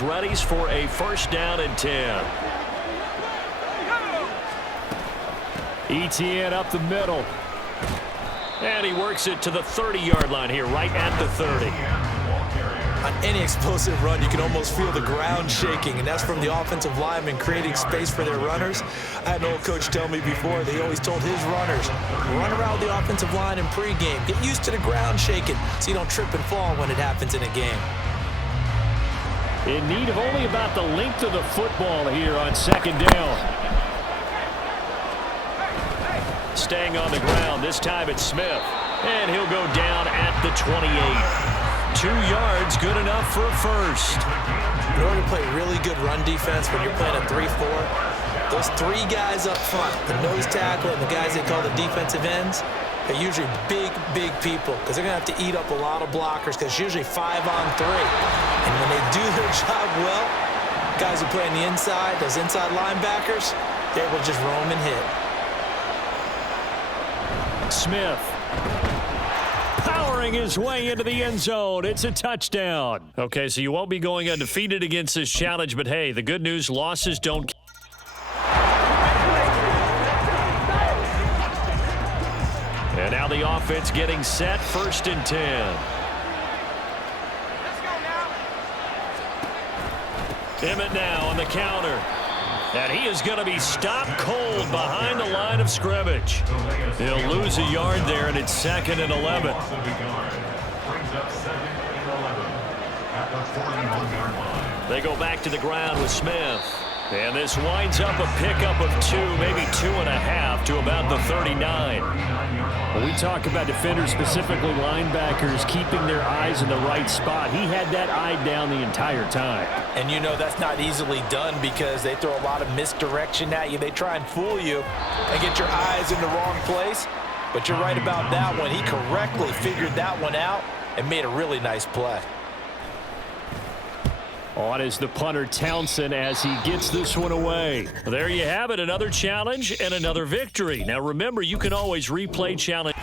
defense readies for a 1st down and 10. ETN up the middle. And he works it to the 30-yard line here, right at the 30. On any explosive run, you can almost feel the ground shaking, and that's from the offensive linemen creating space for their runners. I had an old coach tell me before, they always told his runners, run around the offensive line in pregame. Get used to the ground shaking so you don't trip and fall when it happens in a game. In need of only about the length of the football here on 2nd down. Staying on the ground, this time it's Smith. And he'll go down at the 28. 2 yards, good enough for a 1st. In order to play really good run defense when you're playing a 3-4, those 3 guys up front, the nose tackle and the guys they call the defensive ends, they're usually big people because they're going to have to eat up a lot of blockers because it's usually 5 on 3. And when they do their job well, guys who play on the inside, those inside linebackers, they're able to just roam and hit. Smith powering his way into the end zone. It's a touchdown. Okay, so you won't be going undefeated against this challenge, but hey, the good news, losses don't. And now the offense getting set, 1st and 10. Emmett now on the counter. And he is going to be stopped cold behind the line of scrimmage. He'll lose a yard there, and it's 2nd and 11. They go back to the ground with Smith. And this winds up a pickup of 2, maybe 2.5 to about the 39. When we talk about defenders, specifically linebackers, keeping their eyes in the right spot, he had that eye down the entire time. And you know that's not easily done because they throw a lot of misdirection at you. They try and fool you and get your eyes in the wrong place. But you're right about that one. He correctly figured that one out and made a really nice play. On is the punter Townsend as he gets this one away. There you have it, another challenge and another victory. Now remember, you can always replay challenge.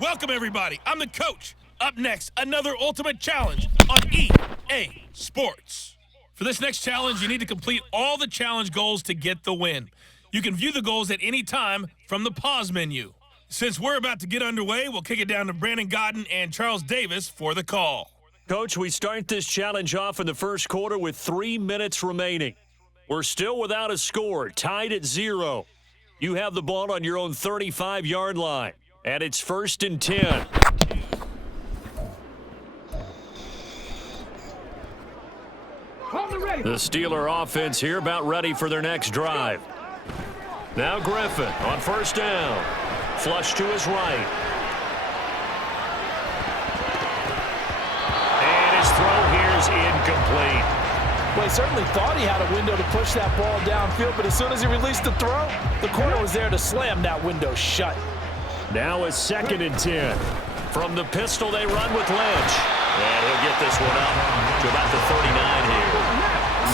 Welcome, everybody. I'm the coach. Up next, another ultimate challenge on EA Sports. For this next challenge, you need to complete all the challenge goals to get the win. You can view the goals at any time from the pause menu. Since we're about to get underway, we'll kick it down to Brandon Godden and Charles Davis for the call. Coach, we start this challenge off in the 1st quarter with 3 minutes remaining. We're still without a score, tied at 0. You have the ball on your own 35-yard line, and it's 1st and 10. The Steeler offense here about ready for their next drive. Now Griffin on 1st down. Flush to his right. And his throw here is incomplete. Well, he certainly thought he had a window to push that ball downfield, but as soon as he released the throw, the corner was there to slam that window shut. Now it's 2nd and 10. From the pistol, they run with Lynch. And he'll get this one up to about the 39 here.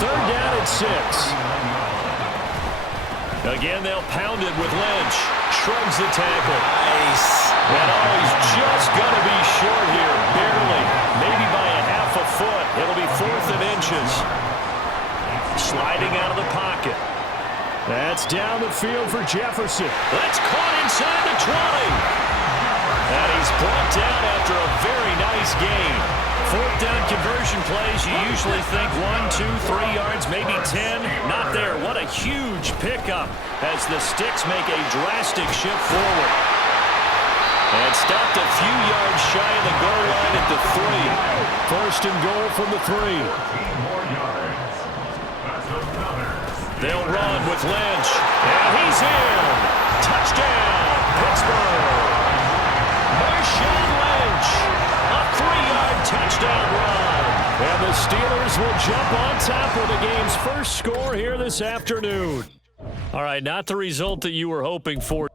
3rd down and 6. Again, they'll pound it with Lynch. Shrugs the tackle. Nice. And he's just going to be short here, barely. Maybe by a half a foot. It'll be 4th and inches. Sliding out of the pocket. That's down the field for Jefferson. That's caught inside the 20. And he's brought down after a very nice gain. 4th down conversion plays, you usually think 1, 2, 3 yards, maybe 10. Not there. What a huge pickup as the sticks make a drastic shift forward. And stopped a few yards shy of the goal line at the 3. 1st and goal from the 3. They'll run with Lynch. And he's in. Touchdown, Pittsburgh. Marshawn Lynch, a 3-yard touchdown run. And the Steelers will jump on top of the game's first score here this afternoon. All right, not the result that you were hoping for.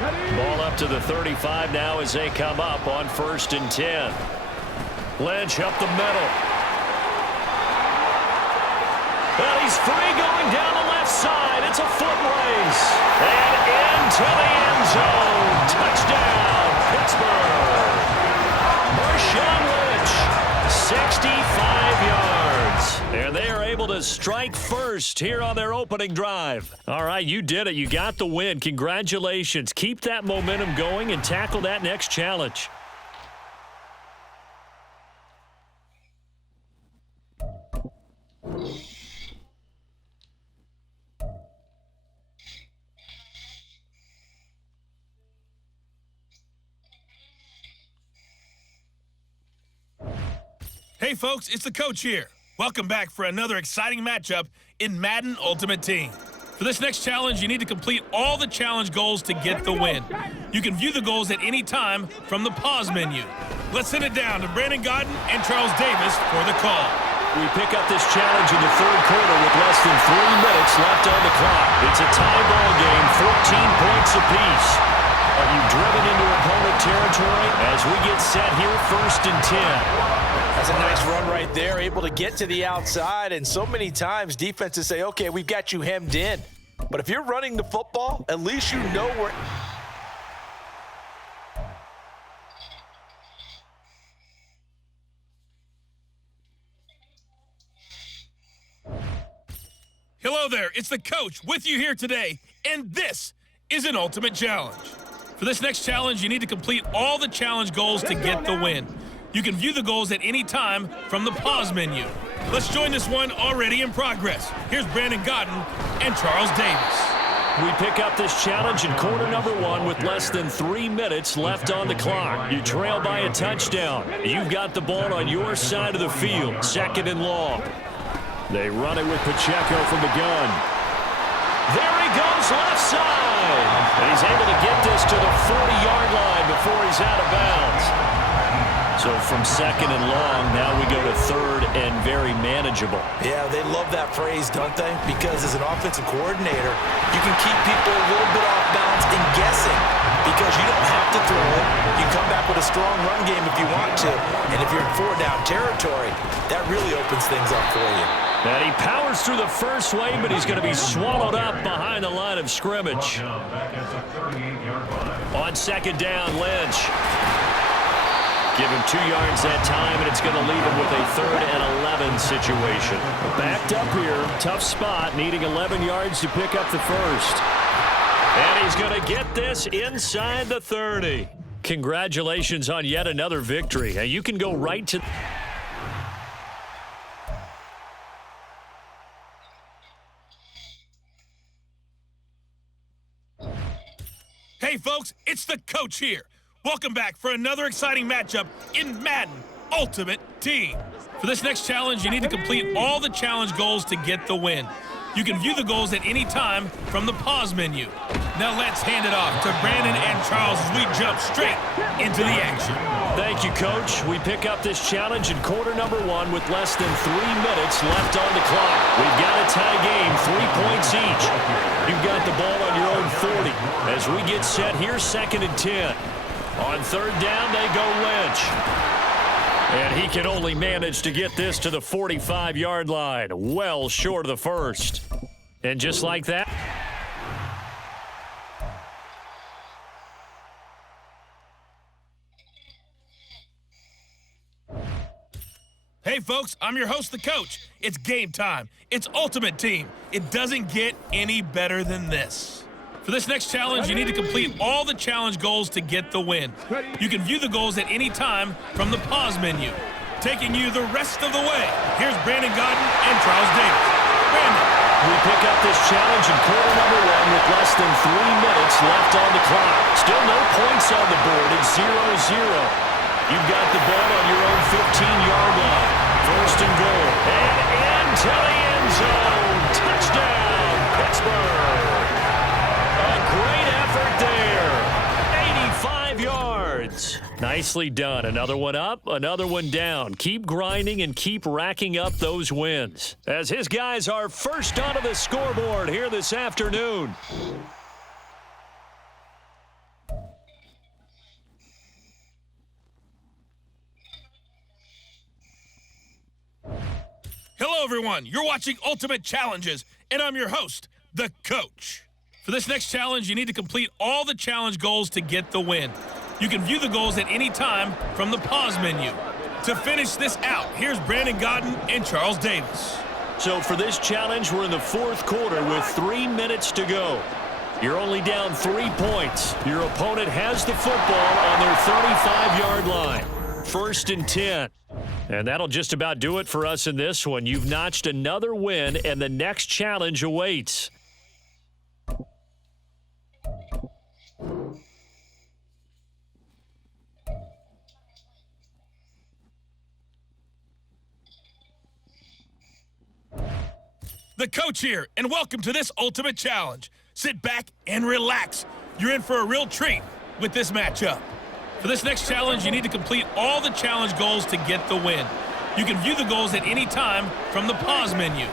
Ball up to the 35 now as they come up on 1st and 10. Lynch up the middle. Well, he's free going down the left to strike first here on their opening drive. All right, you did it. You got the win. Congratulations. Keep that momentum going and tackle that next challenge. Hey folks, it's the coach here. Welcome back for another exciting matchup in Madden Ultimate Team. For this next challenge, you need to complete all the challenge goals to get the win. You can view the goals at any time from the pause menu. Let's send it down to Brandon Godden and Charles Davis for the call. We pick up this challenge in the third quarter with less than 3 minutes left on the clock. It's a tie ball game, 14 points apiece. Are you driven into opponent territory as we get set here, 1st and 10? That's a nice run right there, able to get to the outside, and so many times defenses say, okay, we've got you hemmed in. But if you're running the football, at least you know where... Hello there, it's the coach with you here today, and this is an Ultimate Challenge. For this next challenge, you need to complete all the challenge goals to get the win. You can view the goals at any time from the pause menu. Let's join this one already in progress. Here's Brandon Godden and Charles Davis. We pick up this challenge in quarter number 1 with less than 3 minutes left on the clock. You trail by a touchdown. You've got the ball on your side of the field, 2nd and long. They run it with Pacheco from the gun. There he goes, left side. And he's able to get this to the 40-yard line before he's out of bounds. So from 2nd and long, now we go to 3rd and very manageable. Yeah, they love that phrase, don't they? Because as an offensive coordinator, you can keep people a little bit off balance and guessing because you don't have to throw it. You come back with a strong run game if you want to. And if you're in 4-down territory, that really opens things up for you. And he powers through the first wave, but he's going to be swallowed up behind the line of scrimmage. On 2nd down, Lynch. Give him 2 yards that time, and it's going to leave him with a 3rd and 11 situation. Backed up here, tough spot, needing 11 yards to pick up the first. And he's going to get this inside the 30. Congratulations on yet another victory. Now you can go right to... Hey folks, it's the coach here. Welcome back for another exciting matchup in Madden Ultimate Team. For this next challenge, you need to complete all the challenge goals to get the win. You can view the goals at any time from the pause menu. Now let's hand it off to Brandon and Charles as we jump straight into the action. Thank you, Coach. We pick up this challenge in quarter number 1 with less than 3 minutes left on the clock. We've got a tie game, 3 points each. You've got the ball on your own 40. As we get set here, 2nd and 10. On 3rd down, they go Lynch. And he can only manage to get this to the 45-yard line, well short of the first. And just like that... Hey folks, I'm your host, the coach. It's game time. It's Ultimate Team. It doesn't get any better than this. For this next challenge, you need to complete all the challenge goals to get the win. You can view the goals at any time from the pause menu. Taking you the rest of the way, here's Brandon Godden and Charles Davis. Brandon. We pick up this challenge in quarter number 1 with less than 3 minutes left on the clock. Still no points on the board. It's 0-0. You've got the ball on your own 15-yard line. 1st and goal. And into the end zone. Touchdown, Pittsburgh. Great effort there. 85 yards. Nicely done. Another one up, another one down. Keep grinding and keep racking up those wins. As his guys are first onto the scoreboard here this afternoon. Hello, everyone. You're watching Ultimate Challenges, and I'm your host, the coach. For this next challenge, you need to complete all the challenge goals to get the win. You can view the goals at any time from the pause menu. To finish this out, here's Brandon Godden and Charles Davis. So for this challenge, we're in the fourth quarter with 3 minutes to go. You're only down 3 points. Your opponent has the football on their 35-yard line. 1st and 10. And that'll just about do it for us in this one. You've notched another win, and the next challenge awaits. The coach here, and welcome to this ultimate challenge. Sit back and relax. You're in for a real treat with this matchup. For this next challenge, you need to complete all the challenge goals to get the win. You can view the goals at any time from the pause menu.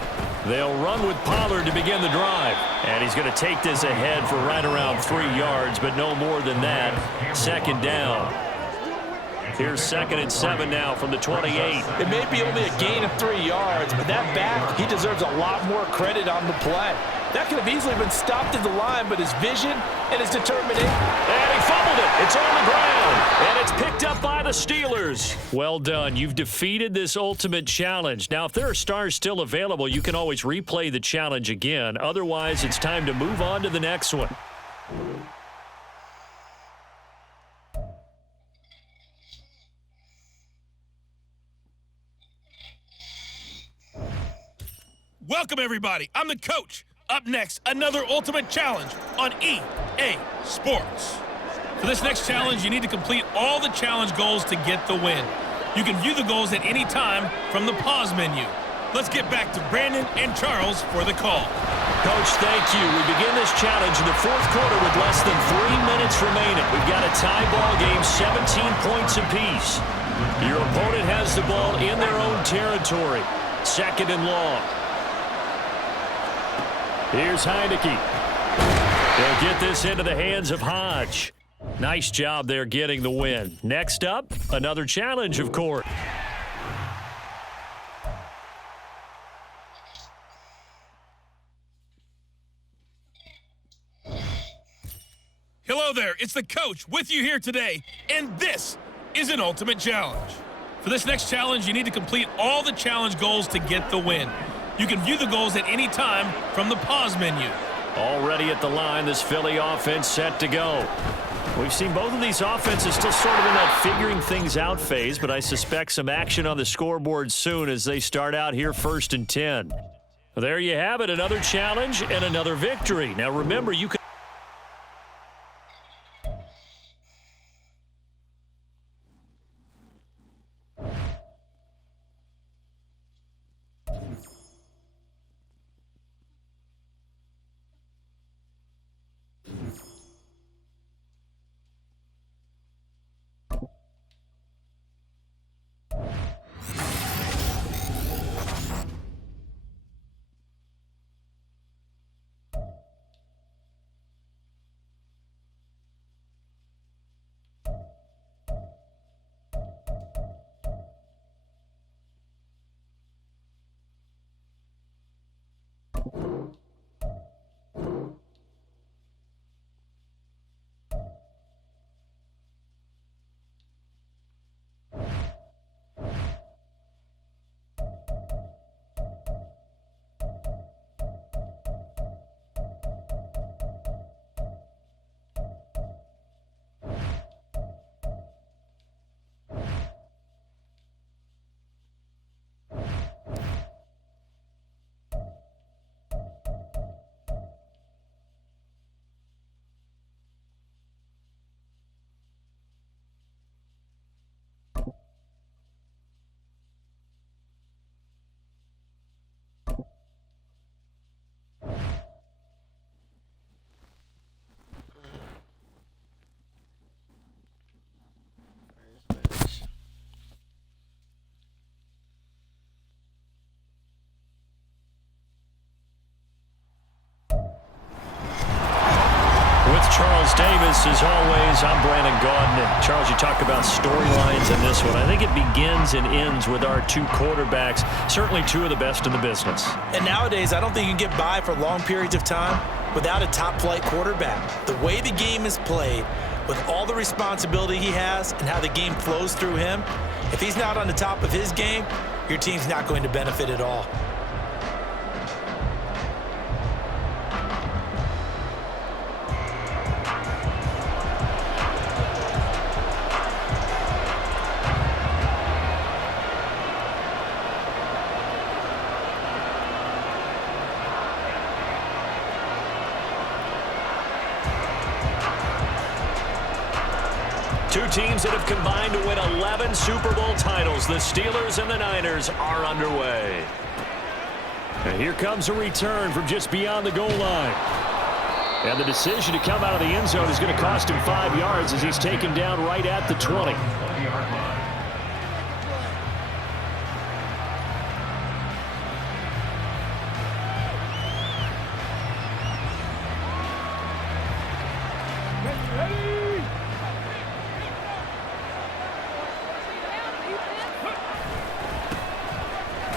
They'll run with Pollard to begin the drive. And he's going to take this ahead for right around 3 yards, but no more than that. 2nd down. Here's 2nd and 7 now from the 28. It may be only a gain of 3 yards, but that back, he deserves a lot more credit on the play. That could have easily been stopped at the line, but his vision and his determination. And he fumbled it. It's on the ground. And it's picked up by the Steelers. Well done. You've defeated this ultimate challenge. Now, if there are stars still available, you can always replay the challenge again. Otherwise, it's time to move on to the next one. Welcome, everybody. I'm the coach. Up next, another ultimate challenge on EA Sports. For this next challenge, you need to complete all the challenge goals to get the win. You can view the goals at any time from the pause menu. Let's get back to Brandon and Charles for the call. Coach, thank you. We begin this challenge in the fourth quarter with less than 3 minutes remaining. We've got a tie ball game, 17 points apiece. Your opponent has the ball in their own territory. 2nd and long. Here's Heineke. They'll get this into the hands of Hodge. Nice job there getting the win. Next up, another challenge, of course. Hello there, it's the coach with you here today, and this is an ultimate challenge. For this next challenge, you need to complete all the challenge goals to get the win. You can view the goals at any time from the pause menu. Already at the line, this Philly offense set to go. We've seen both of these offenses still sort of in that figuring things out phase, but I suspect some action on the scoreboard soon as they start out here 1st and 10. There you have it, another challenge and another victory. Now remember, you can Charles Davis, as always, I'm Brandon Gaudin. Charles, you talk about storylines in this one. I think it begins and ends with our two quarterbacks, certainly two of the best in the business. And nowadays, I don't think you can get by for long periods of time without a top-flight quarterback. The way the game is played, with all the responsibility he has and how the game flows through him, if he's not on the top of his game, your team's not going to benefit at all. Two teams that have combined to win 11 Super Bowl titles. The Steelers and the Niners are underway. And here comes a return from just beyond the goal line. And the decision to come out of the end zone is going to cost him 5 yards as he's taken down right at the 20.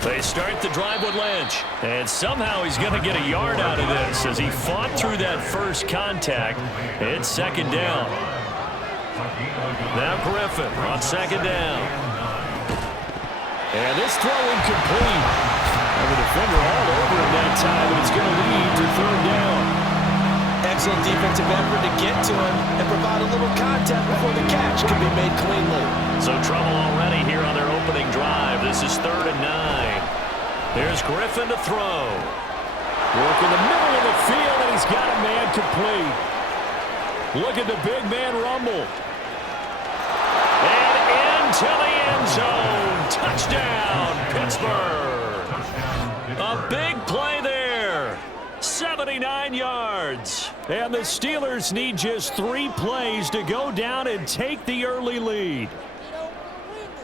They start the drive with Lynch. And somehow he's going to get a yard out of this as he fought through that first contact. It's second down. Now Griffin on second down. And this throw incomplete. And the defender all over him that time, and it's going to lead to third down. Excellent defensive effort to get to him and provide a little contact before the catch can be made cleanly. So trouble already here on their opening drive. This is 3rd and 9. There's Griffin to throw. Work in the middle of the field, and he's got a man complete. Look at the big man rumble. And into the end zone. Touchdown, Pittsburgh. A big play there. 79 yards. And the Steelers need just 3 plays to go down and take the early lead.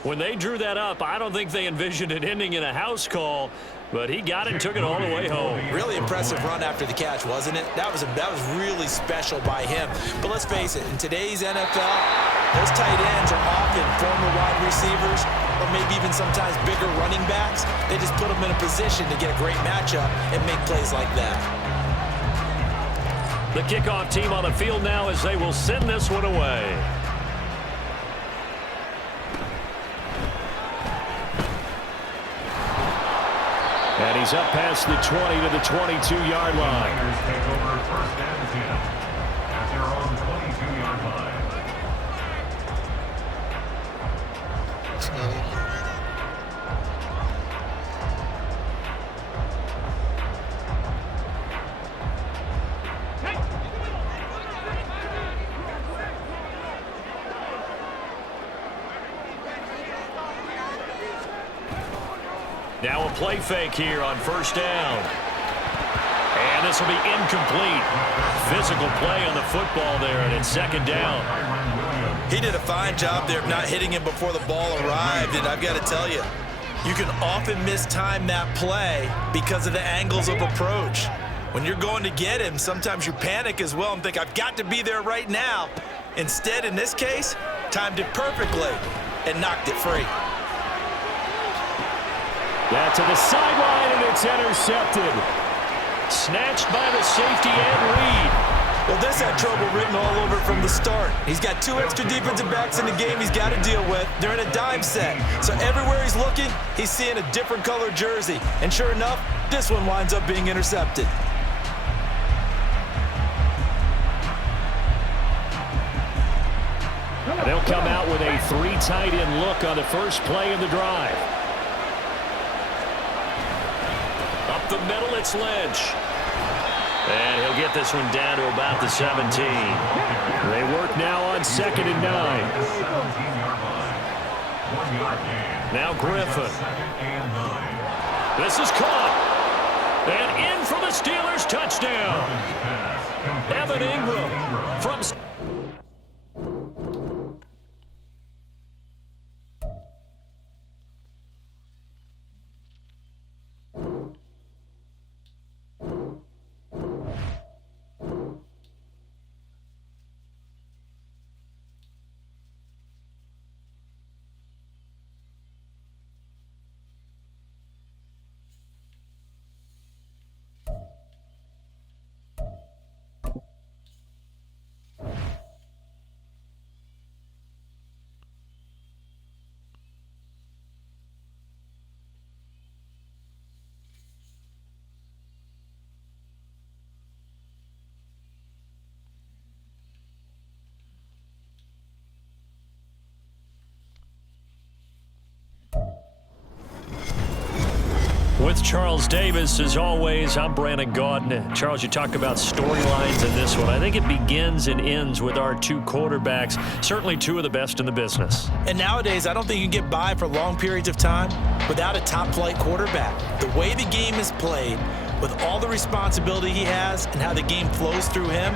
When they drew that up, I don't think they envisioned it ending in a house call, but he got it and took it all the way home. Really impressive run after the catch, wasn't it? That was really special by him. But let's face it, in today's NFL, those tight ends are often former wide receivers or maybe even sometimes bigger running backs. They just put them in a position to get a great matchup and make plays like that. The kickoff team on the field now as they will send this one away. And he's up past the 20 to the 22-yard line. Take over first and 10 at their own 22-yard line. Now a play fake here on first down. And this will be incomplete. Physical play on the football there, and it's second down. He did a fine job there of not hitting him before the ball arrived, and I've got to tell you, you can often mistime that play because of the angles of approach. When you're going to get him, sometimes you panic as well and think, I've got to be there right now. Instead, in this case, timed it perfectly and knocked it free. That to the sideline, and it's intercepted. Snatched by the safety Ed Reed. Well, this had trouble written all over from the start. He's got 2 extra defensive backs in the game he's got to deal with. They're in a dime set. So everywhere he's looking, he's seeing a different color jersey. And sure enough, this one winds up being intercepted. They'll come out with a 3 tight end look on the first play of the drive. Up the middle, it's Lynch. And he'll get this one down to about the 17. They work now on 2nd and 9. Now Griffin. This is caught. And in for the Steelers, touchdown. Evan Ingram from... With Charles Davis, as always, I'm Brandon Gaudin. Charles, you talk about storylines in this one. I think it begins and ends with our two quarterbacks, certainly two of the best in the business. And nowadays, I don't think you can get by for long periods of time without a top-flight quarterback. The way the game is played, with all the responsibility he has and how the game flows through him,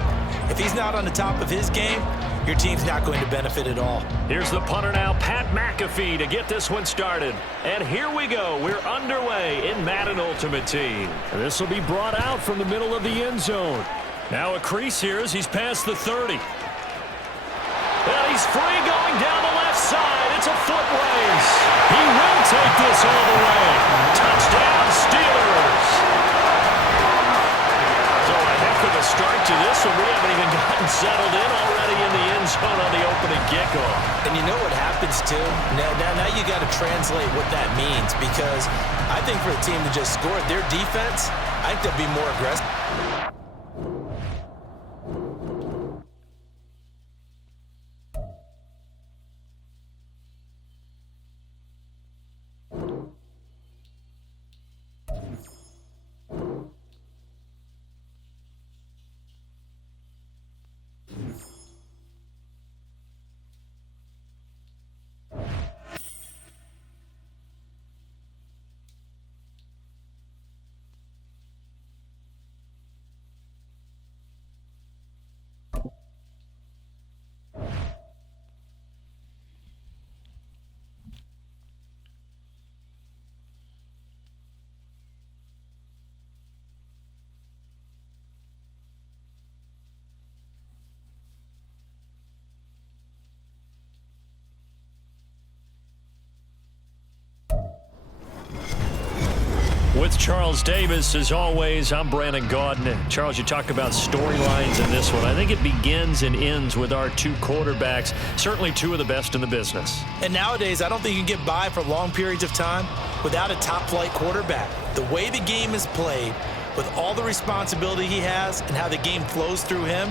if he's not on the top of his game, your team's not going to benefit at all. Here's the punter now, Pat McAfee, to get this one started. And here we go. We're underway in Madden Ultimate Team. This will be brought out from the middle of the end zone. Now a crease here as he's past the 30. And he's free going down the left side. It's a foot race. He will take this all the way. Touchdown, Steelers. So a heck of a start to this one. We haven't even gotten settled in already in the end zone on the opening kickoff. And you know what happens, too? Now you got to translate what that means, because I think for the team to just score their defense, I think they'll be more aggressive. With Charles Davis, as always, I'm Brandon Gaudin. Charles, you talk about storylines in this one. I think it begins and ends with our two quarterbacks, certainly two of the best in the business. And nowadays, I don't think you can get by for long periods of time without a top-flight quarterback. The way the game is played, with all the responsibility he has and how the game flows through him,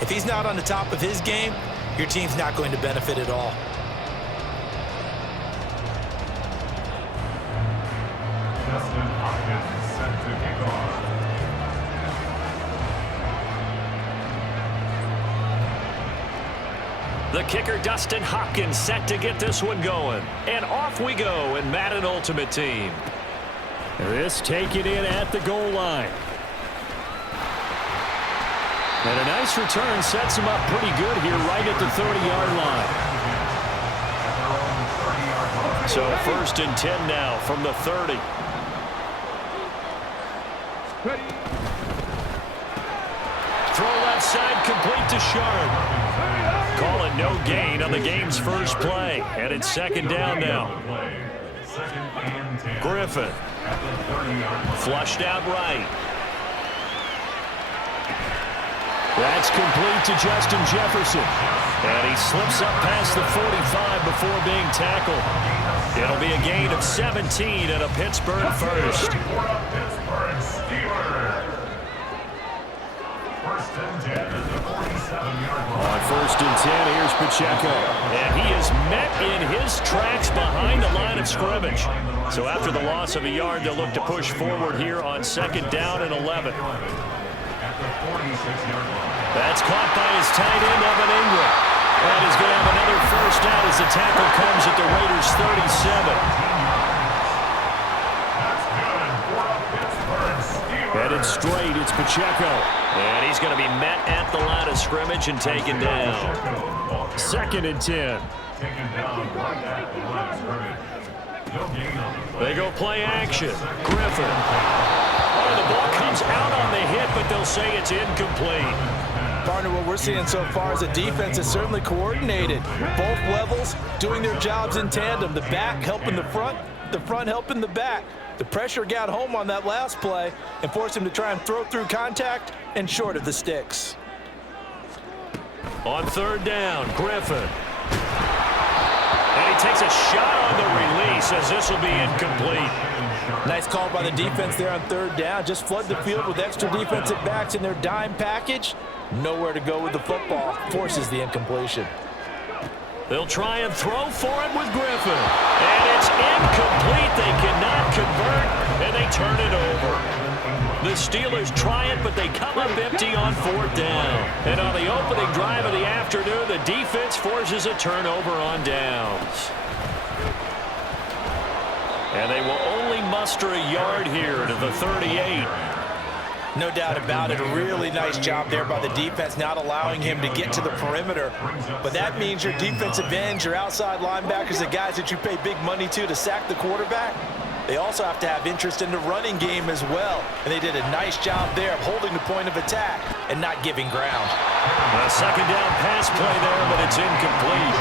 if he's not on the top of his game, your team's not going to benefit at all. Justin Hopkins set to kick off. The kicker, Dustin Hopkins, set to get this one going. And off we go in Madden Ultimate Team. This taken in at the goal line. And a nice return sets him up pretty good here right at the 30-yard line. So 1st and 10 now from the 30. Throw left side, complete to Sharp. Call it no gain on the game's first play. And it's 2nd down now. Griffin. Flushed out right. That's complete to Justin Jefferson. And he slips up past the 45 before being tackled. It'll be a gain of 17 and a Pittsburgh first. On 1st and 10, here's Pacheco. And he is met in his tracks behind the line of scrimmage. So after the loss of a yard, they'll look to push forward here on 2nd down and 11. That's caught by his tight end, Evan Ingram. And he's going to have another first down as the tackle comes at the Raiders' 37. Headed straight, it's Pacheco. And he's going to be met at the line of scrimmage and taken down. 2nd and 10. They go play action. Griffin. Oh, the ball comes out on the hit, but they'll say it's incomplete. Partner, what we're seeing so far is a defense is certainly coordinated. Both levels doing their jobs in tandem. The back helping the front helping the back. The pressure got home on that last play and forced him to try and throw through contact and short of the sticks. On 3rd down, Griffin. And he takes a shot on the release as this will be incomplete. Nice call by the defense there on 3rd down. Just flood the field with extra defensive backs in their dime package. Nowhere to go with the football. Forces the incompletion. They'll try and throw for it with Griffin. And it's incomplete. They cannot convert. and they turn it over. The Steelers try it, but they come up empty on 4th down. And on the opening drive of the afternoon, the defense forces a turnover on downs. And they will only muster a yard here to the 38. No doubt about it. A really nice job there by the defense, not allowing him to get to the perimeter. But that means your defensive ends, your outside linebackers, the guys that you pay big money to sack the quarterback, they also have to have interest in the running game as well. And they did a nice job there of holding the point of attack and not giving ground. A second down pass play there, but it's incomplete.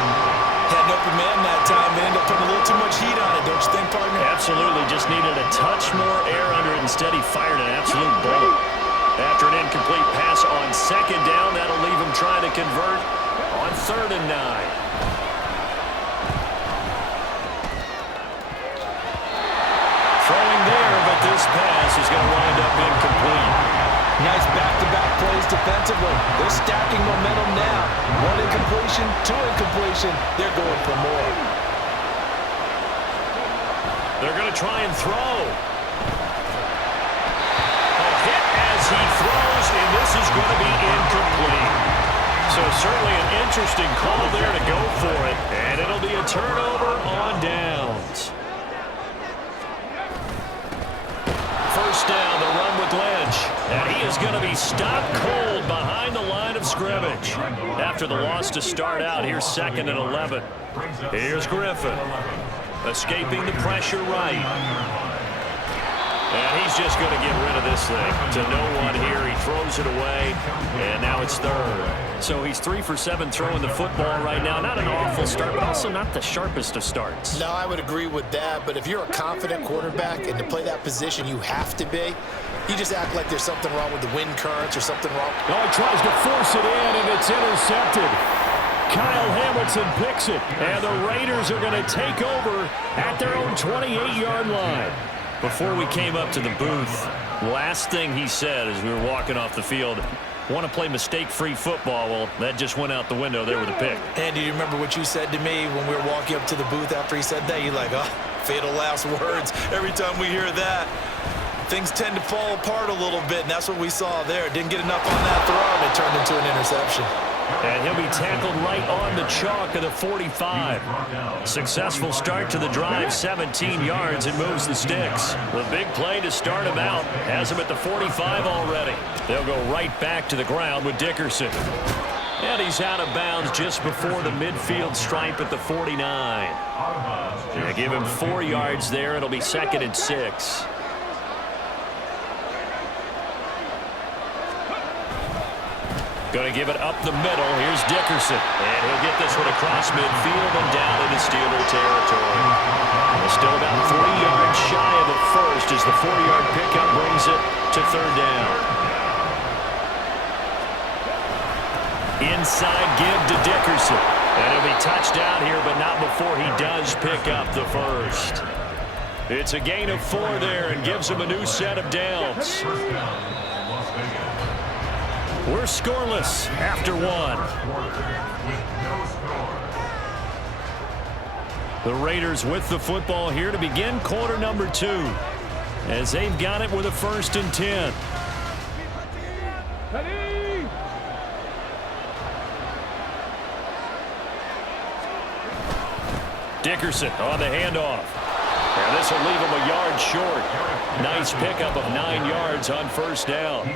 Had an open man that time, but ended up putting a little too much heat on it, don't you think, partner? Absolutely, just needed a touch more air under it. Instead, he fired an absolute bullet. After an incomplete pass on second down, that'll leave him trying to convert on 3rd and 9. Throwing there, but this pass is going to wind up incomplete. Nice back-to-back plays defensively. They're stacking momentum now. 1 incompletion, 2 incompletion. They're going for more. They're going to try and throw. A hit as he throws, and this is going to be incomplete. So certainly an interesting call there to go for it, and it'll be a turnover on downs. First down, the run with Lynch. And he is going to be stopped cold behind the line of scrimmage. After the loss to start out, here's 2nd and 11. Here's Griffin. Escaping the pressure right. And he's just going to get rid of this thing to no one here. He throws it away, and now it's 3rd. So he's 3 for 7 throwing the football right now. Not an awful start, but also not the sharpest of starts. No, I would agree with that. But if you're a confident quarterback and to play that position, you have to be. You just act like there's something wrong with the wind currents or something wrong. Oh, he tries to force it in, and it's intercepted. Kyle Hamilton picks it, and the Raiders are going to take over at their own 28-yard line. Before we came up to the booth, last thing he said as we were walking off the field, want to play mistake-free football. Well, that just went out the window there with a pick. And do you remember what you said to me when we were walking up to the booth after he said that? You're like, oh, fatal last words. Every time we hear that, things tend to fall apart a little bit, and that's what we saw there. Didn't get enough on that throw, and it turned into an interception. And he'll be tackled right on the chalk of the 45. Successful start to the drive, 17 yards, and moves the sticks. The big play to start him out has him at the 45 already. They'll go right back to the ground with Dickerson. And he's out of bounds just before the midfield stripe at the 49. They give him 4 yards there. It'll be 2nd and 6. Going to give it up the middle. Here's Dickerson. And he'll get this one across midfield and down into Steeler territory. They're still about 3 yards shy of the first as the 4-yard pickup brings it to 3rd down. Inside give to Dickerson. And he'll be touched out here, but not before he does pick up the first. It's a gain of 4 there and gives him a new set of downs. We're scoreless after 1. The Raiders with the football here to begin quarter number 2 as they've got it with a 1st and 10. Dickerson on the handoff. And this will leave him a yard short. Nice pickup of 9 yards on 1st down.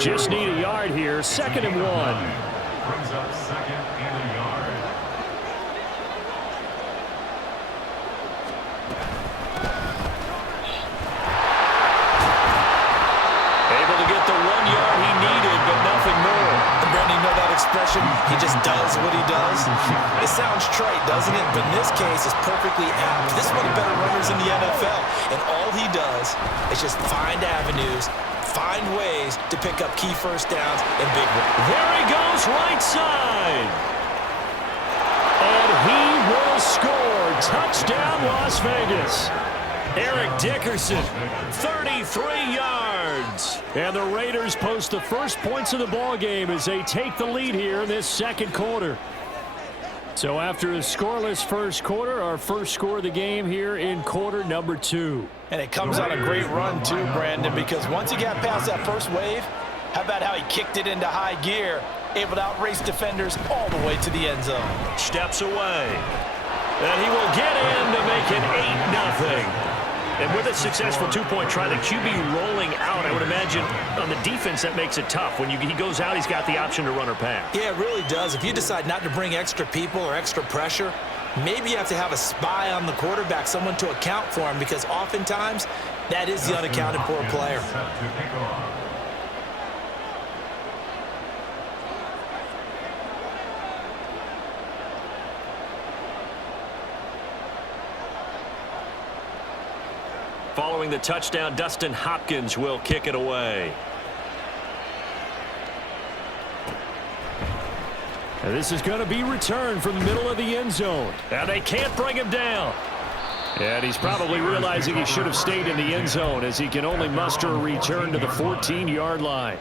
Just need a yard here, 2nd and 1. Brings up 2nd and a yard. Able to get the 1 yard he needed, but nothing more. And Brandon, you know that expression? He just does what he does. It sounds trite, doesn't it? But in this case, it's perfectly apt. This is one of the better runners in the NFL. And all he does is just find avenues, find ways to pick up key 1st downs and big ones. There he goes, right side. And he will score. Touchdown, Las Vegas. Eric Dickerson, 33 yards. And the Raiders post the first points of the ball game as they take the lead here in this 2nd quarter. So after a scoreless first quarter, our first score of the game here in quarter number 2. And it comes on a great run too, Brandon, because once he got past that first wave, how about how he kicked it into high gear, able to outrace defenders all the way to the end zone. Steps away. And he will get in to make it 8-0. And with a successful two-point try, the QB rolling out, I would imagine on the defense that makes it tough. When he goes out, he's got the option to run or pass. Yeah, it really does. If you decide not to bring extra people or extra pressure, maybe you have to have a spy on the quarterback, someone to account for him, because oftentimes that is the unaccounted for player. Following the touchdown, Dustin Hopkins will kick it away. And this is going to be returned from the middle of the end zone. And they can't bring him down. And he's probably realizing he should have stayed in the end zone, as he can only muster a return to the 14-yard line.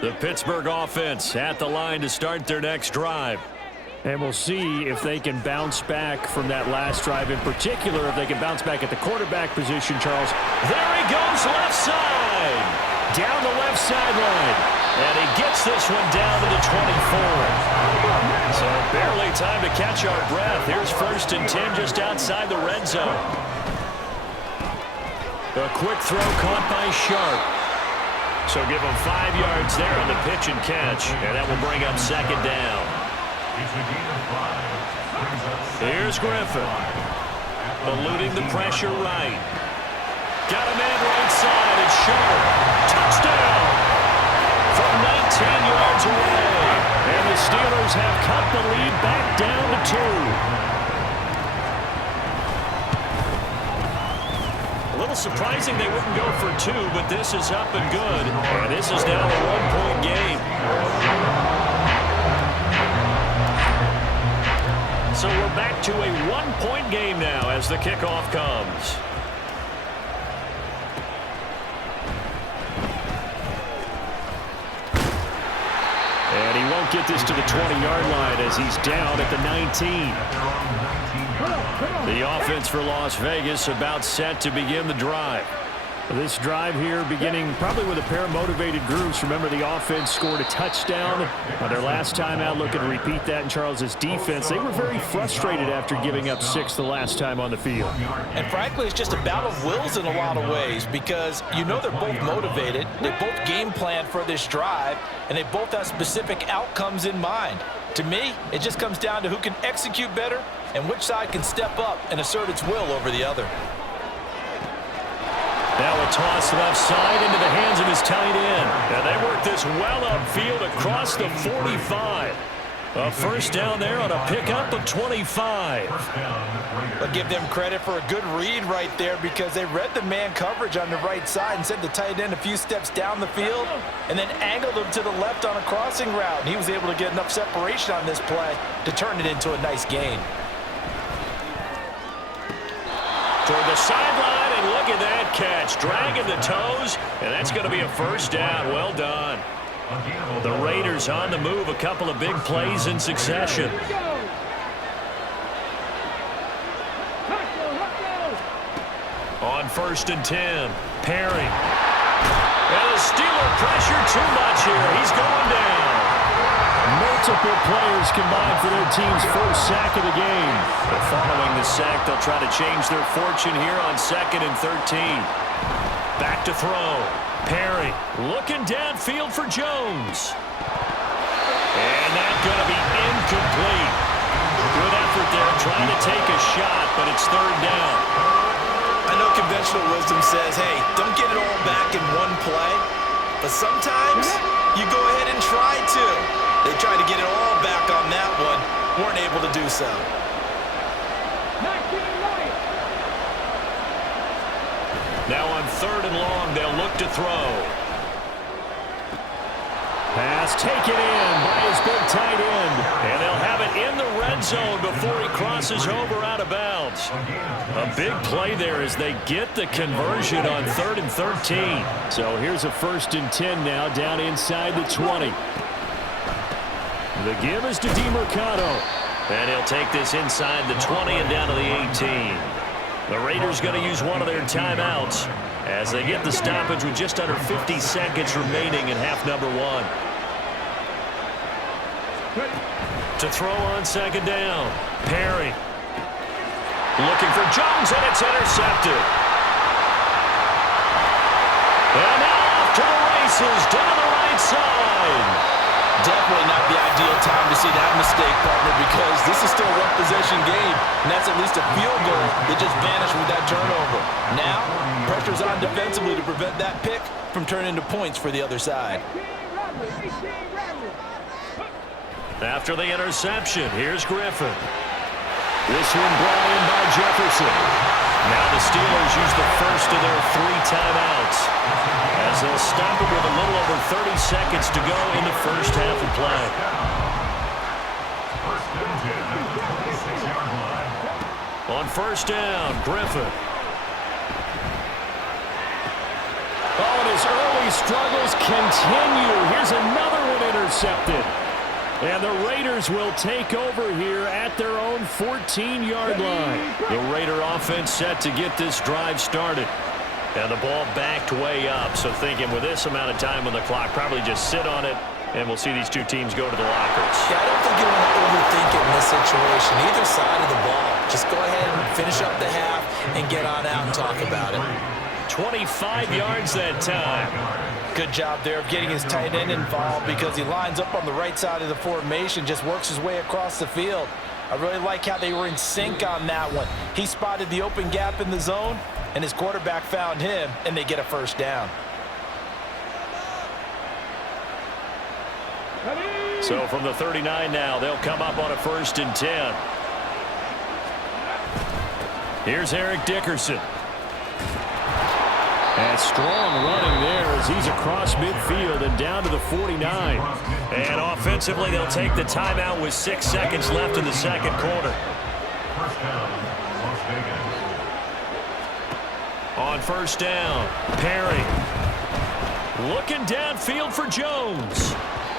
The Pittsburgh offense at the line to start their next drive. And we'll see if they can bounce back from that last drive. In particular, if they can bounce back at the quarterback position, Charles. There he goes, left side. Down the left sideline. And he gets this one down to the 24. So barely time to catch our breath. Here's 1st and 10 just outside the red zone. A quick throw caught by Sharp. So give him 5 yards there on the pitch and catch. And that will bring up 2nd down. Here's Griffin. Eluding the pressure right. Got a man right side. It's Sharp. Touchdown! From 19 yards away. And the Steelers have cut the lead back down to 2. A little surprising they wouldn't go for 2, but this is up and good. And this is now a 1-point game. So we're back to a 1-point game now as the kickoff comes. And he won't get this to the 20-yard line as he's down at the 19. The offense for Las Vegas about set to begin the drive. This drive here beginning probably with a pair of motivated groups. Remember, the offense scored a touchdown on their last time out. Looking to repeat that in Charles's defense. They were very frustrated after giving up 6 the last time on the field. And frankly, it's just a battle of wills in a lot of ways, because you know they're both motivated. They both game plan for this drive, and they both have specific outcomes in mind. To me, it just comes down to who can execute better and which side can step up and assert its will over the other. Now a toss left side into the hands of his tight end. And they work this well upfield across the 45. A 1st down there on a pickup of 25. But give them credit for a good read right there, because they read the man coverage on the right side and sent the tight end a few steps down the field and then angled him to the left on a crossing route. And he was able to get enough separation on this play to turn it into a nice gain. Toward the sideline, and look at that catch. Dragging the toes, and that's going to be a 1st down. Well done. The Raiders on the move, a couple of big plays in succession. On 1st and 10, Perry. And the Steeler pressure too much here. He's going down. Multiple players combined for their team's 1st sack of the game. But following the sack, they'll try to change their fortune here on 2nd and 13. Back to throw. Perry looking downfield for Jones. And that's going to be incomplete. Good effort there trying to take a shot, but it's 3rd down. I know conventional wisdom says, hey, don't get it all back in one play. But sometimes you go ahead and try to. They tried to get it all back on that one. Weren't able to do so. Now on 3rd and long, they'll look to throw. Pass taken in by his big tight end. And they'll have it in the red zone before he crosses over out of bounds. A big play there as they get the conversion on 3rd and 13. So here's a 1st and 10 now down inside the 20. The give is to DeMercado. And he'll take this inside the 20 and down to the 18. The Raiders going to use one of their timeouts as they get the stoppage with just under 50 seconds remaining in half number one. To throw on second down. Perry. Looking for Jones, and it's intercepted. And now off to the races down the right side. Definitely not the ideal time to see that mistake, partner, because this is still a one-possession game, and that's at least a field goal that just vanished with that turnover. Now, pressure's on defensively to prevent that pick from turning into points for the other side. After the interception, here's Griffin. This one brought in by Jefferson. Now the Steelers use the first of their 3 timeouts as they'll stop it with a little over 30 seconds to go in the first half of play. On first down, Griffin. Oh, and his early struggles continue. Here's another one intercepted. And the Raiders will take over here at their own 14-yard line. The Raider offense set to get this drive started. And the ball backed way up. So thinking with this amount of time on the clock, probably just sit on it, and we'll see these two teams go to the lockers. Yeah, I don't think you want to overthink it in this situation. Either side of the ball. Just go ahead and finish up the half and get on out and talk about it. 25 yards that time. Good job there of getting his tight end involved because he lines up on the right side of the formation, just works his way across the field. I really like how they were in sync on that one. He spotted the open gap in the zone, and his quarterback found him, and they get a first down. So from the 39 now, they'll come up on a 1st and 10. Here's Eric Dickerson. And strong running there as he's across midfield and down to the 49. And offensively, they'll take the timeout with 6 seconds left in the second quarter. On first down, Perry. Looking downfield for Jones.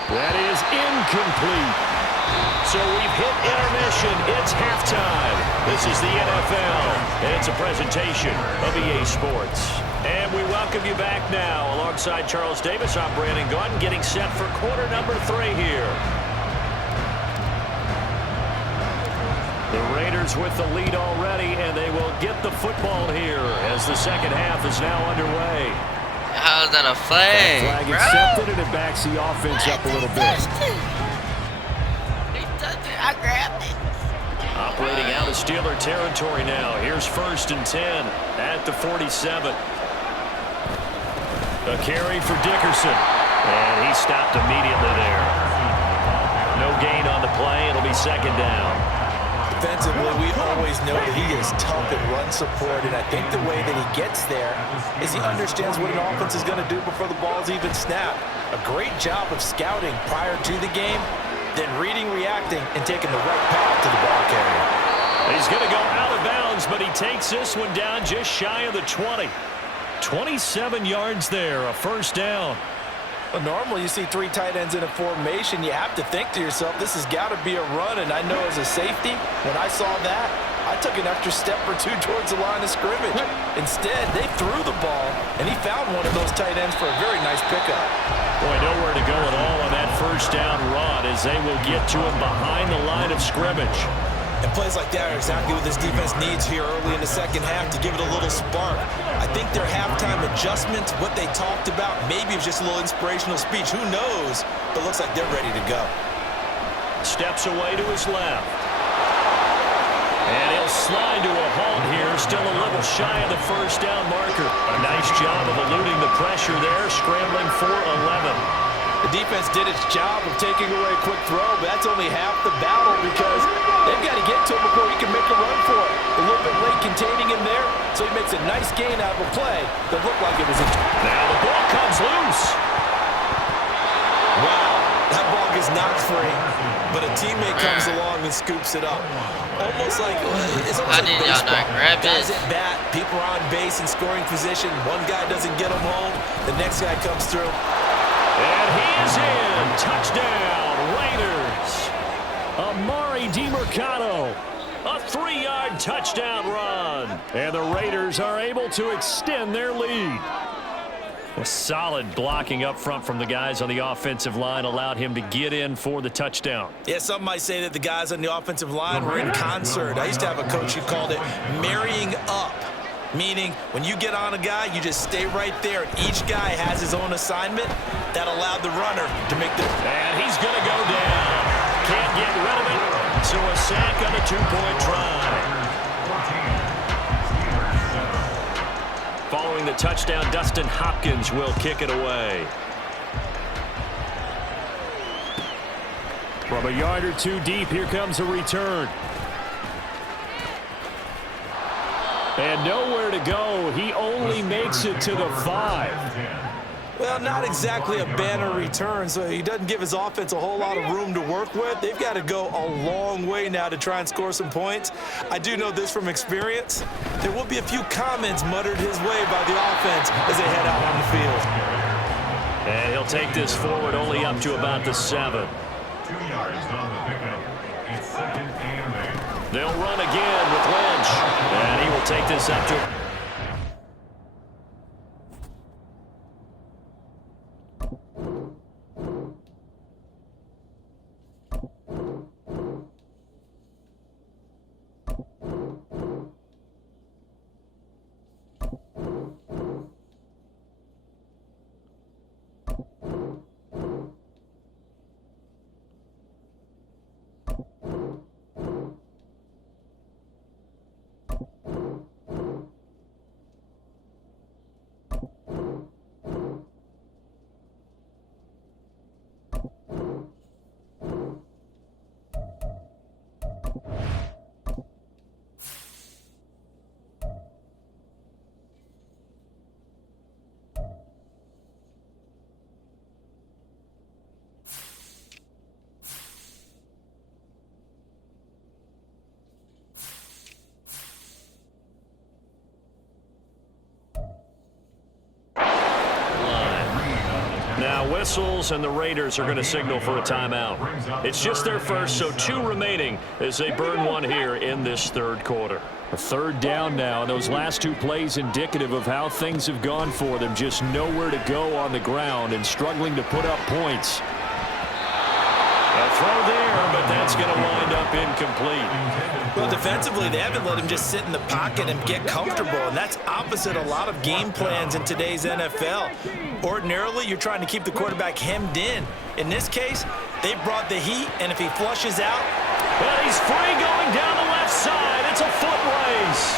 That is incomplete. So we've hit intermission. It's halftime. This is the NFL, and it's a presentation of EA Sports. And we welcome you back now. Alongside Charles Davis, I'm Brandon Gaudin, getting set for quarter number 3 here. The Raiders with the lead already, and they will get the football here as the second half is now underway. How's that a flag? Flag accepted, and it backs the offense up a little bit. I grabbed it. Operating out of Steeler territory now. Here's 1st and 10 at the 47. A carry for Dickerson. And he stopped immediately there. No gain on the play. It'll be second down. Defensively, we always know that he is tough in run support, and I think the way that he gets there is he understands what an offense is going to do before the ball's even snapped. A great job of scouting prior to the game, then reading, reacting, and taking the right path to the ball carrier. He's going to go out of bounds, but he takes this one down just shy of the 20. 27 yards there, a first down. Well, normally you see 3 tight ends in a formation. You have to think to yourself, this has got to be a run, and I know as a safety, when I saw that, I took an extra step or 2 towards the line of scrimmage. Instead, they threw the ball, and he found one of those tight ends for a very nice pickup. Boy, nowhere to go at all on that first down run as they will get to him behind the line of scrimmage. And plays like that are exactly what this defense needs here early in the second half to give it a little spark. I think their halftime adjustment, what they talked about, maybe it was just a little inspirational speech. Who knows? But it looks like they're ready to go. Steps away to his left. And he'll slide to a halt here, still a little shy of the first down marker. A nice job of eluding the pressure there, scrambling for 11. The defense did its job of taking away a quick throw, but that's only half the battle because they've got to get to him before he can make a run for it. A little bit late containing him there, so he makes a nice gain out of a play that looked like it was a... Now the ball comes loose. Wow, that ball gets knocked free, but a teammate comes along and scoops it up. Almost like, it's almost like baseball. Guys at bat, people are on base in scoring position. One guy doesn't get them home, the next guy comes through. And he is in. Touchdown, Raiders. Amari DiMercado. A 3-yard touchdown run. And the Raiders are able to extend their lead. A solid blocking up front from the guys on the offensive line allowed him to get in for the touchdown. Yeah, some might say that the guys on the offensive line were in concert. I used to have a coach who called it marrying up, meaning when you get on a guy, you just stay right there. And each guy has his own assignment that allowed the runner to make the... And he's going to go down. Can't get rid of it. So a sack on a 2-point try. Following the touchdown, Dustin Hopkins will kick it away. From a yard or two deep, here comes a return. And nowhere to go. He only makes it to the 5. Well, not exactly a banner return, so he doesn't give his offense a whole lot of room to work with. They've got to go a long way now to try and score some points. I do know this from experience. There will be a few comments muttered his way by the offense as they head out on the field. And he'll take this forward only up to about the 7. 2 yards on the pickup. It's 2nd and 8. They'll run again with Lynch. And he will take this up to... Now whistles, and the Raiders are going to signal for a timeout. It's just their first, so 2 remaining as they burn one here in this 3rd quarter. A 3rd down now, and those last 2 plays indicative of how things have gone for them. Just nowhere to go on the ground and struggling to put up points. A throw there, but that's going to wind up incomplete. Well, defensively, they haven't let him just sit in the pocket and get comfortable, and that's opposite a lot of game plans in today's NFL. Ordinarily, you're trying to keep the quarterback hemmed in. In this case, they brought the heat, and if he flushes out... But he's free going down the left side. It's a foot race.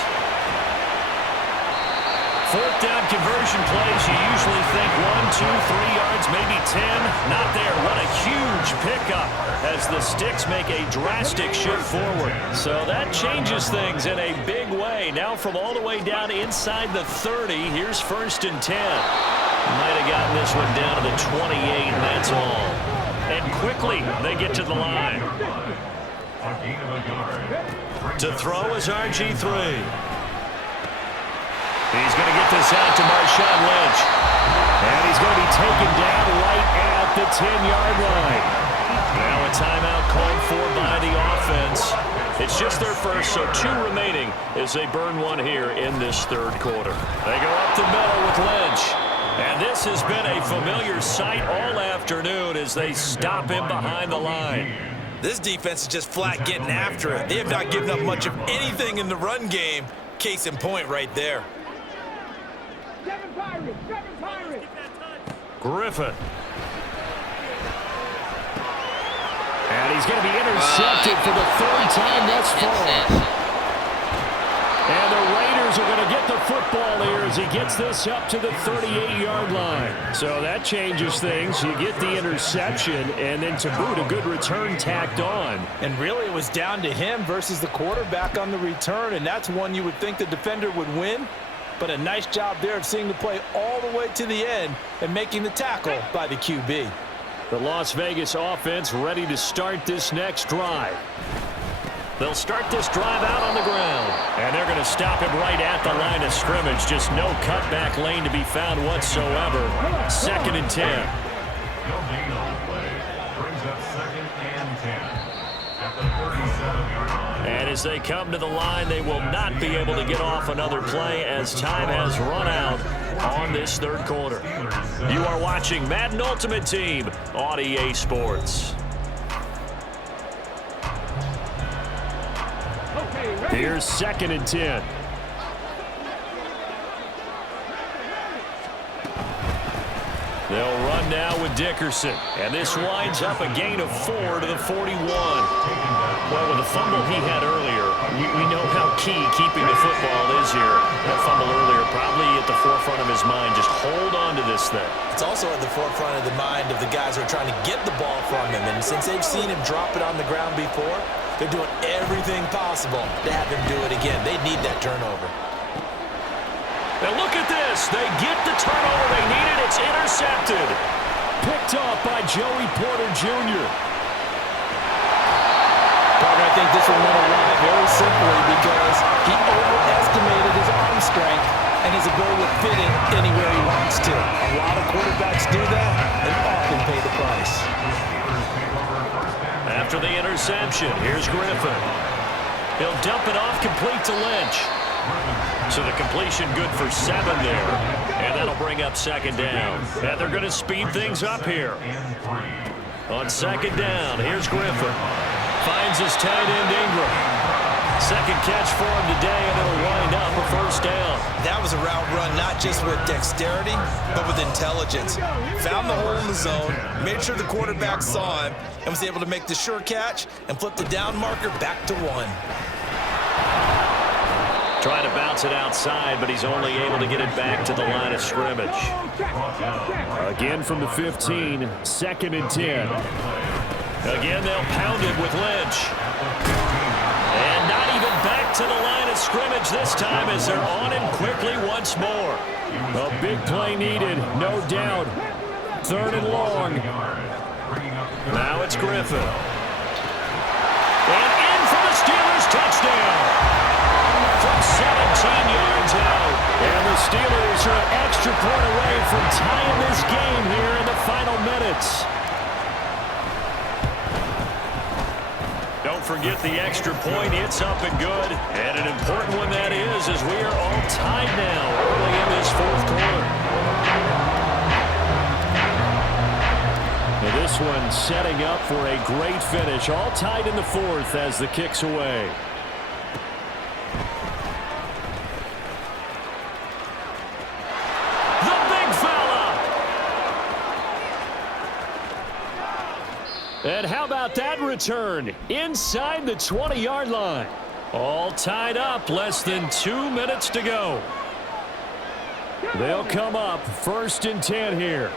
4th down conversion plays, you usually think 1, 2, 3 yards, maybe 10. Not there. What a huge pickup as the Sticks make a drastic shift forward. So that changes things in a big way. Now from all the way down inside the 30, here's 1st and 10. Might have gotten this one down to the 28, and that's all. And quickly, they get to the line. To throw is RG3. He's going to get this out to Marshawn Lynch. And he's going to be taken down right at the 10-yard line. Now a timeout called for by the offense. It's just their first, so 2 remaining as they burn one here in this 3rd quarter. They go up the middle with Lynch. And this has been a familiar sight all afternoon as they stop him behind the line. This defense is just flat getting after it. They have not given up much of anything in the run game. Case in point right there. Griffin. And he's going to be intercepted for the 3rd time thus far. And the Raiders are going to get the football here as he gets this up to the 38-yard line. So that changes things. You get the interception, and then to boot, a good return tacked on. And really, it was down to him versus the quarterback on the return, and that's one you would think the defender would win. But a nice job there of seeing the play all the way to the end and making the tackle by the QB. The Las Vegas offense ready to start this next drive. They'll start this drive out on the ground. And they're going to stop him right at the line of scrimmage. Just no cutback lane to be found whatsoever. 2nd and 10. No gain on the play. Brings up 2nd and 10 at the 37-yard line. And as they come to the line, they will not be able to get off another play as time has run out on this third quarter. You are watching Madden Ultimate Team on EA Sports. Here's 2nd and 10. They'll run now with Dickerson. And this winds up a gain of 4 to the 41. Well, with the fumble he had earlier, we know how key keeping the football is here. That fumble earlier probably at the forefront of his mind. Just hold on to this thing. It's also at the forefront of the mind of the guys who are trying to get the ball from him. And since they've seen him drop it on the ground before, they're doing everything possible to have him do it again. They need that turnover. Now look at this. They get the turnover they needed. It's intercepted. Picked off by Joey Porter Jr. Partner, I think this one went away very simply because he overestimated his arm strength and his ability to fit it anywhere he wants to. A lot of quarterbacks do that and often pay the price. After the interception, here's Griffin. He'll dump it off complete to Lynch. So the completion good for 7 there. And that'll bring up 2nd down. And they're going to speed things up here. On 2nd down, here's Griffin. Finds his tight end Ingram. 2nd catch for him today, and it'll wind up a 1st down. That was a route run not just with dexterity, but with intelligence. Found the hole in the zone, made sure the quarterback saw him, and was able to make the sure catch and flip the down marker back to 1. Trying to bounce it outside, but he's only able to get it back to the line of scrimmage. Again from the 15, 2nd and 10. Again, they'll pound it with Lynch. And not even back to the line of scrimmage this time as they're on him quickly once more. A big play needed, no doubt. 3rd and long. Now it's Griffin. And in for the Steelers touchdown. From 17 yards out. And the Steelers are an extra point away from tying this game here in the final minutes. Don't forget the extra point. It's up and good. And an important one that is, as we are all tied now early in this 4th quarter. Now this one setting up for a great finish. All tied in the 4th as the kick's away. And how about that return inside the 20-yard line? All tied up, less than 2 minutes to go. They'll come up 1st and 10 here.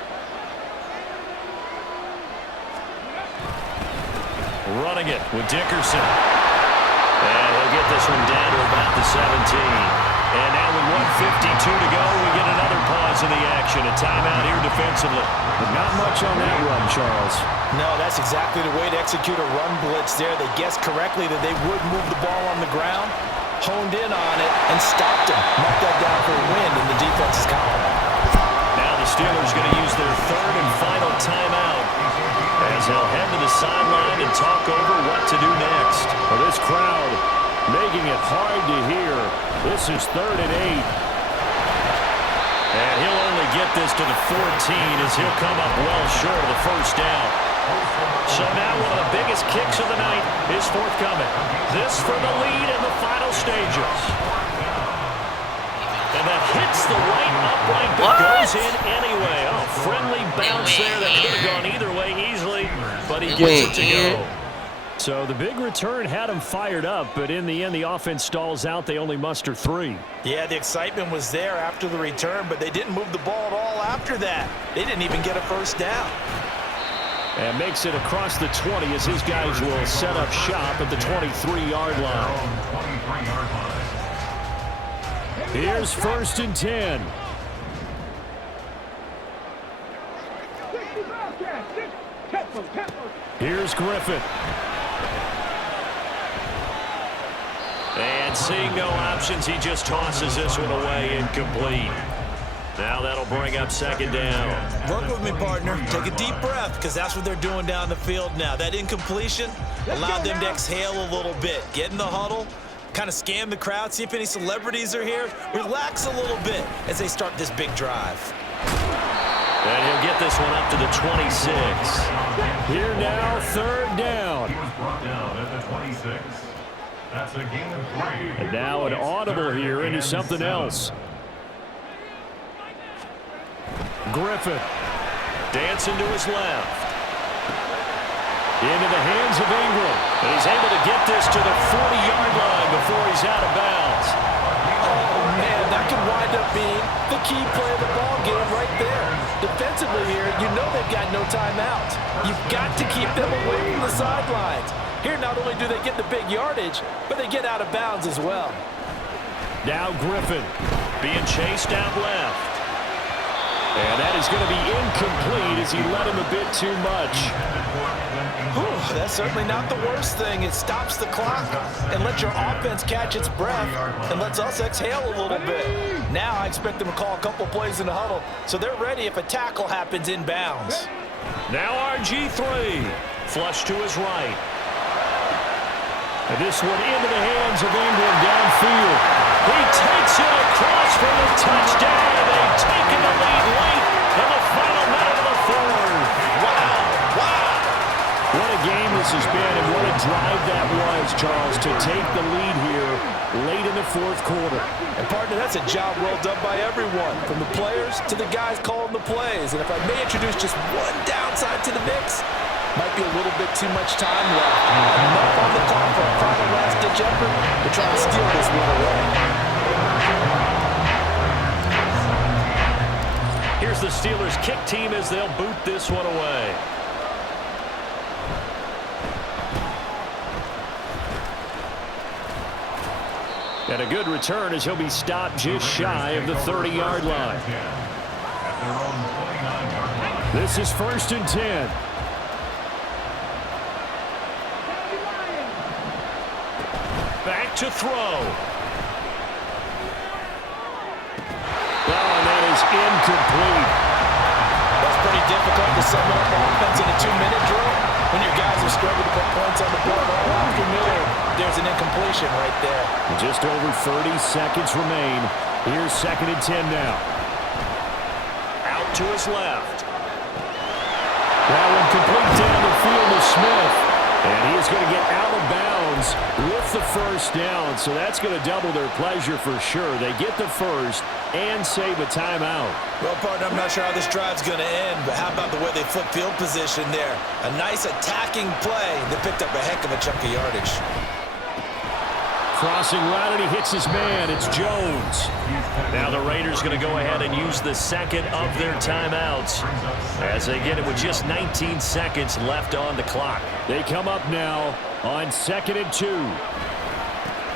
Running it with Dickerson. And he'll get this one down to about the 17. And now with 1:52 to go, we get another pause in the action. A timeout here defensively. But not much on that run, Charles. No, that's exactly the way to execute a run blitz there. They guessed correctly that they would move the ball on the ground, honed in on it, and stopped him. Marked that down for a win in the defense's column. Now the Steelers going to use their 3rd and final timeout as they'll head to the sideline and talk over what to do next. Well, this crowd making it hard to hear. This is 3rd and 8. And he'll only get this to the 14 as he'll come up well short of the 1st down. So now one of the biggest kicks of the night is forthcoming. This for the lead in the final stages. And that hits the right upright but goes in anyway. Oh, friendly bounce there that could have gone either way easily, but he gets it to go. So the big return had him fired up, but in the end, the offense stalls out. They only muster 3. Yeah, the excitement was there after the return, but they didn't move the ball at all after that. They didn't even get a 1st down. And makes it across the 20 as his guys will set up shop at the 23-yard line. Here's 1st and 10. Here's Griffin. And seeing no options, he just tosses this one away incomplete. Now that'll bring up second down. Work with me, partner. Take a deep breath, because that's what they're doing down the field now. That incompletion allowed them to exhale a little bit. Get in the huddle, kind of scan the crowd, see if any celebrities are here. Relax a little bit as they start this big drive. And he'll get this one up to the 26. Here now, third down. He was brought down at the 26. That's a gain of 3. And now an audible here into something else. Griffin. Dancing to his left. Into the hands of Ingram. And he's able to get this to the 40-yard line before he's out of bounds. Oh, man, that could wind up being the key play of the ball game right there. Defensively here, you know they've got no timeouts. You've got to keep them away from the sidelines. Here, not only do they get the big yardage, but they get out of bounds as well. Now Griffin. Being chased out left. And that is going to be incomplete as he led him a bit too much. Whew, that's certainly not the worst thing. It stops the clock and lets your offense catch its breath and lets us exhale a little bit. Now I expect them to call a couple plays in the huddle so they're ready if a tackle happens in bounds. Now RG3. Flush to his right. And this one into the hands of Ingram downfield. He takes it across for the touchdown. They've taken the lead late in the final minute of the fourth. Wow. What a game this has been, and what a drive that was, Charles, to take the lead here late in the fourth quarter. And, partner, that's a job well done by everyone, from the players to the guys calling the plays. And if I may introduce just one downside to the mix, might be a little bit too much time left. Enough on the clock for a final last-ditch effort to try to steal this one away. Here's the Steelers' kick team as they'll boot this one away. And a good return as he'll be stopped just shy of the 30-yard line. This is 1st and 10. Back to throw. Oh, and that is incomplete. That's pretty difficult to sum up offense in a 2-minute drill when your guys have struggled to put points on the board all afternoon. There's an incompletion right there. Just over 30 seconds remain. Here's 2nd and 10 now. Out to his left. That one complete down the field to Smith. And he is going to get out of bounds with the first down. So that's going to double their pleasure for sure. They get the first and save a timeout. Well, partner, I'm not sure how this drive's going to end, but how about the way they flip field position there? A nice attacking play. They picked up a heck of a chunk of yardage. Crossing route, and he hits his man. It's Jones. Now the Raiders going to go ahead and use the second of their timeouts as they get it with just 19 seconds left on the clock. They come up now on 2nd and 2.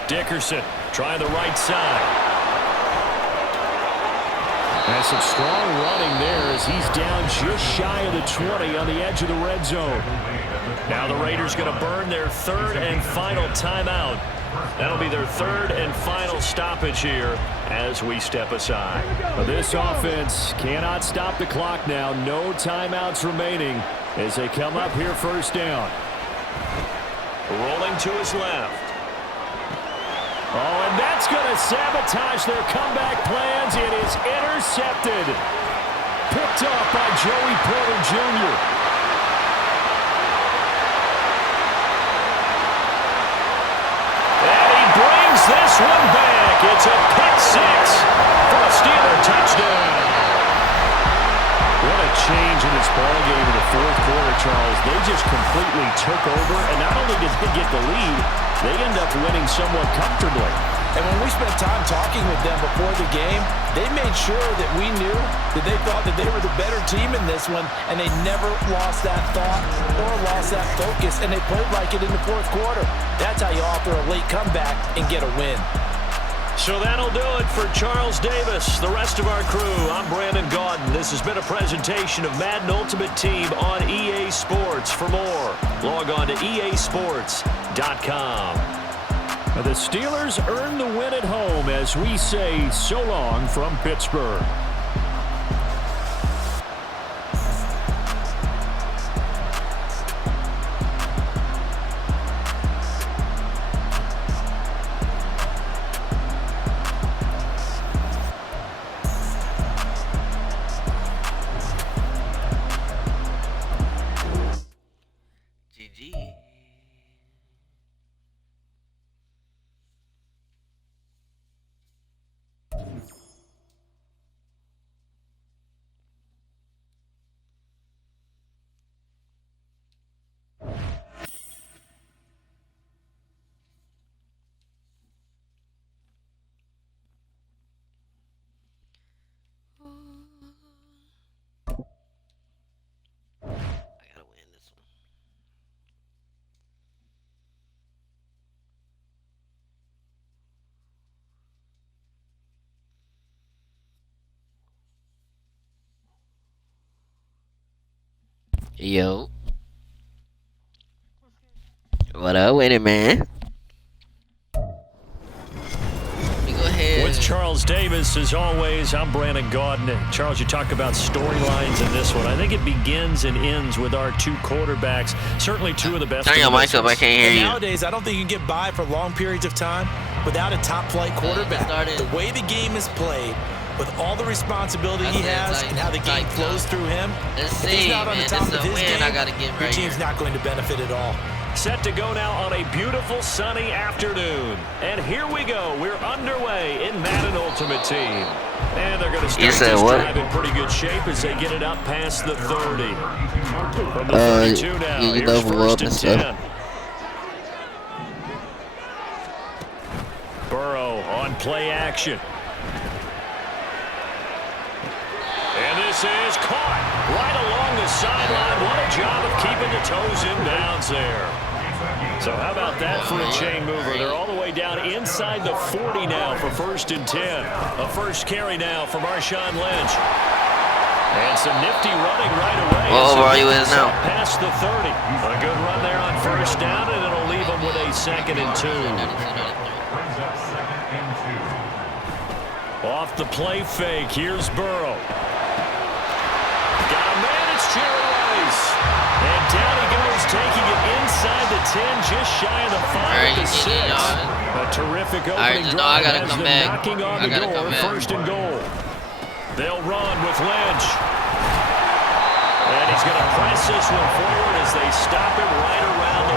Dickerson trying the right side. And some strong running there as he's down just shy of the 20 on the edge of the red zone. Now the Raiders going to burn their third and final timeout. That'll be their third and final stoppage here as we step aside. This offense cannot stop the clock now. No timeouts remaining as they come up here 1st down. Rolling to his left. Oh, and that's going to sabotage their comeback plans. It is intercepted. Picked up by Joey Porter Jr. This one back. It's a pick six for a Steeler touchdown. What a change in this ballgame in the fourth quarter, Charles. They just completely took over, and not only did they get the lead, they end up winning somewhat comfortably. And when we spent time talking with them before the game, they made sure that we knew that they thought that they were the better team in this one, and they never lost that thought or lost that focus, and they played like it in the fourth quarter. That's how you offer a late comeback and get a win. So that'll do it for Charles Davis, the rest of our crew. I'm Brandon Gaudin. This has been a presentation of Madden Ultimate Team on EA Sports. For more, log on to easports.com. The Steelers earn the win at home as we say so long from Pittsburgh. Yo. What up with it, man? With Charles Davis, as always, I'm Brandon Gaudin. Charles, you talk about storylines in this one. I think it begins and ends with our two quarterbacks. Certainly two of the best. Turn your mic up. I can't hear you. Nowadays, I don't think you can get by for long periods of time without a top-flight quarterback. The way the game is played, with all the responsibility he has and how the game flows through him, if he's not on the top of his game, your team's not going to benefit at all. Set to go now on a beautiful sunny afternoon. And here we go. We're underway in Madden Ultimate Team. And they're going to start this drive in pretty good shape as they get it up past the 30. From the 32 now, here's first and 10. Burrow on play action. And this is caught right along the sideline. What a job of keeping the toes in bounds there. So how about that for a chain mover? They're all the way down inside the 40 now for first and 10. A first carry now for Marshawn Lynch. And some nifty running right away. What over are you in now? Past the 30. A good run there on first down, and it'll leave them with a 2nd and 2. Off the play fake, here's Burrow. Got a man, it's Jerry Rice. And down he goes, taking it inside the 10, just shy of the 5 at the 6. A terrific opening drive has them knocking on the door, first and goal. They'll run with Lynch. And he's going to press this one forward as they stop him right around the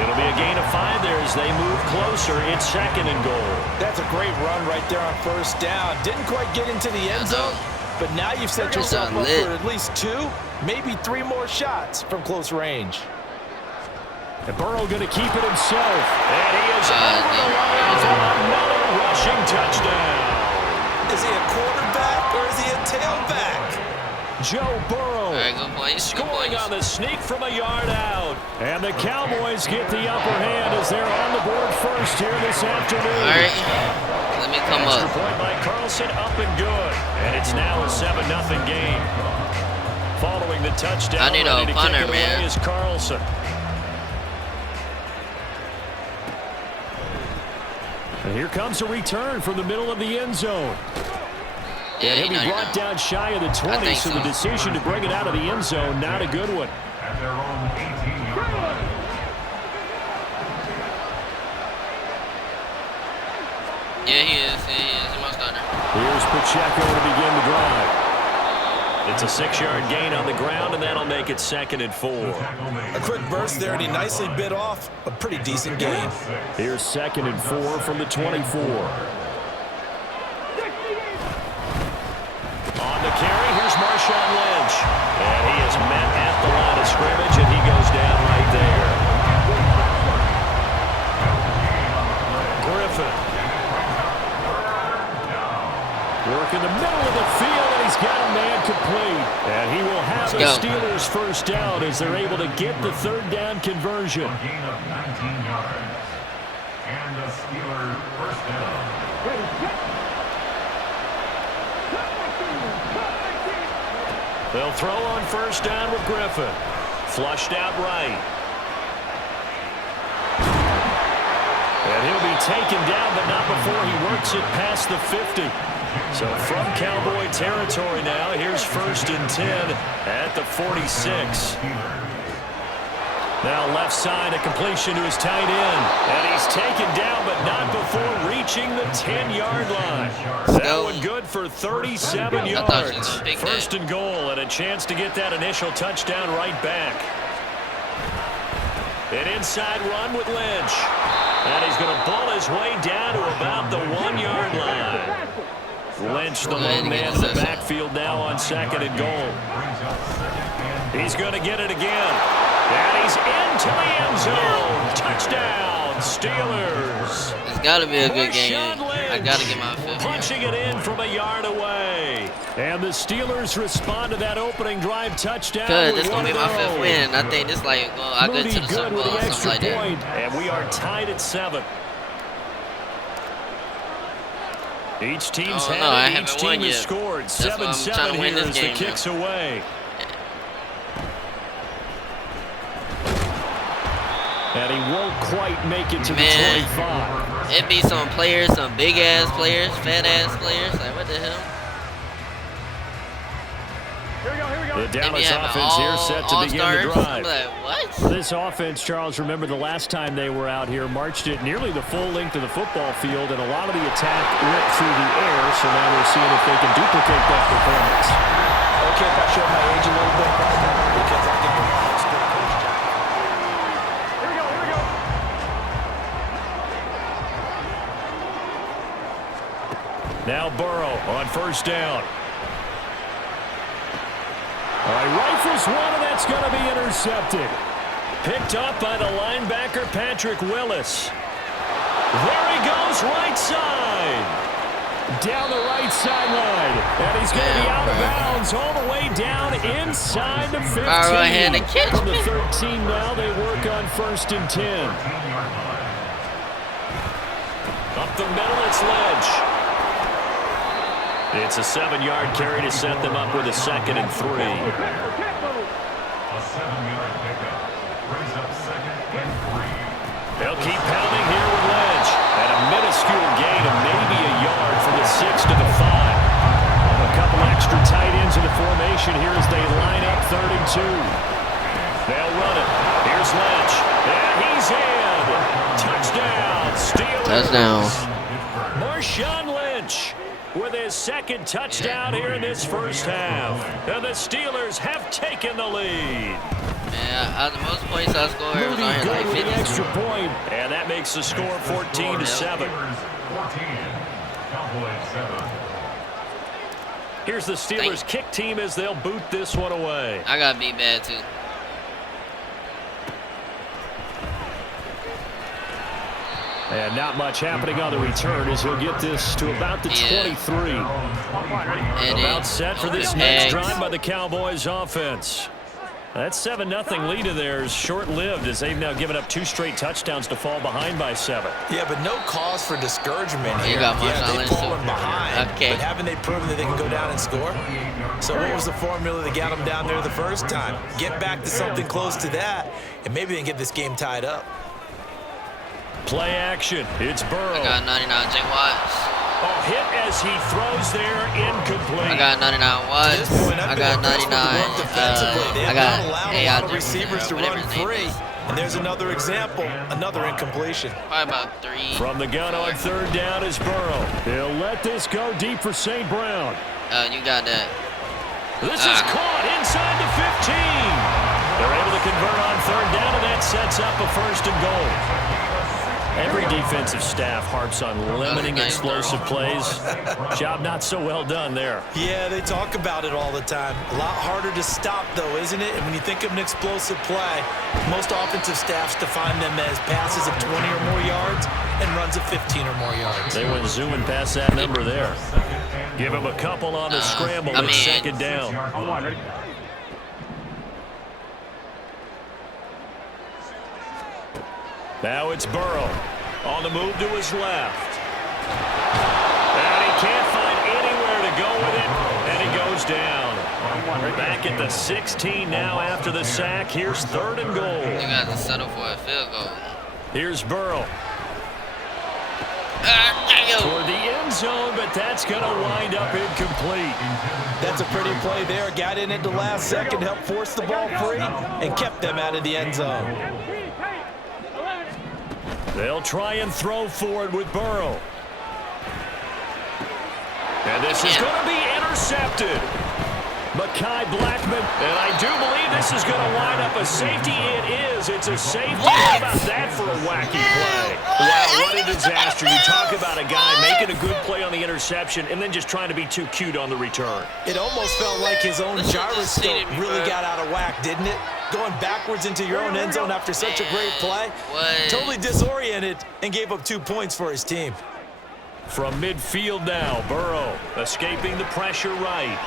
1. It'll be a gain of 5 there as they move closer. It's 2nd and goal. That's a great run right there on first down. Didn't quite get into the end zone, but now you've set yourself up for at least 2, maybe 3 more shots from close range. And Burrow going to keep it himself. And he is over the line for another rushing touchdown. Is he a quarterback or is he a tailback? Joe Burrow scoring on the sneak from a yard out. And the Cowboys get the upper hand as they're on the board first here this afternoon. All right, let me come Extra up. point by Carlson, up and good. And it's now a 7-0 game. Following the touchdown, I need a punter, man. Is Carlson. And here comes a return from the middle of the end zone. Yeah, and he'll be brought down shy of the 20, so the decision to bring it out of the end zone, not a good one. At their own 18-yard line. Yeah, he is. He's my starter. Here's Pacheco to begin the drive. It's a 6-yard gain on the ground, and that'll make it 2nd and 4. A quick burst there, and he nicely bit off a pretty decent gain. Here's 2nd and 4 from the 24. On the carry, here's Marshawn Lynch. And he is met at the line of scrimmage, and he goes down right there. Griffin. Work in the middle of the field, and he's got a man complete. And he will have the Steelers first down as they're able to get the 3rd down conversion. A gain of 19 yards. And the Steelers first down. They'll throw on first down with Griffin. Flushed out right. And he'll be taken down, but not before he works it past the 50. So from Cowboy territory now, here's 1st and 10 at the 46. Now left side, a completion to his tight end. And he's taken down, but not before reaching the 10-yard line. That one good for 37 yards. 1st and goal, and a chance to get that initial touchdown right back. An inside run with Lynch. And he's going to pull his way down to about the 1-yard line. Lynch, the lone man in the backfield now on 2nd and goal. He's going to get it again. And he's into the end zone. Touchdown, Steelers. It's got to be a good game. I got to get my 5th. Punching it in from a yard away. And the Steelers respond to that opening drive touchdown. Good, this is going to be my 5th win. I think this like I'll go to the Super Bowl or something like that. And we are tied at 7. Each team's had it. Each team has scored. 7-7 here as the kicks away. And he won't quite make it to the 25. It'd be some players, some big-ass players, fat-ass players. Like, what the hell? The Dallas offense here set to begin the drive. Like, what? This offense, Charles, remember the last time they were out here, marched it nearly the full length of the football field, and a lot of the attack went through the air, so now we're seeing if they can duplicate that performance. Okay, if I show my age a little bit, because I can do a good coach job. Here we go. Now Burrow on first down. All right, rifles one, and that's going to be intercepted. Picked up by the linebacker, Patrick Willis. There he goes, right side. Down the right sideline. And he's going to be out of bounds all the way down inside the 15. From the 13 now, they work on 1st and 10. Up the middle, it's Lynch. It's a 7-yard carry to set them up with a 2nd and 3. A 7-yard pickup brings up 2nd and 3. They'll keep pounding here with Lynch. At a minuscule gain of maybe a yard from the 6 to the 5. A couple extra tight ends in the formation here as they line up 3rd and 2. They'll run it. Here's Lynch. And he's in. Touchdown, Steelers. Touchdown. Marshawn Lynch with his 2nd touchdown here in this first half. And the Steelers have taken the lead. Yeah, the most points I scored was on here like 50. Extra point, and that makes the score 14 to 7. 14. Cowboys 7. Here's the Steelers kick team as they'll boot this one away. I gotta be bad too. And not much happening on the return as he'll get this to about the 23. About set for this next drive by the Cowboys offense. That 7-0 lead of theirs short-lived as they've now given up 2 straight touchdowns to fall behind by 7. Yeah, but no cause for discouragement here. You got they've fallen behind, okay. but haven't they proven that they can go down and score? So what was the formula that got them down there the first time? Get back to something close to that, and maybe they can get this game tied up. Play action. It's Burrow. I got 99 J. Watts. Oh, hit as he throws there, incomplete. I got 99 Watts. I got 99. I got a lot of receivers to run free. And there's another example, another incompletion. Probably about 3. From the gun on 3rd down is Burrow. He'll let this go deep for St. Brown. You got that. This is caught inside the 15. They're able to convert on 3rd down, and that sets up a 1st and goal. Every defensive staff harps on limiting explosive plays. Job not so well done there. Yeah, they talk about it all the time. A lot harder to stop, though, isn't it? And when you think of an explosive play, most offensive staffs define them as passes of 20 or more yards and runs of 15 or more yards. They went zooming past that number there. Give them a couple on the scramble at 2nd down. Now it's Burrow on the move to his left. And he can't find anywhere to go with it, and he goes down. Back at the 16 now after the sack. Here's 3rd and goal. You got to settle for a field goal. Here's Burrow. Toward the end zone, but that's going to wind up incomplete. That's a pretty play there. Got in at the last second, helped force the ball free, and kept them out of the end zone. They'll try and throw for it with Burrow. And this is going to be intercepted. Mekhi Blackman, and I do believe this is going to wind up a safety. It is. It's a safety. How about that for a wacky play? Wow, what a disaster. You talk about a guy making a good play on the interception and then just trying to be too cute on the return. It almost felt like his own gyroscope really got out of whack, didn't it? Going backwards into your own end zone after such a great play. Totally disoriented and gave up 2 points for his team. From midfield now, Burrow escaping the pressure right.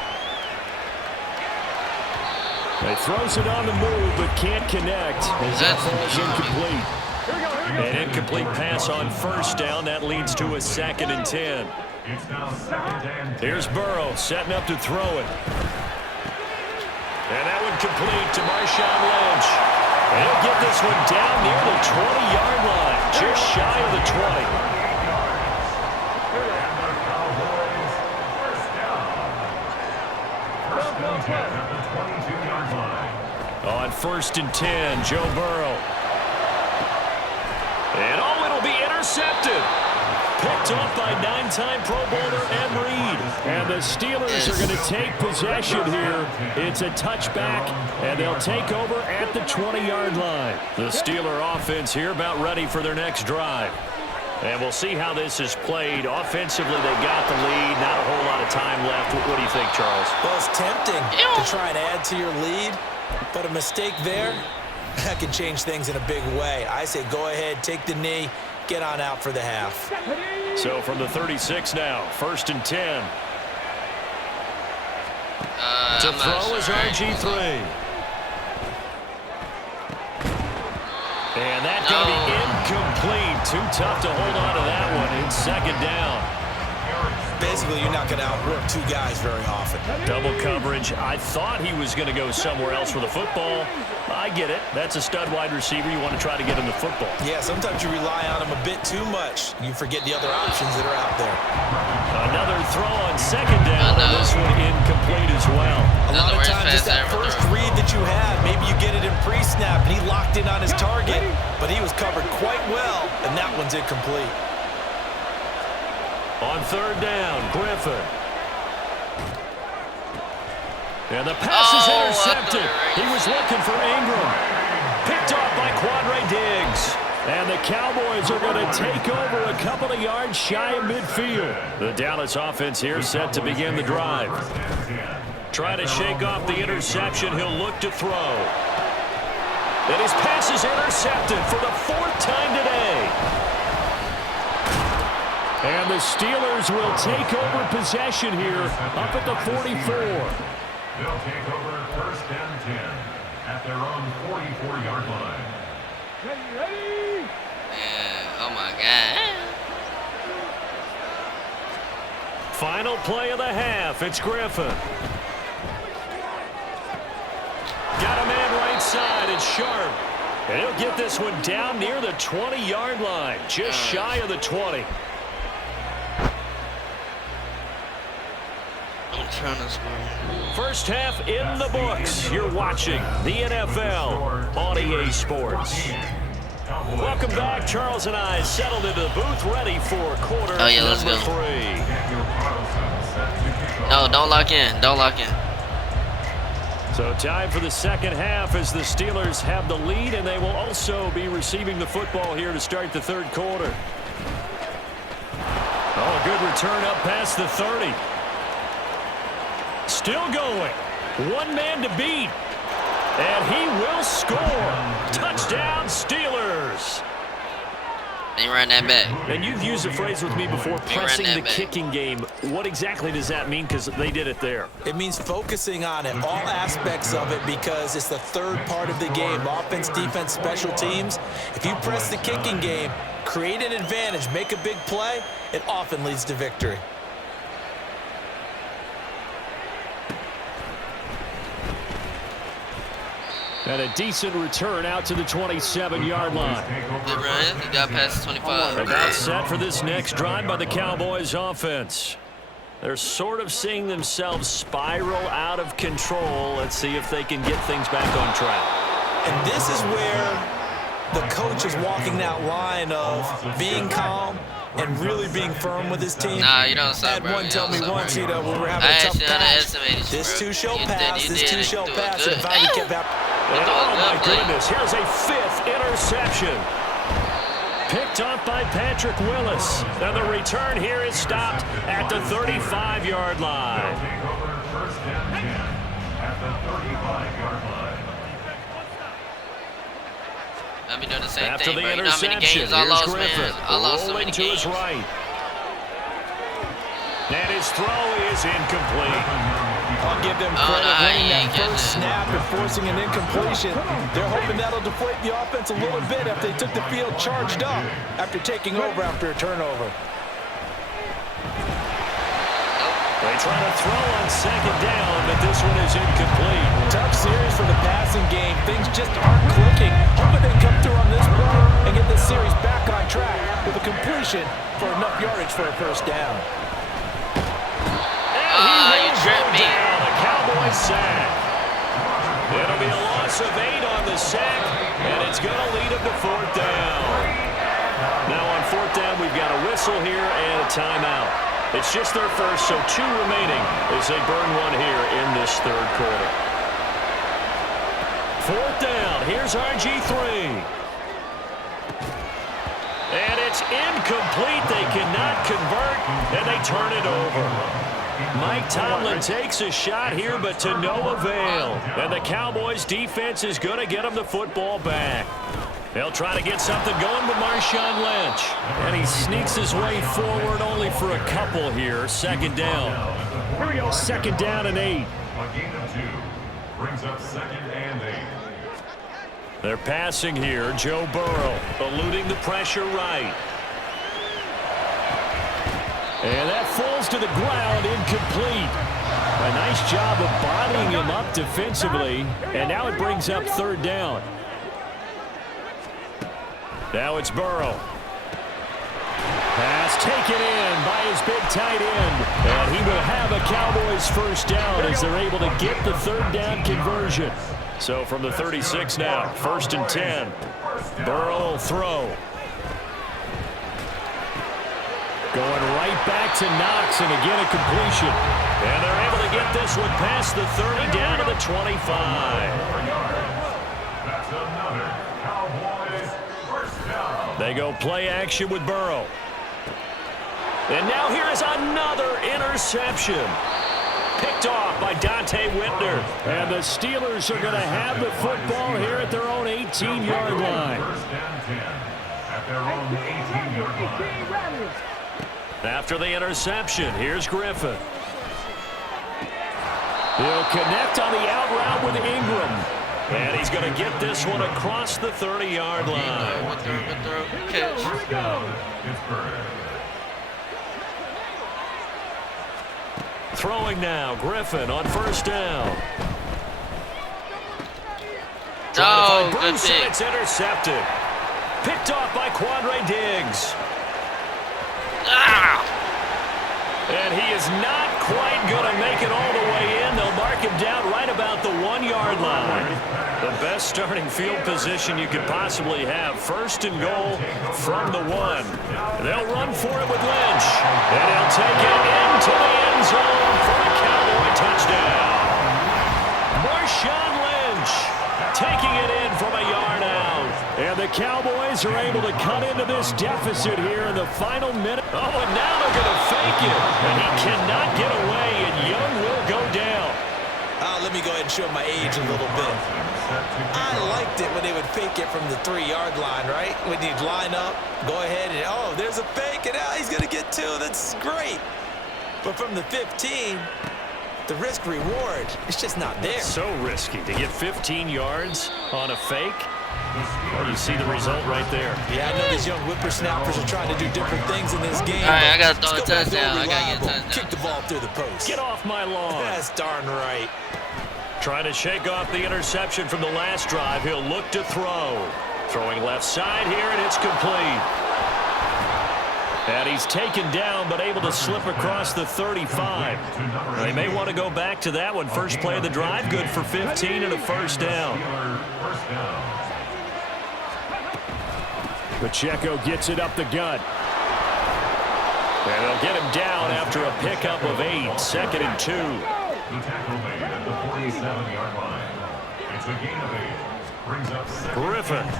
He throws it on the move, but can't connect. His effort is incomplete. An incomplete pass on 1st down. That leads to a 2nd and 10. Here's Burrow setting up to throw it. And that one complete to Marshawn Lynch. And he'll get this one down near the 20-yard line, just shy of the 20. On 1st and 10, Joe Burrow. And it'll be intercepted. Picked off by 9-time Pro Bowler Ed Reed. And the Steelers are going to take possession here. It's a touchback, and they'll take over at the 20-yard line. The Steeler offense here about ready for their next drive. And we'll see how this is played. Offensively, they got the lead. Not a whole lot of time left. What do you think, Charles? Well, it's tempting to try and add to your lead, but a mistake there, that can change things in a big way. I say go ahead, take the knee, get on out for the half. So from the 36 now, 1st and 10. To throw is RG3. And that's going to be incomplete. Too tough to hold on to that one. It's 2nd down. Basically, you're not going to outwork two guys very often. Double coverage. I thought he was going to go somewhere else for the football. I get it. That's a stud wide receiver. You want to try to get him the football. Yeah, sometimes you rely on him a bit too much. You forget the other options that are out there. Another throw on 2nd down. And this one incomplete as well. A lot of times, just that first read that you have, maybe you get it in pre-snap, and he locked in on his target, but he was covered quite well, and that one's incomplete. On 3rd down, Griffin. And the pass is intercepted. He was looking for Ingram. Picked off by Quandre Diggs. And the Cowboys are going to take over a couple of yards shy of midfield. The Dallas offense here set to begin the drive. Trying to shake off the interception. He'll look to throw. And his pass is intercepted for the 4th time today. And the Steelers will take over possession here up at the 44. They'll take over 1st and 10 at their own 44-yard line. Yeah, oh my God. Final play of the half. It's Griffin. Got a man right side. It's Sharp. And he'll get this one down near the 20-yard line, just shy of the 20. Trying to score. First half in the books. You're watching the NFL on EA Sports. Welcome back. Charles and I settled into the booth ready for quarter let's number go. 3. No, don't lock in. Don't lock in. So time for the second half as the Steelers have the lead, and they will also be receiving the football here to start the 3rd quarter. Oh, a good return up past the 30. Still going. One man to beat. And he will score. Touchdown, Steelers. They run that back. And you've used the phrase with me before, pressing the kicking game. What exactly does that mean? Because they did it there. It means focusing on it, all aspects of it, because it's the 3rd part of the game. Offense, defense, special teams. If you press the kicking game, create an advantage, make a big play, it often leads to victory. And a decent return out to the 27-yard line. Good run. He got past 25. About set for this next drive by the Cowboys offense. They're sort of seeing themselves spiral out of control. Let's see if they can get things back on track. And this is where the coach is walking that line of being calm and really being firm with his team. Nah, you don't suck, Had bro. one tell me once, when we were having a tough patch, this too shall pass, this too shall pass, and finally kept happening. And oh, my goodness, here's a 5th interception. Picked up by Patrick Willis. And the return here is stopped at the 35-yard line. Take over 1st and 10 at the 35-yard line. I'll be doing the same After thing, the bro. You know how many interception, games I lost, Griffin, man? I lost so many rolling to games. his right. And his throw is incomplete. I'll give them credit winning that first snap and forcing an incompletion. They're hoping that'll deflate the offense a little bit after they took the field charged up after taking over after a turnover. They try to throw on 2nd down, but this one is incomplete. Tough series for the passing game. Things just aren't clicking. to run this play and get this series back on track with a completion for enough yardage for a first down. You tripped me. A Cowboys sack. It'll be a loss of 8 on the sack, and it's going to lead them to 4th down. Now on 4th down, we've got a whistle here and a timeout. It's just their first, so 2 remaining as they burn one here in this 3rd quarter. 4th down. Here's RG3. And it's incomplete. They cannot convert, and they turn it over. Mike Tomlin takes a shot here, but to no avail. And the Cowboys' defense is going to get them the football back. They'll try to get something going with Marshawn Lynch. And he sneaks his way forward only for a couple here. 2nd down. Here we go. 2nd down and 8. A gain of 2 brings up 2nd and 8. They're passing here. Joe Burrow eluding the pressure right. And that falls to the ground, incomplete. A nice job of bodying him up defensively. And now it brings up 3rd down. Now it's Burrow. Pass taken in by his big tight end. And he will have a Cowboys first down as they're able to get the 3rd down conversion. So from the 36 now, 1st and 10. Burrow will throw. Going right back to Knox, and again a completion. And they're able to get this one past the 30 down to the 25. That's another Cowboys first down. They go play action with Burrow. And now here is another interception. Picked off by Dante Whitner. And the Steelers are going to have the football here at their own 18-yard line. 1st and 10 at their own 18-yard line. After the interception, here's Griffin. He'll connect on the out route with Ingram. And he's going to get this one across the 30-yard line. With the catch. Throwing now, Griffin on 1st down. Oh, good Bruce, pick. and it's intercepted. Picked off by Quandre Diggs. And he is not quite going to make it all the way in. They'll mark him down right about the 1-yard line. The best starting field position you could possibly have. 1st and goal from the 1. They'll run for it with Lynch. And he'll take it into the end zone for a Cowboy touchdown. Marshawn Lynch taking it in from a yard out. And the Cowboys are able to cut into this deficit here in the final minute. Oh, and now they're going to fake it. And he cannot get away, and Young will go down. Let me go ahead and show my age a little bit. I liked it when they would fake it from the 3-yard line, right? When you'd line up, go ahead and, oh, there's a fake, and now he's going to get 2. That's great. But from the 15, the risk-reward, it's just not there. So risky to get 15 yards on a fake. Well, you see the result right there. Yeah, I know these young whippersnappers are trying to do different things in this game. All right, I got to throw a touchdown. I got to get a touchdown. Kick the ball through the post. Get off my lawn. That's darn right. Trying to shake off the interception from the last drive. He'll look to throw. Throwing left side here, and it's complete. And he's taken down, but able to slip across the 35. They may want to go back to that one. First play of the drive, good for 15 and a first down. Pacheco gets it up the gut. And they'll get him down after a pickup of 8. 2nd and 2. The tackle made at the 47-yard line. It's a gain of 8. Brings up 2nd Griffin. and 2.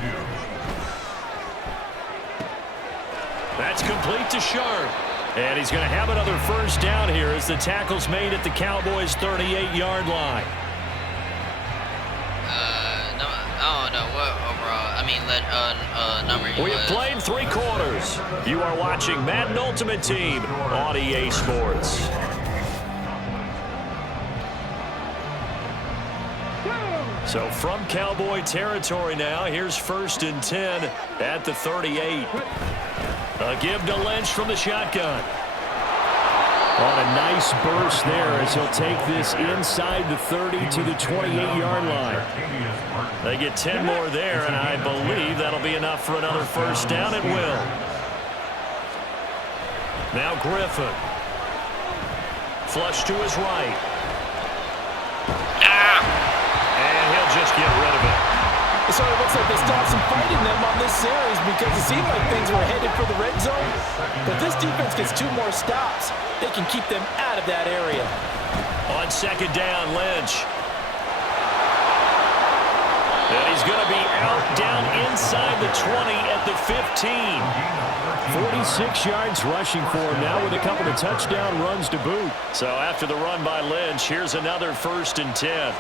That's complete to Sharp. And he's going to have another first down here as the tackle's made at the Cowboys' 38-yard line. No, I don't know what overall. I mean, number he We was. have played 3 quarters. You are watching Madden Ultimate Team on EA Sports. So from Cowboy territory now, here's 1st and 10 at the 38. A give to Lynch from the shotgun. On a nice burst there as he'll take this inside the 30 to the 28-yard line. They get 10 more there, and I believe that'll be enough for another first down. It will. Now Griffin. Flush to his right. And he'll just get rid of it. So it looks like they stopped some fighting them on this series because it seemed like things were headed for the red zone. But this defense gets 2 more stops. They can keep them out of that area. On second down, Lynch. And he's going to be out down inside the 20 at the 15. 46 yards rushing for him now with a couple of touchdown runs to boot. So after the run by Lynch, here's another 1st and 10.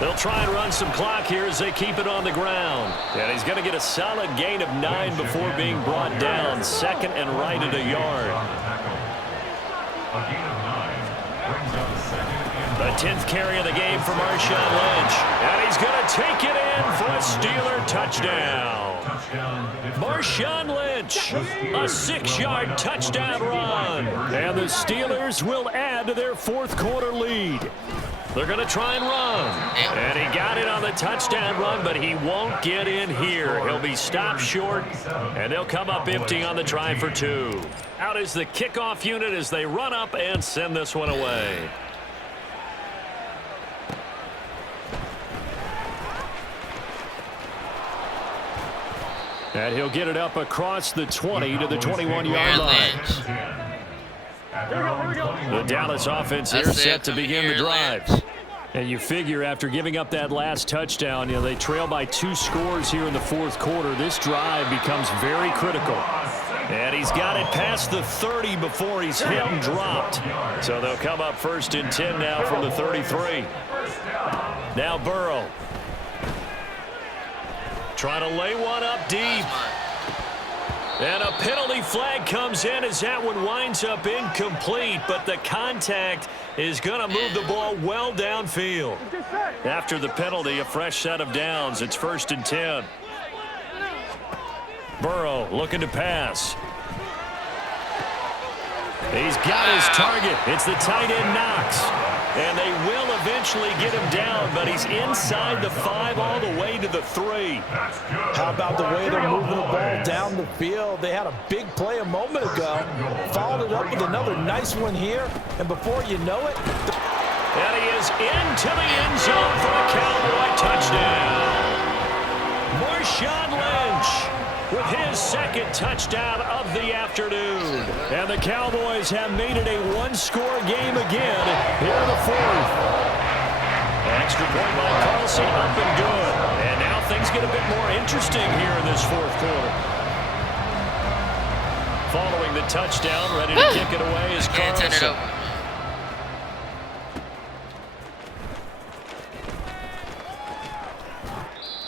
They'll try and run some clock here as they keep it on the ground. And he's going to get a solid gain of 9 before being brought down. 2nd and right at a yard. A gain of 9 brings up 2nd and The 10th carry of the game for Marshawn Lynch. And he's going to take it in for a Steeler touchdown. Marshawn Lynch, a 6-yard touchdown run. And the Steelers will add to their 4th quarter lead. They're going to try and run. And he got it on the touchdown run, but he won't get in here. He'll be stopped short, and they'll come up empty on the try for 2. Out is the kickoff unit as they run up and send this one away. And he'll get it up across the 20 to the 21-yard line. The Dallas offense here set to begin the drive. And you figure after giving up that last touchdown, they trail by 2 scores here in the 4th quarter. This drive becomes very critical. And he's got it past the 30 before he's hit and dropped. So they'll come up 1st and 10 now from the 33. Now Burrow. Trying to lay one up deep. And a penalty flag comes in as that one winds up incomplete, but the contact is going to move the ball well downfield. After the penalty, a fresh set of downs. It's 1st and 10. Burrow looking to pass. He's got his target. It's the tight end Knox. And they will eventually get him down, but he's inside the 5 all the way to the 3. How about the way they're moving the ball down the field? They had a big play a moment ago. Followed it up with another nice one here. And before you know it... And he is into the end zone for a Cowboy touchdown. Marshawn Lynch with his 2nd touchdown of the afternoon. And the Cowboys have made it a 1-score game again here in the 4th. Extra point by Carlson, up and good. And now things get a bit more interesting here in this 4th quarter. Following the touchdown, ready to kick it away is Carlson. Turn it over.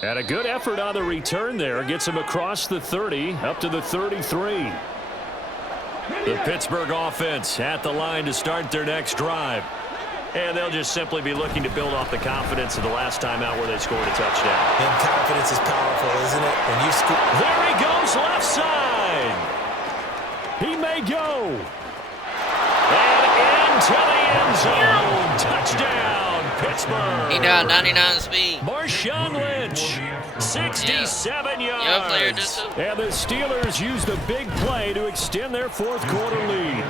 And a good effort on the return there. Gets him across the 30, up to the 33. The Pittsburgh offense at the line to start their next drive. And they'll just simply be looking to build off the confidence of the last time out where they scored a touchdown. And confidence is powerful, isn't it? When you score. There he goes, left side. He may go. And into the end zone. Touchdown, Pittsburgh. He got 99 speed. Marshawn Lynch, 67 yards. Your player did too. And the Steelers use the big play to extend their 4th quarter lead.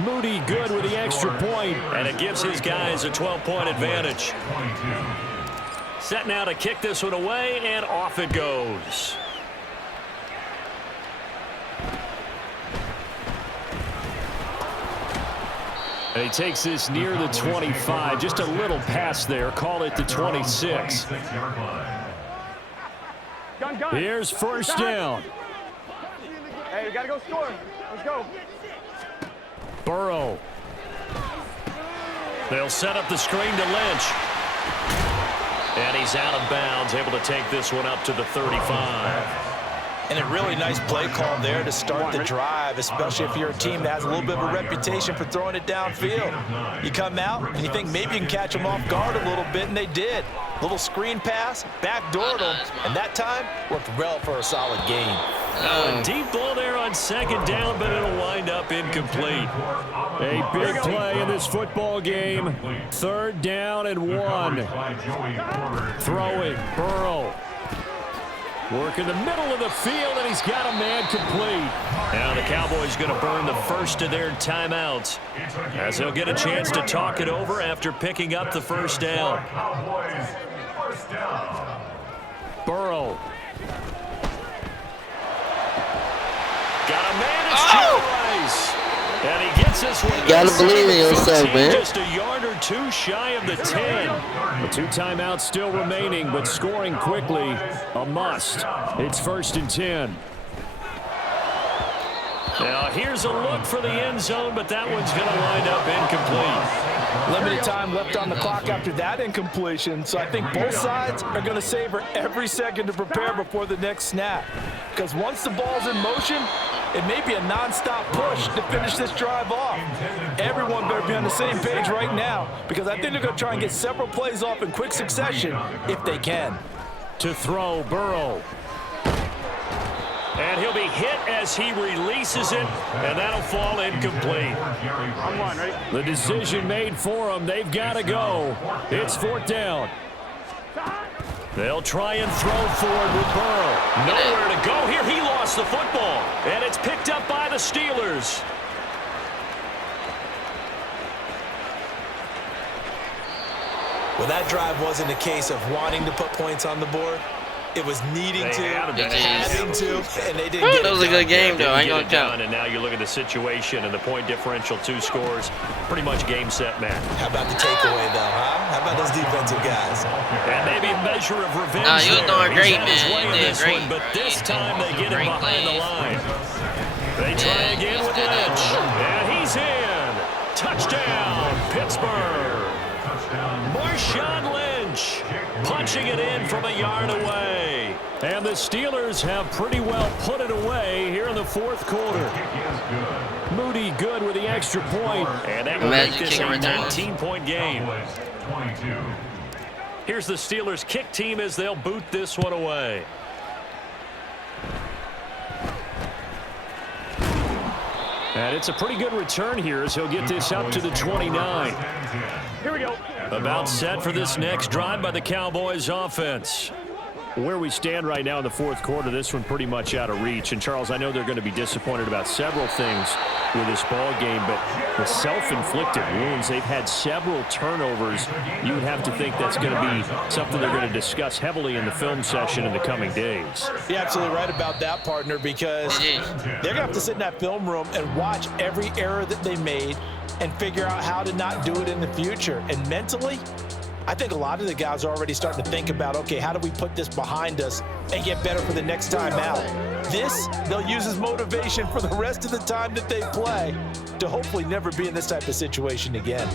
Moody good with the extra point. And it gives his guys a 12-point advantage. Set now to kick this one away, and off it goes. And he takes this near the 25. Just a little pass there. Call it the 26. Here's 1st down. Hey, we got to go score. Let's go. Burrow. They'll set up the screen to Lynch. And he's out of bounds, able to take this one up to the 35. And a really nice play call there to start the drive, especially if you're a team that has a little bit of a reputation for throwing it downfield. You come out and you think maybe you can catch them off guard a little bit, and they did. Little screen pass, backdoored him, and that time worked well for a solid gain. A deep ball there on second down, but it'll wind up incomplete. A big play in this football game. 3rd down and 1. Throwing, Burrow. Working the middle of the field, and he's got a man complete. Now the Cowboys going to burn the first of their timeouts, as they'll get a chance to talk it over after picking up the first down. Burrow. Got a man as Rice. And he gets this one. You gotta believe in yourself, man. Just a yard or two shy of the 10. The 2 timeouts still remaining, but scoring quickly, a must. It's 1st and 10. Now here's a look for the end zone, but that one's going to wind up incomplete. Limited time left on the clock after that incompletion, so I think both sides are going to savor every second to prepare before the next snap. Because once the ball's in motion, it may be a nonstop push to finish this drive off. Everyone better be on the same page right now, because I think they're going to try and get several plays off in quick succession if they can. To throw, Burrow. And he'll be hit as he releases it, and that'll fall incomplete. The decision made for them. They've got to go. It's 4th down. They'll try and throw forward with Burrow. Nowhere to go here. He lost the football, and it's picked up by the Steelers. Well, that drive wasn't a case of wanting to put points on the board. It was needing to, having to, and they didn't get it. That was a good game, though. I ain't gonna count. And now you look at the situation and the point differential, 2 scores, pretty much game, set, match. How about the takeaway, though, huh? How about those defensive guys? And maybe a measure of revenge. Nah, you were doing great, man. You did great. But this time they get him behind the line. They try again with Lynch. And he's in. Touchdown, Pittsburgh. Marshawn Lynch punching it in from a yard away. And the Steelers have pretty well put it away here in the 4th quarter. Moody good with the extra point. And that will make this a 19-point game. Here's the Steelers kick team as they'll boot this one away. And it's a pretty good return here as he'll get this up to the 29. Here we go. About set for this next drive by the Cowboys offense. Where we stand right now in the 4th quarter, this one pretty much out of reach. And, Charles, I know they're going to be disappointed about several things with this ball game, but the self-inflicted wounds, they've had several turnovers. You would have to think that's going to be something they're going to discuss heavily in the film session in the coming days. You're absolutely right about that, partner, because they're going to have to sit in that film room and watch every error that they made and figure out how to not do it in the future. And mentally, I think a lot of the guys are already starting to think about, okay, how do we put this behind us and get better for the next time out? This, they'll use as motivation for the rest of the time that they play to hopefully never be in this type of situation again.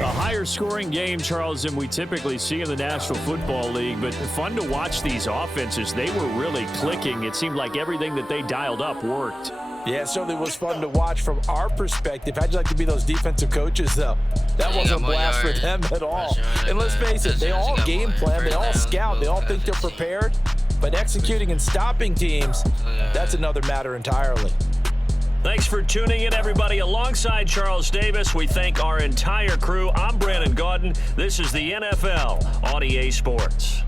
A higher scoring game, Charles, than we typically see in the National Football League, but fun to watch these offenses. They were really clicking. It seemed like everything that they dialed up worked. Yeah, it certainly was fun to watch from our perspective. How'd you like to be those defensive coaches, though? That wasn't a blast for them at all. And let's face it, they all game plan, they all scout, they all think they're prepared. But executing and stopping teams, that's another matter entirely. Thanks for tuning in, everybody. Alongside Charles Davis, we thank our entire crew. I'm Brandon Gaudin. This is the NFL on EA Sports.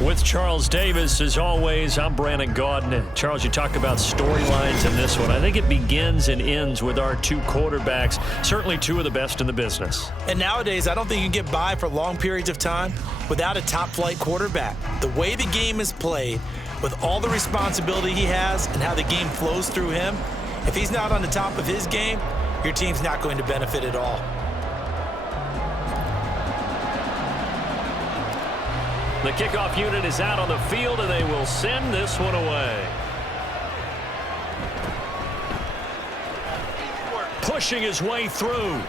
With Charles Davis, as always, I'm Brandon Gaudin. Charles, you talk about storylines in this one. I think it begins and ends with our two quarterbacks, certainly two of the best in the business. And nowadays, I don't think you can get by for long periods of time without a top-flight quarterback. The way the game is played, with all the responsibility he has and how the game flows through him, if he's not on the top of his game, your team's not going to benefit at all. The kickoff unit is out on the field, and they will send this one away. Pushing his way through.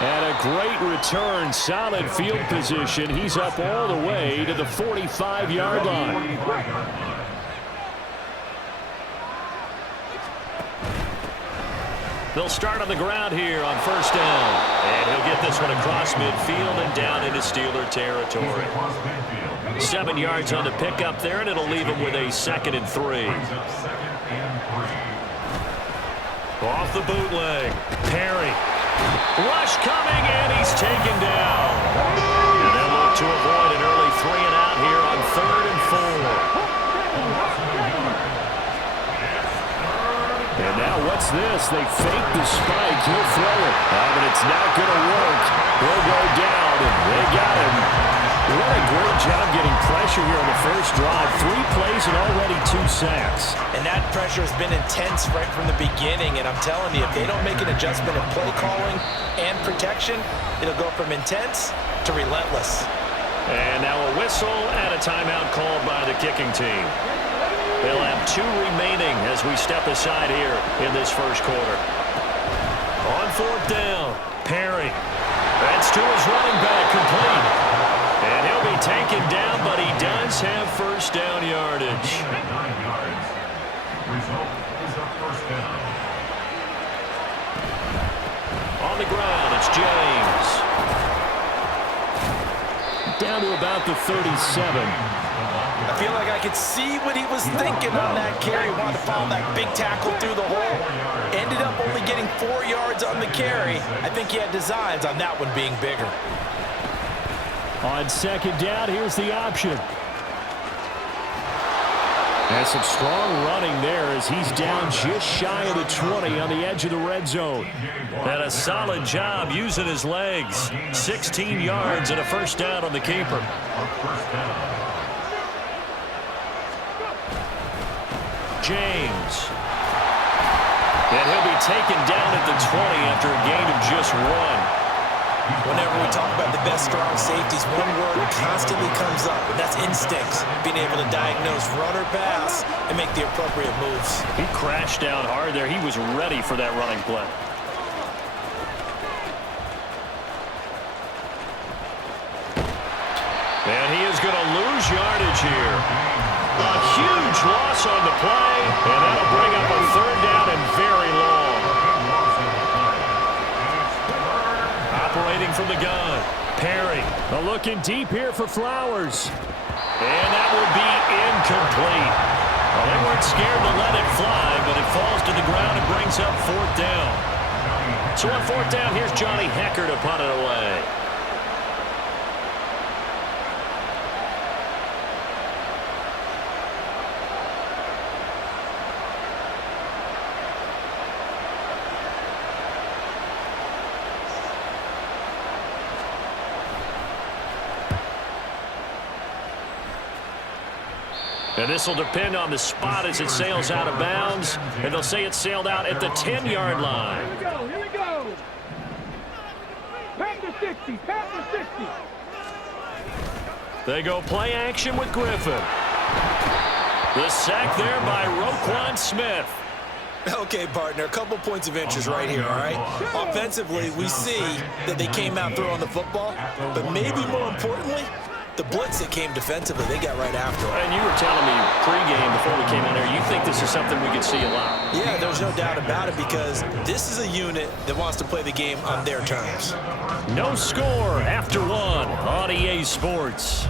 And a great return, solid field position. He's up all the way to the 45-yard line. They'll start on the ground here on first down. And he'll get this one across midfield and down into Steeler territory. 7 yards on the pickup there, and it'll leave him with a 2nd and 3. Off the bootleg. Perry. Rush coming, and he's taken down. And they'll look to avoid an early 3 and out here on 3rd and 4. And now what's this? They fake the spike. He'll throw it. But it's not going to work. He'll go down, and they got him. What a great job getting pressure here on the first drive. 3 plays and already 2 sacks. And that pressure has been intense right from the beginning. And I'm telling you, if they don't make an adjustment in play calling and protection, it'll go from intense to relentless. And now a whistle and a timeout called by the kicking team. They'll have 2 remaining as we step aside here in this first quarter. On 4th down, Perry. That's to his running back, complete. And he'll be taken down, but he does have first down yardage. 9 yards. Result is a first down. On the ground, it's James. Down to about the 37. I feel like I could see what he was thinking on that carry. Wanted to follow that big tackle through the hole. Ended up only getting 4 yards on the carry. I think he had designs on that one being bigger. On 2nd down, here's the option. And some strong running there as he's down just shy of the 20 on the edge of the red zone. And a solid job using his legs. 16 yards and a first down on the keeper. James. And he'll be taken down at the 20 after a gain of just 1. Whenever we talk about the best strong safeties, one word constantly comes up, and that's instincts. Being able to diagnose run or pass and make the appropriate moves. He crashed down hard there. He was ready for that running play. And he is going to lose yardage here. A huge loss on the play, and that'll bring up a 3rd down and very long. Operating from the gun, Perry. Looking deep here for Flowers. And that will be incomplete. Well, they weren't scared to let it fly, but it falls to the ground and brings up 4th down. So on 4th down, here's Johnny Hecker to punt it away. And this will depend on the spot as it sails out of bounds. And they'll say it sailed out at the 10-yard line. Here we go, here we go. Pass to 60, pass to 60. They go play action with Griffin. The sack there by Roquan Smith. Okay, partner, a couple points of interest right here, all right? Offensively, we see that they came out throwing the football, but maybe more importantly, the blitz that came defensively, they got right after it. And you were telling me pregame before we came out here, you think this is something we could see a lot. Yeah, there's no doubt about it because this is a unit that wants to play the game on their terms. No score after 1 on EA Sports.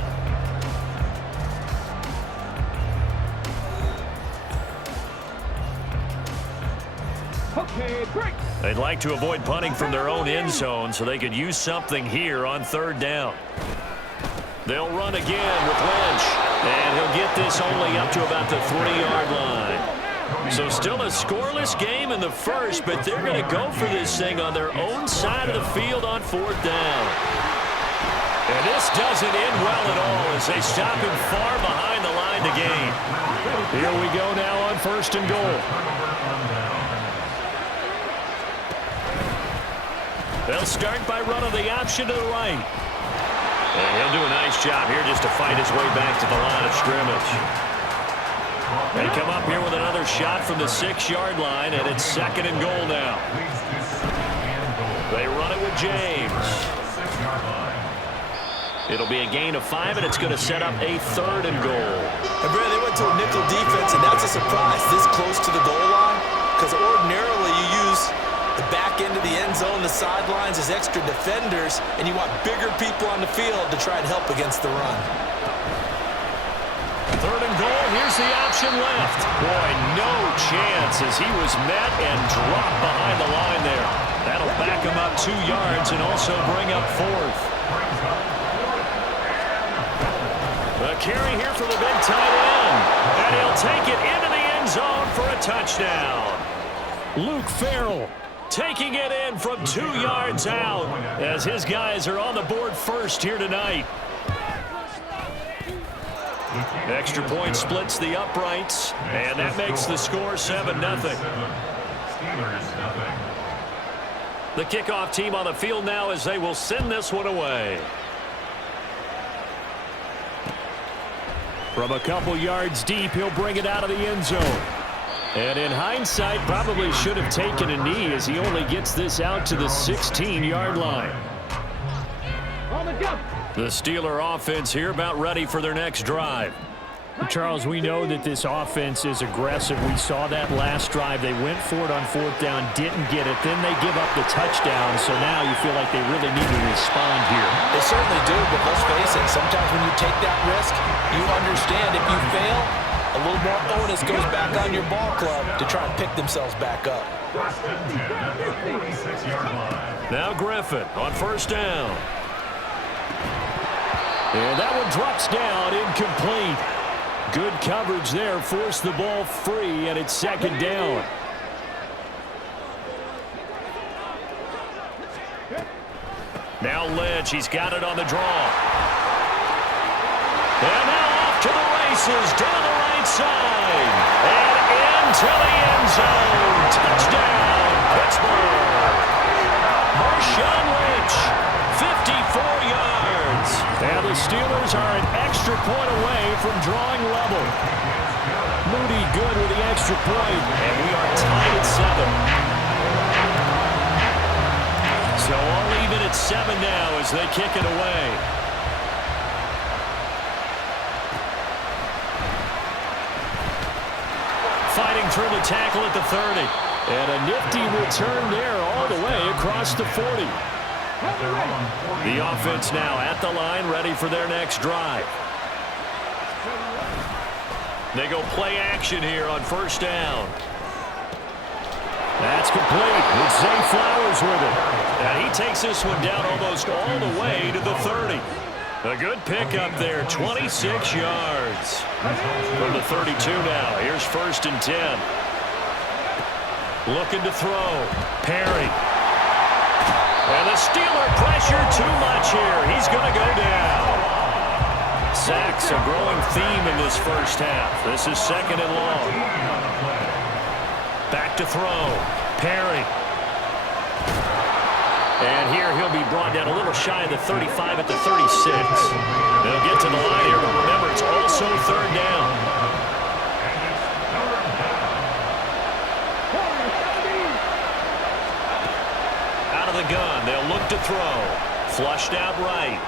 Okay, break. They'd like to avoid punting from their own end zone so they could use something here on 3rd down. They'll run again with Lynch. And he'll get this only up to about the 3-yard line. So still a scoreless game in the first, but they're going to go for this thing on their own side of the field on 4th down. And this doesn't end well at all as they stop him far behind the line to gain. Here we go now on 1st and goal. They'll start by running the option to the right. And he'll do a nice job here just to fight his way back to the line of scrimmage. They come up here with another shot from the 6-yard line, and it's 2nd and goal now. They run it with James. It'll be a gain of 5, and it's going to set up a 3rd and goal. And Brad, they went to a nickel defense, and that's a surprise this close to the goal line, because ordinarily you use the back end of the end zone, the sidelines as extra defenders, and you want bigger people on the field to try and help against the run. 3rd and goal. Here's the option left. Boy, no chance as he was met and dropped behind the line there. That'll back him up 2 yards and also bring up 4th. A carry here for the big tight end. And he'll take it into the end zone for a touchdown. Luke Farrell taking it in from 2 yards out as his guys are on the board first here tonight. Extra point splits the uprights, and that makes the score 7-0. The kickoff team on the field now as they will send this one away. From a couple yards deep, he'll bring it out of the end zone. And in hindsight, probably should have taken a knee as he only gets this out to the 16-yard line. The Steeler offense here about ready for their next drive. Charles, we know that this offense is aggressive. We saw that last drive. They went for it on 4th down, didn't get it. Then they give up the touchdown, so now you feel like they really need to respond here. They certainly do, but let's face it, sometimes when you take that risk, you understand if you fail, a little more onus goes back on your ball club to try and pick themselves back up. Now Griffin on 1st down. And that one drops down, incomplete. Good coverage there, forced the ball free, and it's 2nd down. Now Lynch, he's got it on the draw. And now off to the races, down the right side. And into the end zone. Touchdown, Pittsburgh. Marshawn Lynch, 54 yards. And the Steelers are an extra point away from drawing level. Moody good with the extra point, and we are tied at 7. So all even at 7 now as they kick it away. Fighting through the tackle at the 30. And a nifty return there all the way across the 40. The offense now at the line, ready for their next drive. They go play action here on 1st down. That's complete with Zay Flowers with it. And he takes this one down almost all the way to the 30. A good pickup there, 26 yards. From the 32 now, here's 1st and 10. Looking to throw. Perry. And the Steeler pressure too much here. He's going to go down. Sacks a growing theme in this first half. This is 2nd and long. Back to throw. Perry. And here he'll be brought down a little shy of the 35 at the 36. They'll get to the line here, but remember, it's also 3rd down. Out of the gun, they'll look to throw. Flushed out right.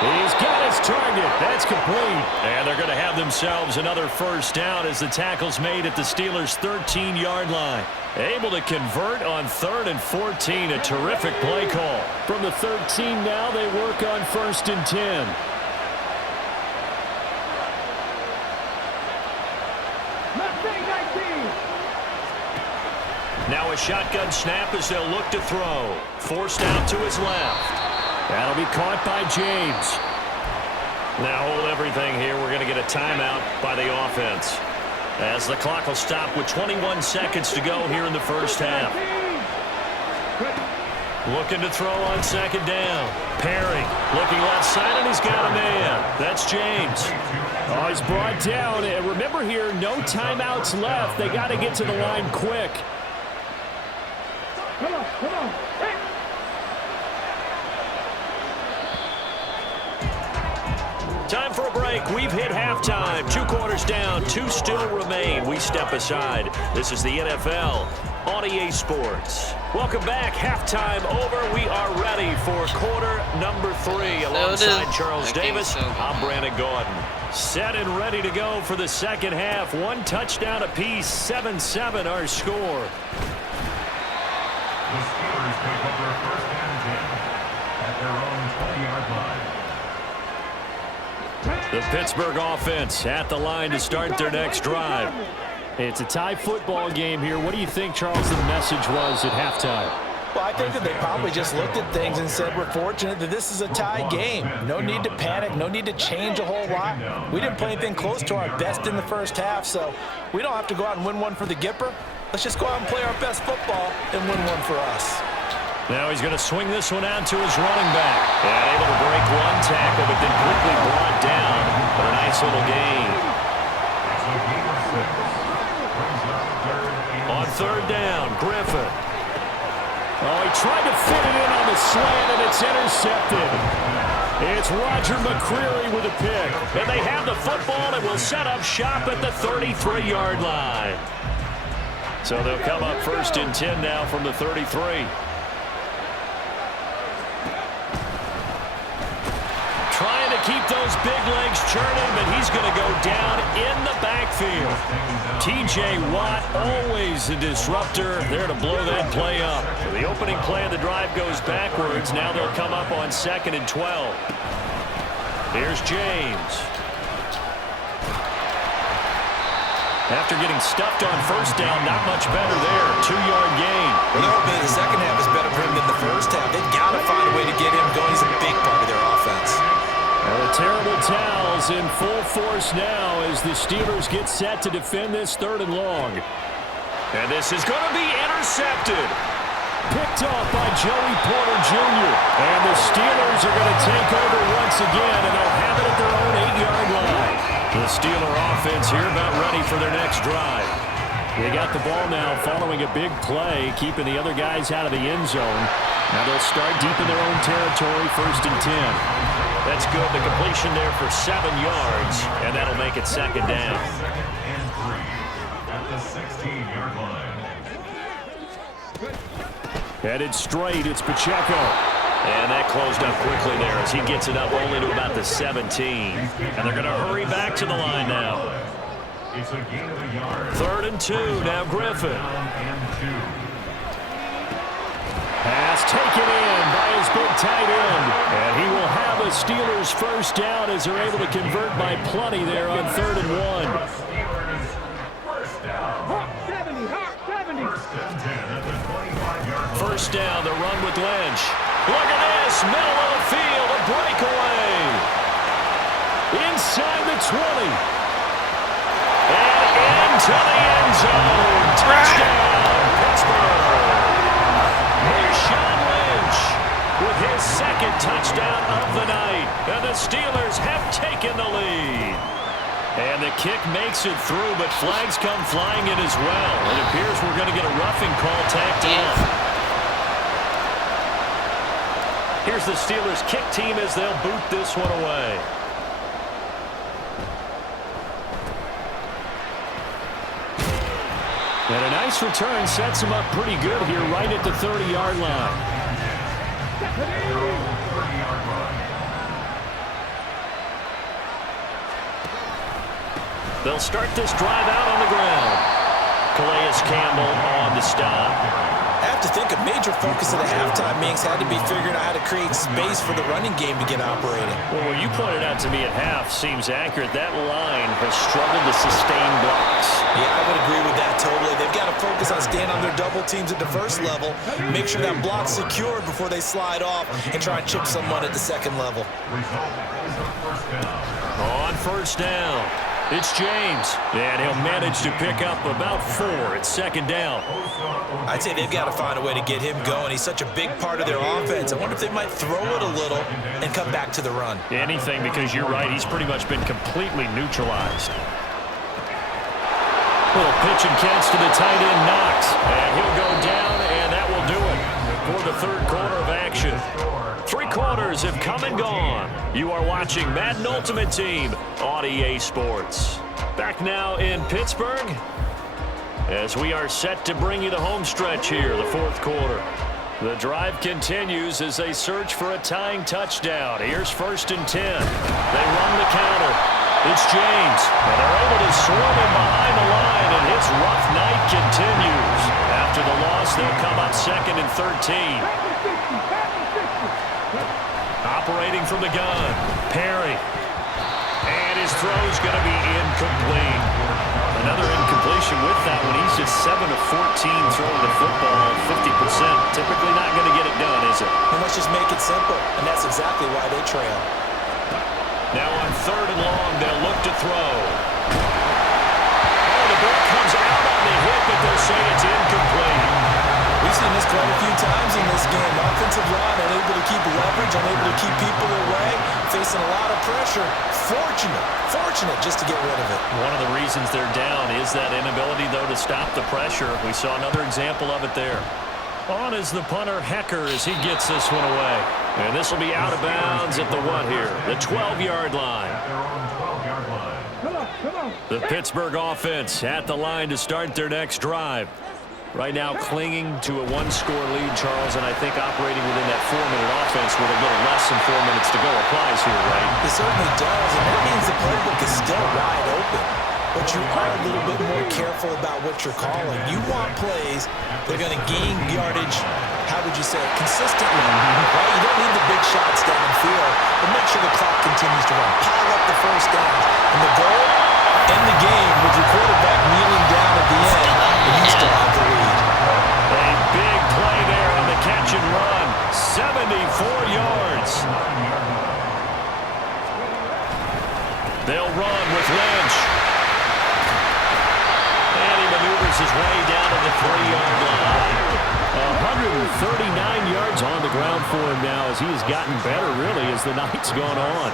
He's got his target. That's complete. And they're going to have themselves another 1st down as the tackle's made at the Steelers' 13-yard line. Able to convert on 3rd and 14. A terrific play call. From the 13 now, they work on 1st and 10. Now a shotgun snap as they'll look to throw. Forced out to his left. That'll be caught by James. Now hold everything here. We're going to get a timeout by the offense, as the clock will stop with 21 seconds to go here in the first half. Looking to throw on second down. Perry looking left side, and he's got a man. That's James. Oh, he's brought down. And remember here, no timeouts left. They got to get to the line quick. Come on. Hey. Time for a break. We've hit halftime. 2 quarters down. 2 still remain. We step aside. This is the NFL on EA Sports. Welcome back. Halftime over. We are ready for quarter number 3. Alongside Charles Davis, I'm Brandon Gordon. Set and ready to go for the second half. 1 touchdown apiece. 7-7 our score. The Steelers take over first and 10 at their own 20-yard line. The Pittsburgh offense at the line to start their next drive. It's a tie football game here. What do you think, Charles, the message was at halftime? Well, I think that they probably just looked at things and said, we're fortunate that this is a tie game. No need to panic. No need to change a whole lot. We didn't play anything close to our best in the first half, so we don't have to go out and win one for the Gipper. Let's just go out and play our best football and win one for us. Now he's going to swing this one out to his running back. And able to break 1 tackle, but then quickly brought down. But a nice little gain. On third down, Griffin. Oh, he tried to fit it in on the slant, and it's intercepted. It's Roger McCreary with a pick. And they have the football and will set up shop at the 33-yard line. So they'll come up first and 10 now from the 33. Trying to keep those big legs churning, but he's going to go down in the backfield. T.J. Watt, always a disruptor, there to blow that play up. So the opening play of the drive goes backwards. Now they'll come up on 2nd and 12. Here's James. After getting stuffed on first down, not much better there. 2-yard gain. Well, they're hoping the second half is better for him than the first half. They've got to find a way to get him going. He's a big part of their offense. The terrible towels in full force now as the Steelers get set to defend this 3rd and long. And this is going to be intercepted. Picked off by Joey Porter Jr. And the Steelers are going to take over once again, and they'll have it at their own 8-yard line. The Steeler offense here about ready for their next drive. They got the ball now following a big play, keeping the other guys out of the end zone. Now they'll start deep in their own territory, 1st and 10. That's good. The completion there for 7 yards, and that'll make it 2nd down. 2nd and 3 at the 16-yard line. Headed straight, it's Pacheco. And that closed up quickly there as he gets it up only to about the 17. And they're going to hurry back to the line now. It's a gain of a yard. 3rd and 2. Now Griffin. Pass taken in by his big tight end. And he will have a Steelers first down as they're able to convert by plenty there on 3rd and 1. First down, the run with Lynch. Look at this, middle of the field, a breakaway. Inside the 20. And into the end zone. Touchdown, Pittsburgh. Marshawn Lynch with his 2nd touchdown of the night. And the Steelers have taken the lead. And the kick makes it through, but flags come flying in as well. It appears we're going to get a roughing call tacked on. Here's the Steelers kick team as they'll boot this one away. And a nice return sets him up pretty good here right at the 30-yard line. They'll start this drive out on the ground. Calais Campbell on the stop. I have to think a major focus of the halftime meetings had to be figuring out how to create space for the running game to get operating. Well, what you pointed out to me at half seems accurate. That line has struggled to sustain blocks. Yeah, I would agree with that totally. They've got to focus on staying on their double teams at the first level, make sure that block's secured before they slide off and try and chip someone at the second level. On first down, it's James, and he'll manage to pick up about 4 at second down. I'd say they've got to find a way to get him going. He's such a big part of their offense. I wonder if they might throw it a little and come back to the run. Anything, because you're right, he's pretty much been completely neutralized. Little pitch and catch to the tight end, Knox, and he'll go down, and that will do it for the third quarter of action. 3 quarters have come and gone. You are watching Madden Ultimate Team on EA Sports. Back now in Pittsburgh as we are set to bring you the home stretch here, the fourth quarter. The drive continues as they search for a tying touchdown. Here's 1st and 10. They run the counter. It's James, and they're able to swarm him behind the line, and his rough night continues. After the loss, they'll come up 2nd and 13. Operating from the gun, Perry. And his throw's going to be incomplete. Another incompletion with that one. He's just 7 of 14 throwing the football, 50%. Typically not going to get it done, is it? And let's just make it simple, and that's exactly why they trail. Now on 3rd and long, they'll look to throw. Oh, the ball comes out on the hit, but they'll say it's incomplete. We've seen this quite a few times in this game. Offensive line unable to keep leverage, unable to keep people away, facing a lot of pressure. Fortunate just to get rid of it. One of the reasons they're down is that inability, though, to stop the pressure. We saw another example of it there. On is the punter, Hecker, as he gets this one away. And this will be out of bounds at the what here? The 12-yard line. The Pittsburgh offense at the line to start their next drive. Right now clinging to a 1-score lead, Charles, and I think operating within that 4-minute offense with a little less than 4 minutes to go applies here, right? It certainly does, and that means the playbook is still wide open. But you are a little bit more careful about what you're calling. You want plays that are going to gain yardage, how would you say it, consistently. Right? You don't need the big shots downfield, but make sure the clock continues to run. Pile up the first downs. And the goal, end the game with your quarterback kneeling down at the end, and you still have the lead. A big play there on the catch and run. 74 yards. They'll run with Lynch. And he maneuvers his way down to the 3-yard line. 139 yards on the ground for him now as he has gotten better, really, as the night's gone on.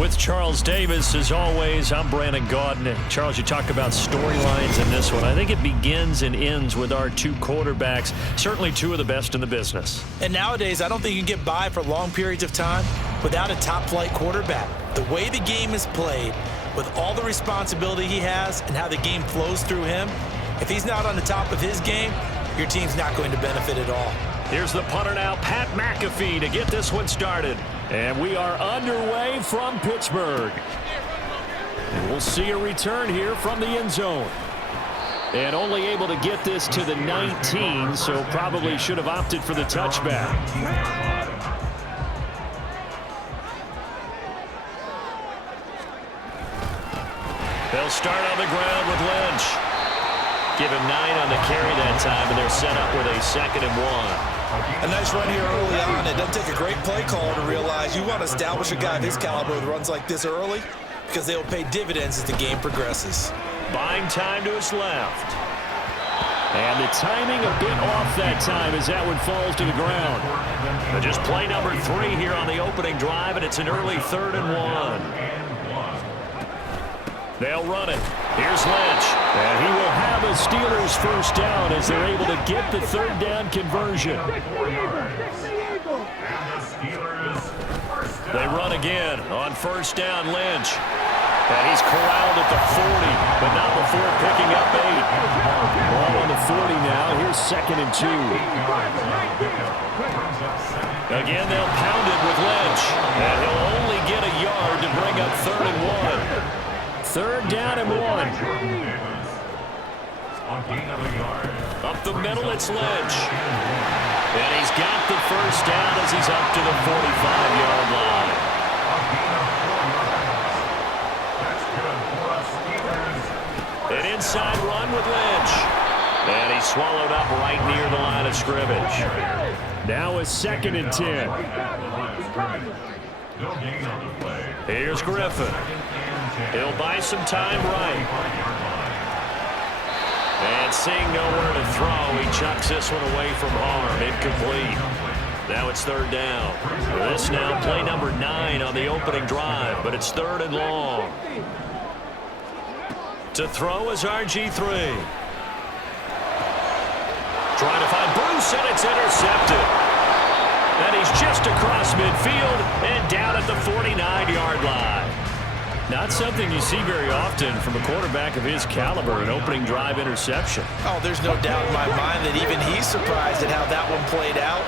With Charles Davis, as always, I'm Brandon Gaudin. Charles, you talk about storylines in this one. I think it begins and ends with our 2 quarterbacks, certainly 2 of the best in the business. And nowadays, I don't think you can get by for long periods of time without a top-flight quarterback. The way the game is played, with all the responsibility he has and how the game flows through him, if he's not on the top of his game, your team's not going to benefit at all. Here's the punter now, Pat McAfee, to get this one started. And we are underway from Pittsburgh. And we'll see a return here from the end zone. And only able to get this to the 19, so probably should have opted for the touchback. They'll start on the ground with Lynch. Give him 9 on the carry that time, and they're set up with a 2nd and 1. A nice run here early on. It doesn't take a great play caller to realize you want to establish a guy of his caliber with runs like this early because they'll pay dividends as the game progresses. Buying time to his left. And the timing a bit off that time as that one falls to the ground. But just play number 3 here on the opening drive, and it's an early 3rd and 1. They'll run it. Here's Lynch. And he will have a Steelers first down as they're able to get the 3rd down conversion. They run again on 1st down, Lynch. And he's corralled at the 40, but not before picking up 8. Ball on the 40 now. Here's 2nd and 2. Again, they'll pound it with Lynch. And he'll only get a yard to bring up 3rd and 1. 3rd down and 1. Up the middle, it's Lynch. And he's got the first down as he's up to the 45-yard line. An inside run with Lynch. And he's swallowed up right near the line of scrimmage. Now a 2nd and 10. Here's Griffin. He'll buy some time right. And seeing nowhere to throw, he chucks this one away from harm. Incomplete. Now it's 3rd down. This now play number 9 on the opening drive, but it's 3rd and long. To throw is RG3. Trying to find Bruce, and it's intercepted. And he's just across midfield and down at the 49-yard line. Not something you see very often from a quarterback of his caliber, an opening drive interception. Oh, there's no doubt in my mind that even he's surprised at how that one played out.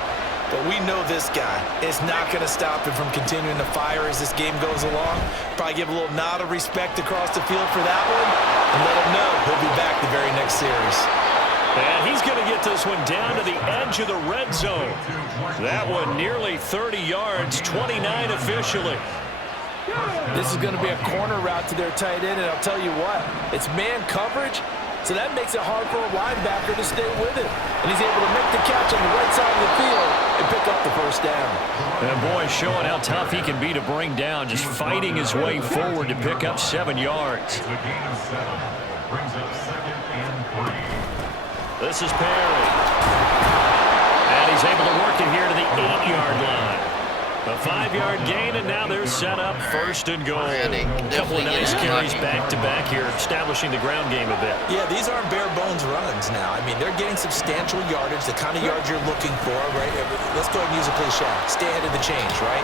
But we know this guy is not going to stop him from continuing to fire as this game goes along. Probably give a little nod of respect across the field for that one and let him know he'll be back the very next series. And he's going to get this one down to the edge of the red zone. That one nearly 30 yards, 29 officially. This is going to be a corner route to their tight end, and I'll tell you what, it's man coverage, so that makes it hard for a linebacker to stay with it. And he's able to make the catch on the right side of the field and pick up the first down. And boy, showing how tough he can be to bring down, just fighting his way forward to pick up 7 yards. This is Perry. And he's able to work it here to the 8-yard line. A 5-yard gain, and now they're set up 1st and goal. Yeah, a couple of nice carries back-to-back here, establishing the ground game a bit. Yeah, these aren't bare-bones runs now. I mean, they're getting substantial yardage, the kind of yards you're looking for, right? Let's go ahead and use a cliche. Stay ahead of the change, right?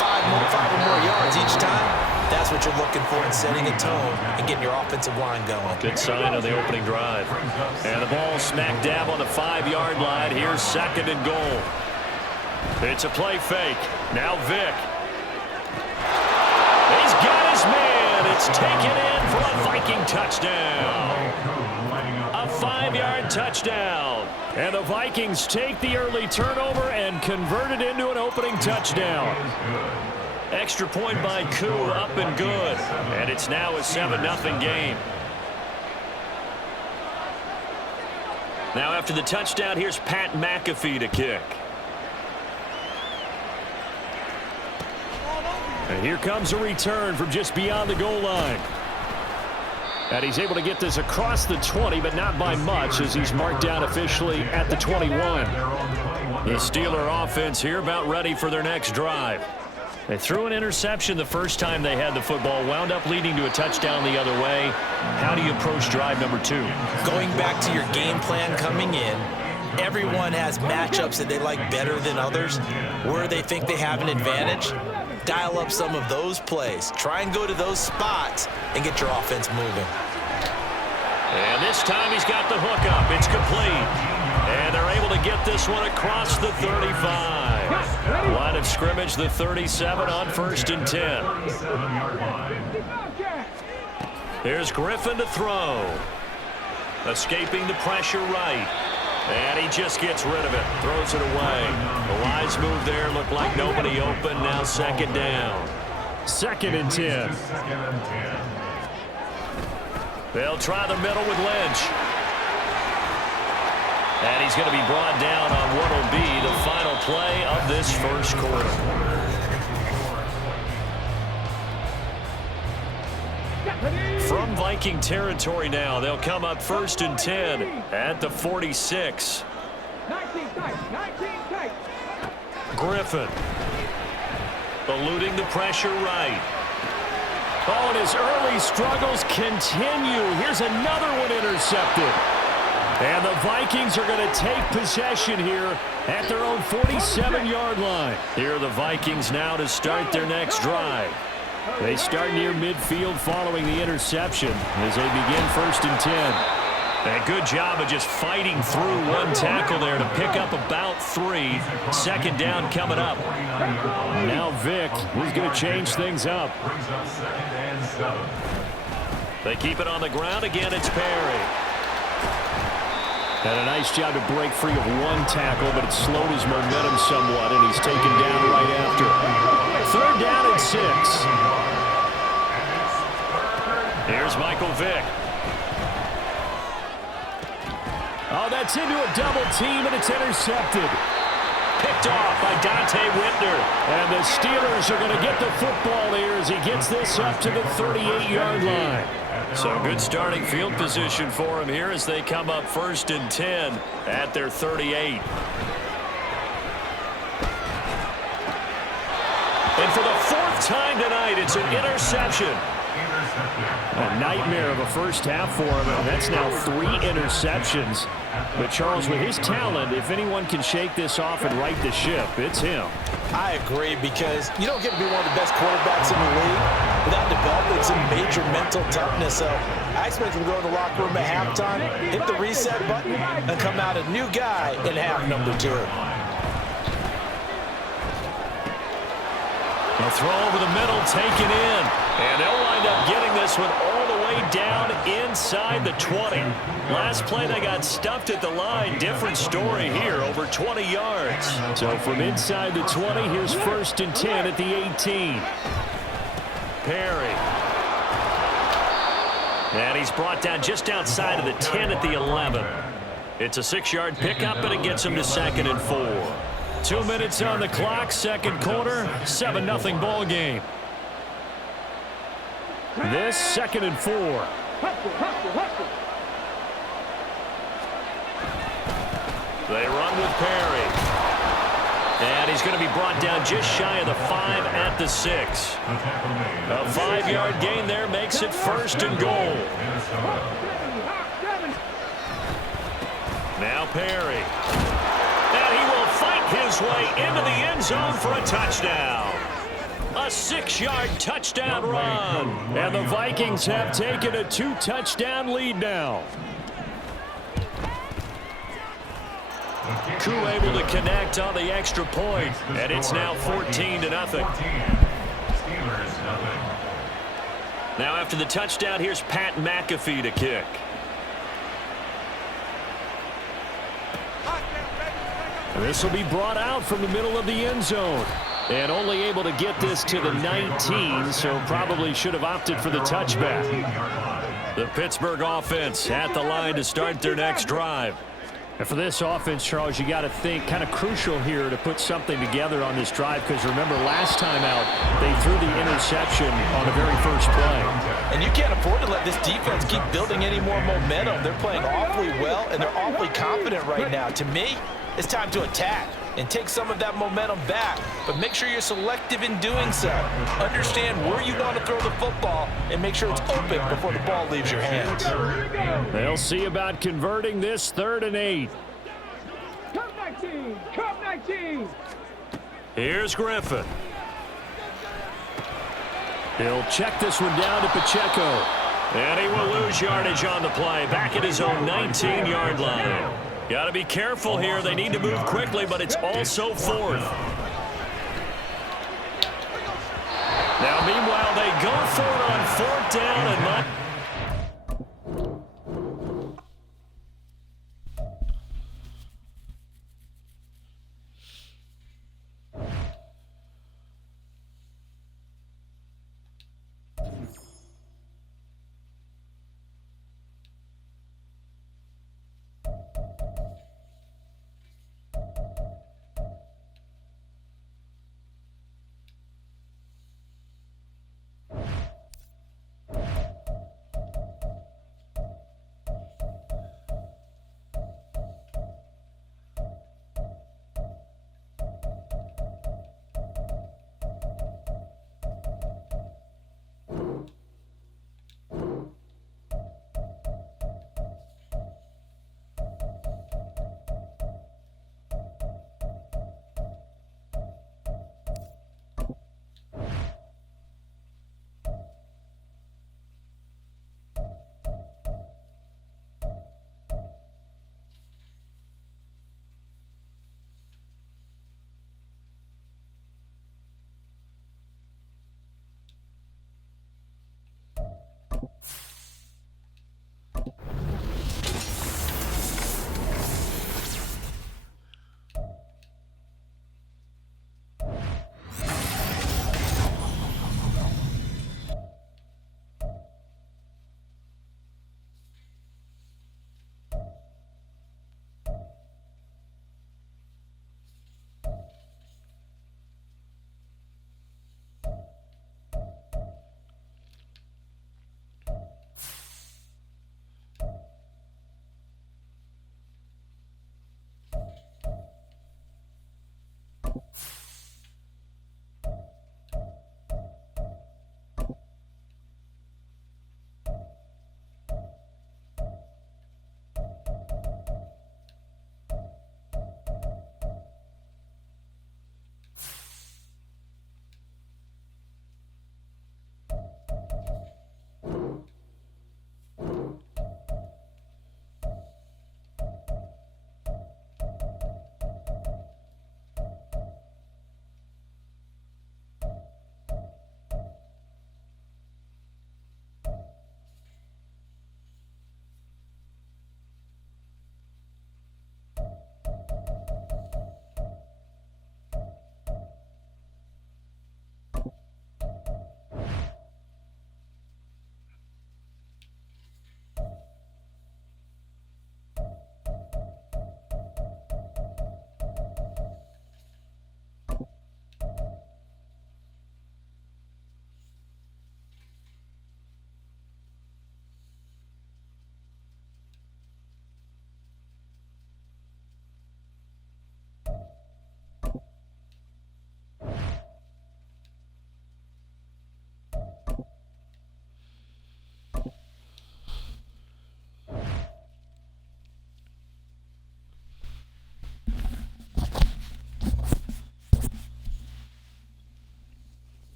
5 or more yards each time. That's what you're looking for in setting a tone and getting your offensive line going. Good sign on the opening drive. And the ball smack dab on the 5-yard line. Here's 2nd and goal. It's a play fake. Now Vick. He's got his man. It's taken in for a Viking touchdown. A 5-yard touchdown. And the Vikings take the early turnover and convert it into an opening touchdown. Extra point by Koo, up and good. And it's now a 7-0 game. Now after the touchdown, here's Pat McAfee to kick. And here comes a return from just beyond the goal line. And he's able to get this across the 20, but not by much as he's marked down officially at the 21. The Steeler offense here about ready for their next drive. They threw an interception the first time they had the football, wound up leading to a touchdown the other way. How do you approach drive number 2? Going back to your game plan coming in, everyone has matchups that they like better than others, where they think they have an advantage. Dial up some of those plays. Try and go to those spots and get your offense moving. And this time he's got the hook up. It's complete. And they're able to get this one across the 35. Line of scrimmage, the 37 on 1st and 10. Here's Griffin to throw. Escaping the pressure right. And he just gets rid of it. Throws it away. The lines move there. Look like nobody open. Now 2nd down. 2nd and 10. They'll try the middle with Lynch. And he's going to be brought down on what will be the final play of this first quarter. From Viking territory now, they'll come up 1st and 10 at the 46. 19 tight. Griffin eluding the pressure right. Oh, and his early struggles continue. Here's another one intercepted. And the Vikings are going to take possession here at their own 47-yard line. Here are the Vikings now to start their next drive. They start near midfield following the interception as they begin 1st and 10. And a good job of just fighting through one tackle there to pick up about 3. Second down coming up. Now Vic, who's going to change things up. They keep it on the ground again. It's Perry. And a nice job to break free of one tackle, but it slowed his momentum somewhat, and he's taken down right after. 3rd down and 6. Here's Michael Vick. Oh, that's into a double team, and it's intercepted. Picked off by Dante Whitner. And the Steelers are going to get the football here as he gets this up to the 38-yard line. So good starting field position for him here as they come up 1st and 10 at their 38. And for the 4th time tonight, it's an interception. A nightmare of a first half for him, and that's now 3 interceptions. But Charles, with his talent, if anyone can shake this off and right the ship, it's him. I agree, because you don't get to be one of the best quarterbacks in the league without developing some major mental toughness. So I expect him to go in the locker room at halftime, hit the reset button, and come out a new guy in half number 2. A throw over the middle, taken in. And they'll wind up getting this one all the way down inside the 20. Last play, they got stuffed at the line. Different story here, over 20 yards. So from inside the 20, here's 1st and 10 at the 18. Perry. And he's brought down just outside of the 10 at the 11. It's a 6-yard pickup, and it gets him to 2nd and 4. 2 minutes on the clock, second quarter, 7-0 ball game. This 2nd and 4. They run with Perry. And he's going to be brought down just shy of the 5 at the 6. A 5-yard gain there makes it 1st and goal. Now Perry. And he will fight his way into the end zone for a touchdown. A 6-yard touchdown run. And the Vikings have taken a 2-touchdown lead now. Koo able to connect on the extra point, and it's now 14-0. Now after the touchdown, here's Pat McAfee to kick. This will be brought out from the middle of the end zone. And only able to get this to the 19, so probably should have opted for the touchback. The Pittsburgh offense at the line to start their next drive. And for this offense, Charles, you got to think kind of crucial here to put something together on this drive, because remember last time out they threw the interception on the very first play. And you can't afford to let this defense keep building any more momentum. They're playing awfully well, and they're awfully confident right now. To me, it's time to attack and take some of that momentum back, but make sure you're selective in doing so. Understand where you want to throw the football and make sure it's open before the ball leaves your hands. They'll see about converting this 3rd and 8. Come 19. Here's Griffin. He'll check this one down to Pacheco. And he will lose yardage on the play, back at his own 19-yard line. Got to be careful here. They need to move quickly, but it's also 4th. Now, meanwhile, they go for it on 4th down and not.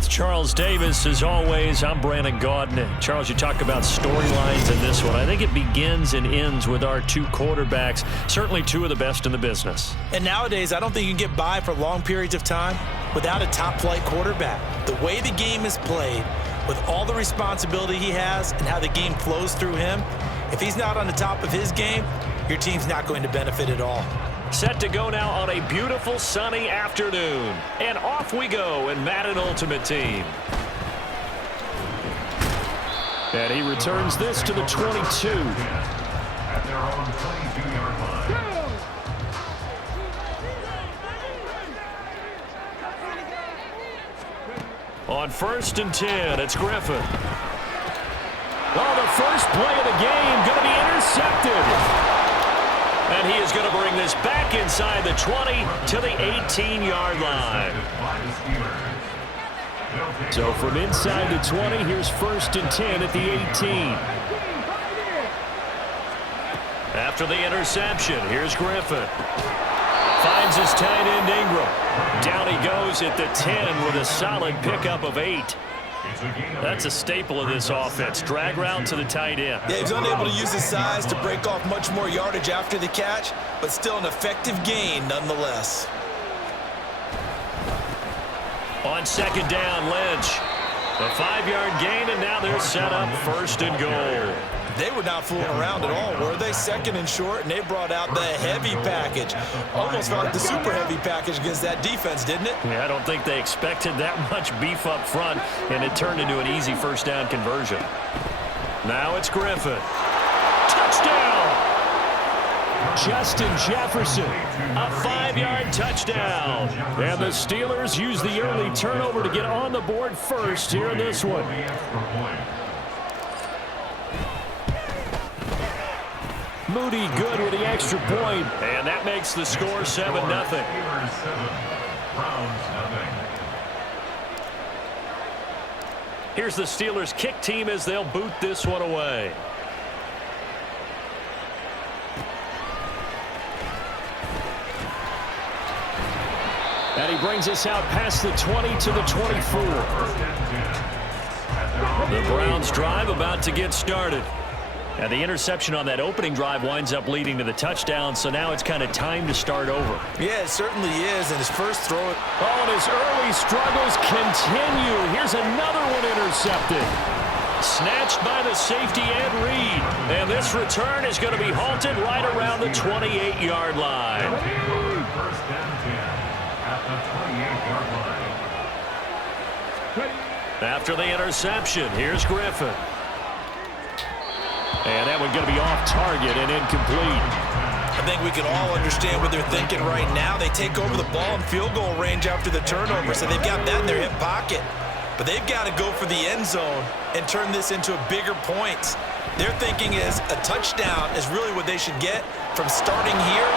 with Charles Davis. As always, I'm Brandon Gaudin. Charles, you talk about storylines in this one. I think it begins and ends with our two quarterbacks, certainly two of the best in the business. And nowadays, I don't think you can get by for long periods of time without a top-flight quarterback. The way the game is played, with all the responsibility he has and how the game flows through him, if he's not on the top of his game, your team's not going to benefit at all. Set to go now on a beautiful sunny afternoon. And off we go in Madden Ultimate Team. And he returns this to the 22. At their own 22-yard line. On 1st and 10, it's Griffin. Oh, the first play of the game going to be intercepted. And he is going to bring this back inside the 20 to the 18-yard line. So from inside the 20, here's 1st and 10 at the 18. After the interception, here's Griffin. Finds his tight end Ingram. Down he goes at the 10 with a solid pickup of 8. That's a staple of this offense. Drag route to the tight end. Yeah, he's unable to use his size to break off much more yardage after the catch, but still an effective gain nonetheless. On 2nd down, Lynch. A 5-yard gain, and now they're set up 1st and goal. They were not fooling around at all, were they? 2nd and short, and they brought out the heavy package. Almost felt like the super heavy package against that defense, didn't it? Yeah, I don't think they expected that much beef up front, and it turned into an easy 1st down conversion. Now it's Griffin. Touchdown! Justin Jefferson, a 5-yard touchdown. And the Steelers use the early turnover to get on the board first here in this one. Moody good with the extra point, and that makes the score 7-0. Here's the Steelers kick team as they'll boot this one away. And he brings us out past the 20 to the 24. The Browns drive about to get started. And the interception on that opening drive winds up leading to the touchdown, so now it's kind of time to start over. Yeah, it certainly is, and his first throw. Oh, and his early struggles continue. Here's another one intercepted. Snatched by the safety Ed Reed. And this return is going to be halted right around the 28-yard line. 1st and 10 at the 28-yard line. After the interception, here's Griffin. And that one going to be off target and incomplete. I think we can all understand what they're thinking right now. They take over the ball in field goal range after the turnover, so they've got that in their hip pocket. But they've got to go for the end zone and turn this into a bigger point. Their thinking is a touchdown is really what they should get from starting here.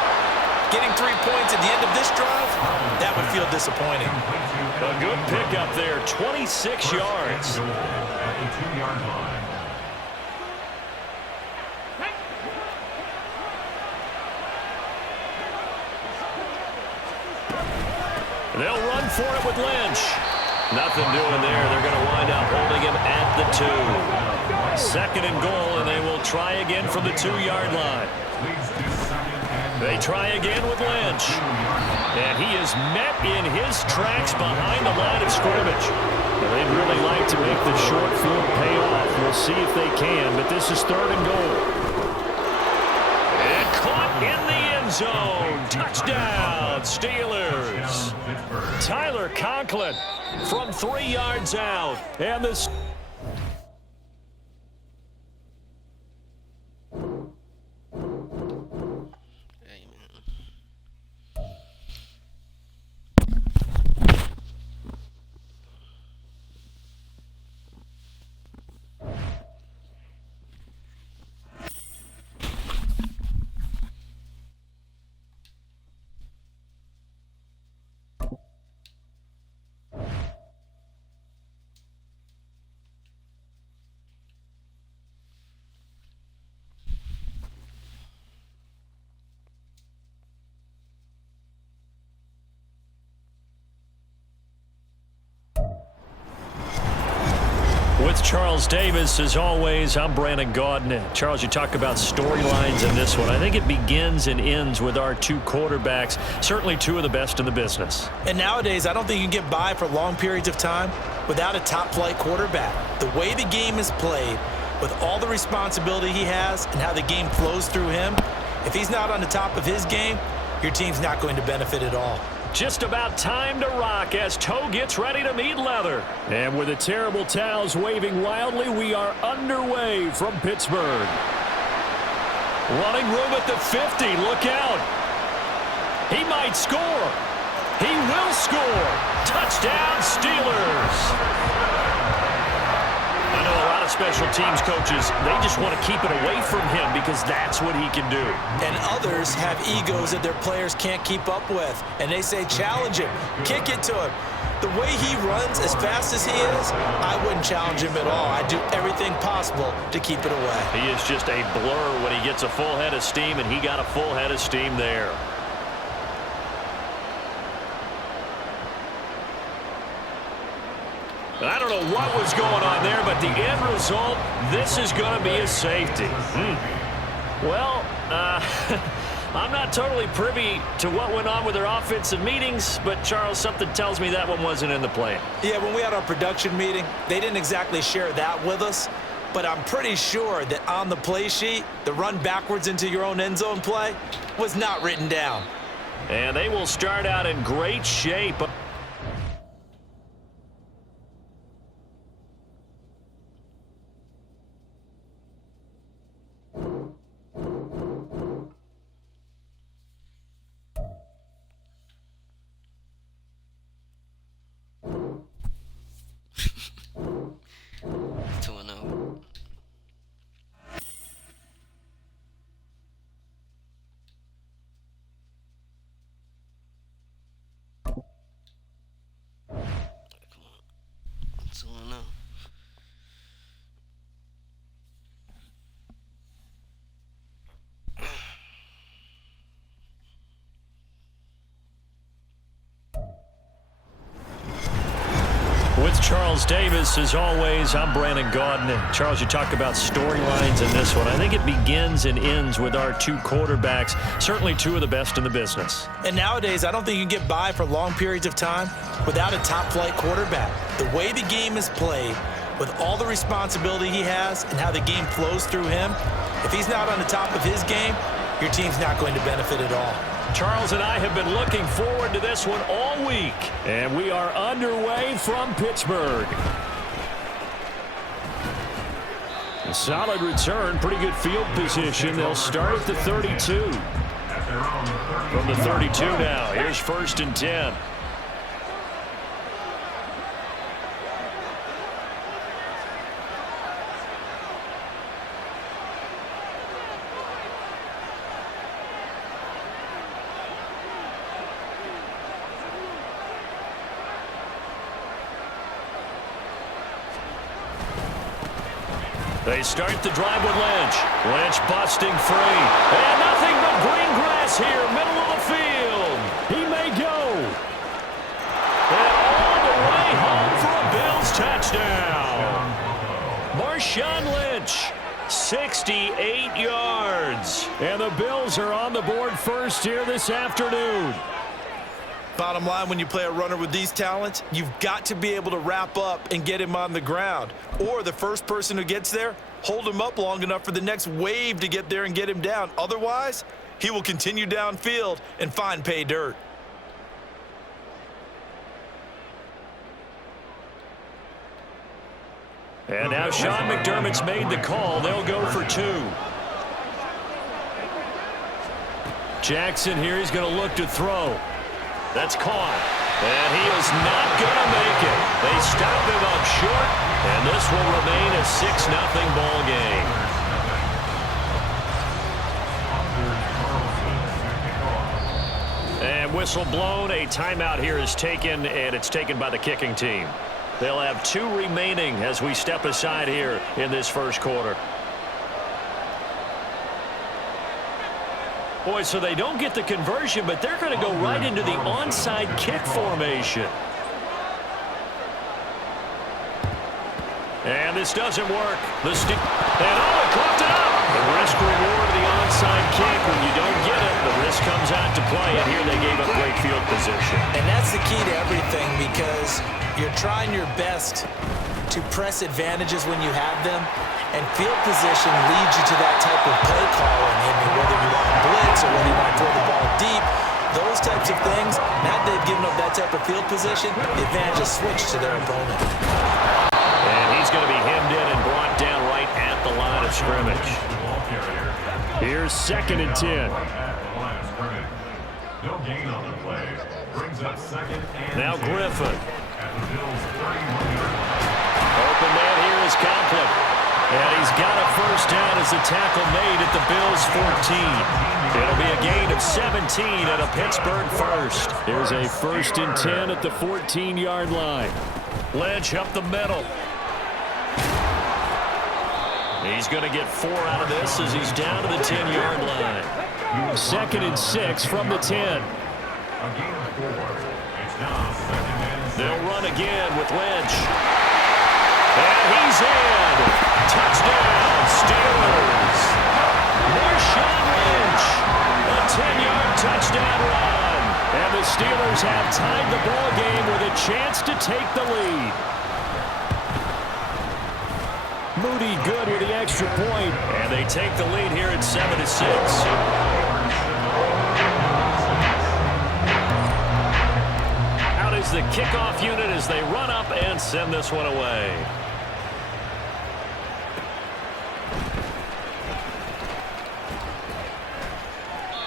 Getting 3 points at the end of this drive, that would feel disappointing. A good pickup there, 26 yards. At the 2-yard line. They'll run for it with Lynch. Nothing doing there. They're going to wind up holding him at the 2. 2nd and goal, and they will try again from the 2-yard line. They try again with Lynch. And he is met in his tracks behind the line of scrimmage. They'd really like to make the short field pay off. We'll see if they can, but this is 3rd and goal. And caught in the end zone. Touchdown, Steelers. Tyler Conklin from 3 yards out. And this. With Charles Davis, as always, I'm Brandon Gaudin. Charles, you talk about storylines in this one. I think it begins and ends with our two quarterbacks, certainly two of the best in the business. And nowadays, I don't think you can get by for long periods of time without a top-flight quarterback. The way the game is played, with all the responsibility he has and how the game flows through him, if he's not on the top of his game, your team's not going to benefit at all. Just about time to rock as toe gets ready to meet leather. And with the terrible towels waving wildly, we are underway from Pittsburgh. Running room at the 50. Look out. He might score. He will score. Touchdown, Steelers. I know a lot of special teams coaches, they just want to keep it away from him because that's what he can do. And others have egos that their players can't keep up with. And they say, challenge him, kick it to him. The way he runs as fast as he is, I wouldn't challenge him at all. I'd do everything possible to keep it away. He is just a blur when he gets a full head of steam, and he got a full head of steam there. I don't know what was going on there, but the end result, this is going to be a safety. Well, I'm not totally privy to what went on with their offensive meetings, but, Charles, something tells me that one wasn't in the plan. Yeah, when we had our production meeting, they didn't exactly share that with us, but I'm pretty sure that on the play sheet, the run backwards into your own end zone play was not written down. And they will start out in great shape. With Charles Davis, as always, I'm Brandon Gaudin. And Charles, you talk about storylines in this one. I think it begins and ends with our two quarterbacks, certainly two of the best in the business. And nowadays, I don't think you can get by for long periods of time without a top-flight quarterback. The way the game is played, with all the responsibility he has and how the game flows through him, if he's not on the top of his game, your team's not going to benefit at all. Charles and I have been looking forward to this one all week, and we are underway from Pittsburgh. A solid return, pretty good field position. They'll start at the 32. From the 32 now, here's 1st and 10. They start the drive with Lynch. Lynch busting free. And nothing but green grass here, middle of the field. He may go. And all the way home for a Bills touchdown. Marshawn Lynch, 68 yards. And the Bills are on the board first here this afternoon. Bottom line, when you play a runner with these talents, you've got to be able to wrap up and get him on the ground. Or the first person who gets there, hold him up long enough for the next wave to get there and get him down. Otherwise, he will continue downfield and find pay dirt. And now Sean McDermott's made the call. They'll go for 2. Jackson here, he's going to look to throw. That's caught. And he is not going to make it. They stop him up short, and this will remain a 6-0 ball game. And whistle blown. A timeout here is taken, and it's taken by the kicking team. They'll have 2 remaining as we step aside here in this first quarter. Boy, so they don't get the conversion, but they're going to go right into the onside kick formation. And this doesn't work. And it coughed it up. The risk reward of the onside kick. When you don't get it, the risk comes out to play. And here they gave up great field position. And that's the key to everything, because you're trying your best to press advantages when you have them. And field position leads you to that type of play calling. I mean, whether you want to blitz or whether you want to throw the ball deep, those types of things, now they've given up that type of field position, the advantage is switched to their opponent. And he's going to be hemmed in and brought down right at the line of scrimmage. Here's 2nd and 10. No gain on the play. Brings up 2nd and 10. Now Griffin. At the Bills' 31-yard line. Open man here is Conklin. And he's got a first down as the tackle made at the Bills' 14. It'll be a gain of 17 at a Pittsburgh first. Here's a 1st and 10 at the 14-yard line. Lynch up the middle. He's going to get 4 out of this as he's down to the 10-yard line. 2nd and 6 from the 10. A gain of 4. It's now 2nd and 6. They'll run again with Lynch. And he's in. Touchdown, Steelers. Marshawn Lynch. A 10-yard touchdown run. And the Steelers have tied the ball game with a chance to take the lead. Moody good with the extra point. And they take the lead here at 7-6. Out is the kickoff unit as they run up and send this one away.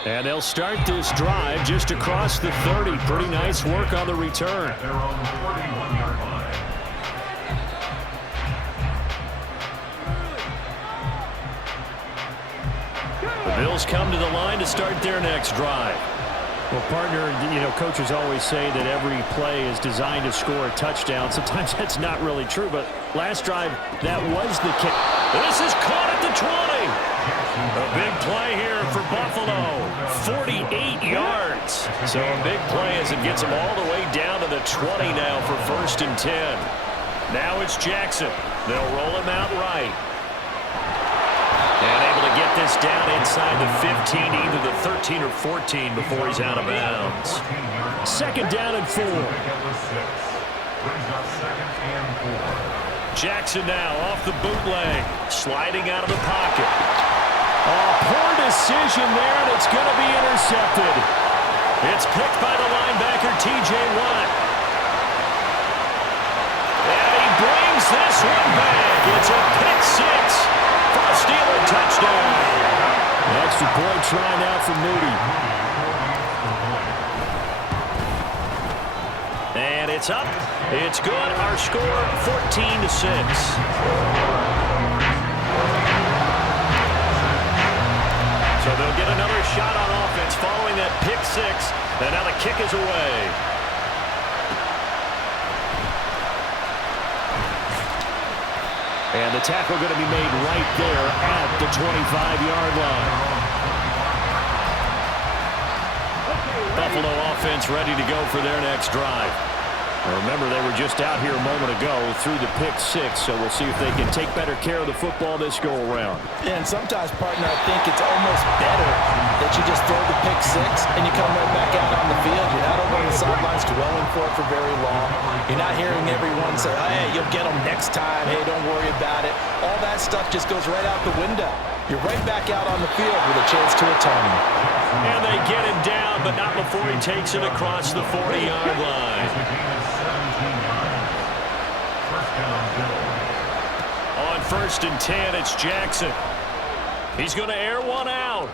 And they'll start this drive just across the 30. Pretty nice work on the return. At their own 41-yard line. The Bills come to the line to start their next drive. Well, partner, you know, coaches always say that every play is designed to score a touchdown. Sometimes that's not really true, but last drive, that was the kick. This is caught at the 20. A big play here for Buffalo. 48 yards. So a big play as it gets them all the way down to the 20 now for 1st and 10. Now it's Jackson. They'll roll him out right. And able to get this down inside the 15, either the 13 or 14 before he's out of bounds. 2nd down and 4. Jackson now off the bootleg, sliding out of the pocket. Oh, poor decision there, and it's going to be intercepted. It's picked by the linebacker, T.J. Watt. And he brings this one back. It's a pick 6 for a Steeler touchdown. An extra point try now for Moody. And it's up. It's good. Our score, 14-6. So they'll get another shot on offense following that pick 6. And now the kick is away. And the tackle going to be made right there at the 25-yard line. Buffalo offense ready to go for their next drive. Remember, they were just out here a moment ago through the pick 6, so we'll see if they can take better care of the football this go-around. And sometimes, partner, I think it's almost better that you just throw the pick 6 and you come right back out on the field. You're not over on the sidelines dwelling for it for very long. You're not hearing everyone say, hey, you'll get them next time. Hey, don't worry about it. All that stuff just goes right out the window. You're right back out on the field with a chance to atone. And they get him down, but not before he takes it across the 40-yard line. On 1st and 10, it's Jackson. He's going to air one out.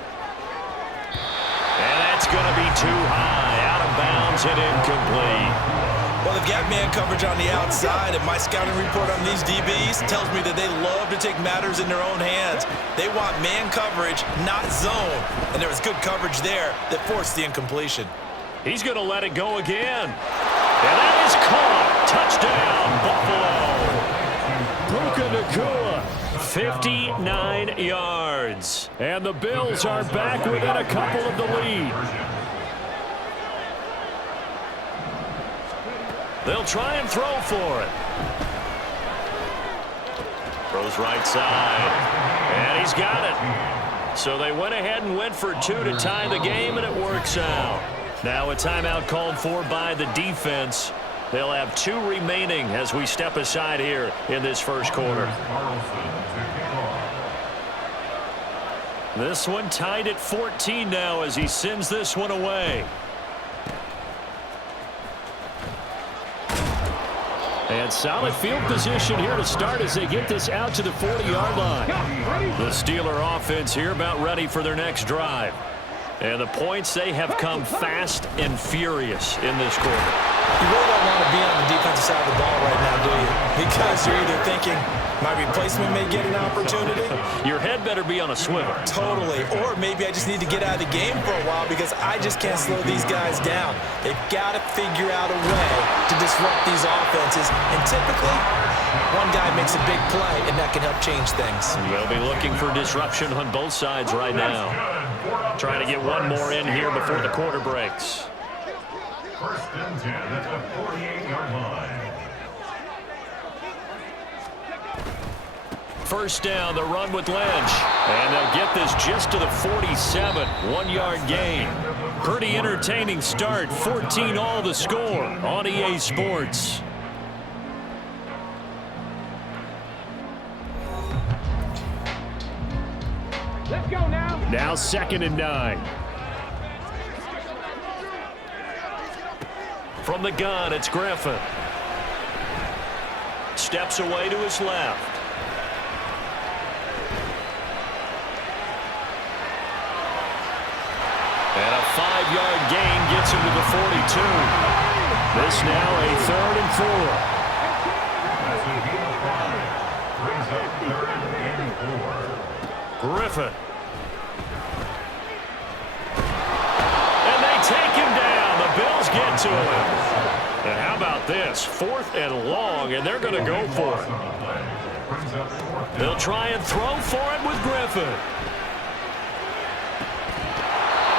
And that's going to be too high, out of bounds and incomplete. Well, they've got man coverage on the outside, and my scouting report on these DBs tells me that they love to take matters in their own hands. They want man coverage, not zone. And there was good coverage there that forced the incompletion. He's going to let it go again. And that is caught. Touchdown, Buffalo. Puka Nacua, 59 yards. And the Bills are back within a couple of the lead. They'll try and throw for it. Throws right side. And he's got it. So they went ahead and went for two to tie the game, and it works out. Now a timeout called for by the defense. They'll have two remaining as we step aside here in this first quarter. This one tied at 14 now as he sends this one away. And solid field position here to start as they get this out to the 40-yard line. The Steeler offense here about ready for their next drive. And the points, they have come fast and furious in this quarter. You really don't want to be on the defensive side of the ball right now, do you? Because you're either thinking, my replacement may get an opportunity. Your head better be on a swivel. Totally. Or maybe I just need to get out of the game for a while because I just can't slow these guys down. They've got to figure out a way to disrupt these offenses. And typically, one guy makes a big play, and that can help change things. They'll be looking for disruption on both sides right now. Trying to get one more in here before the quarter breaks. First and 10 at the 48-yard line. First down, the run with Lynch. And they'll get this just to the 47, 1-yard gain. Pretty entertaining start, 14 all the score on EA Sports. Let's go now. Now 2nd and 9. From the gun, it's Griffin. Steps away to his left. And a 5-yard gain gets him to the 42. This now a 3rd and 4. Griffin. And they take him down. The Bills get to him. And how about this? 4th and long, and they're going to go for it. They'll try and throw for it with Griffin.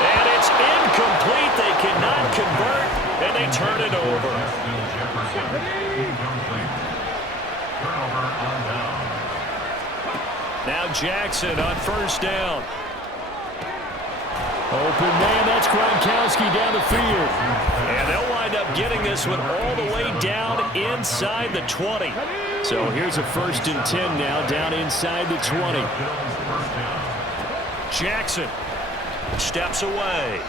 And it's incomplete. They cannot convert, and they turn it over. Now Jackson on first down. Open man, that's Gronkowski down the field. And they'll wind up getting this one all the way down inside the 20. So here's a 1st and 10 now, down inside the 20. Jackson steps away.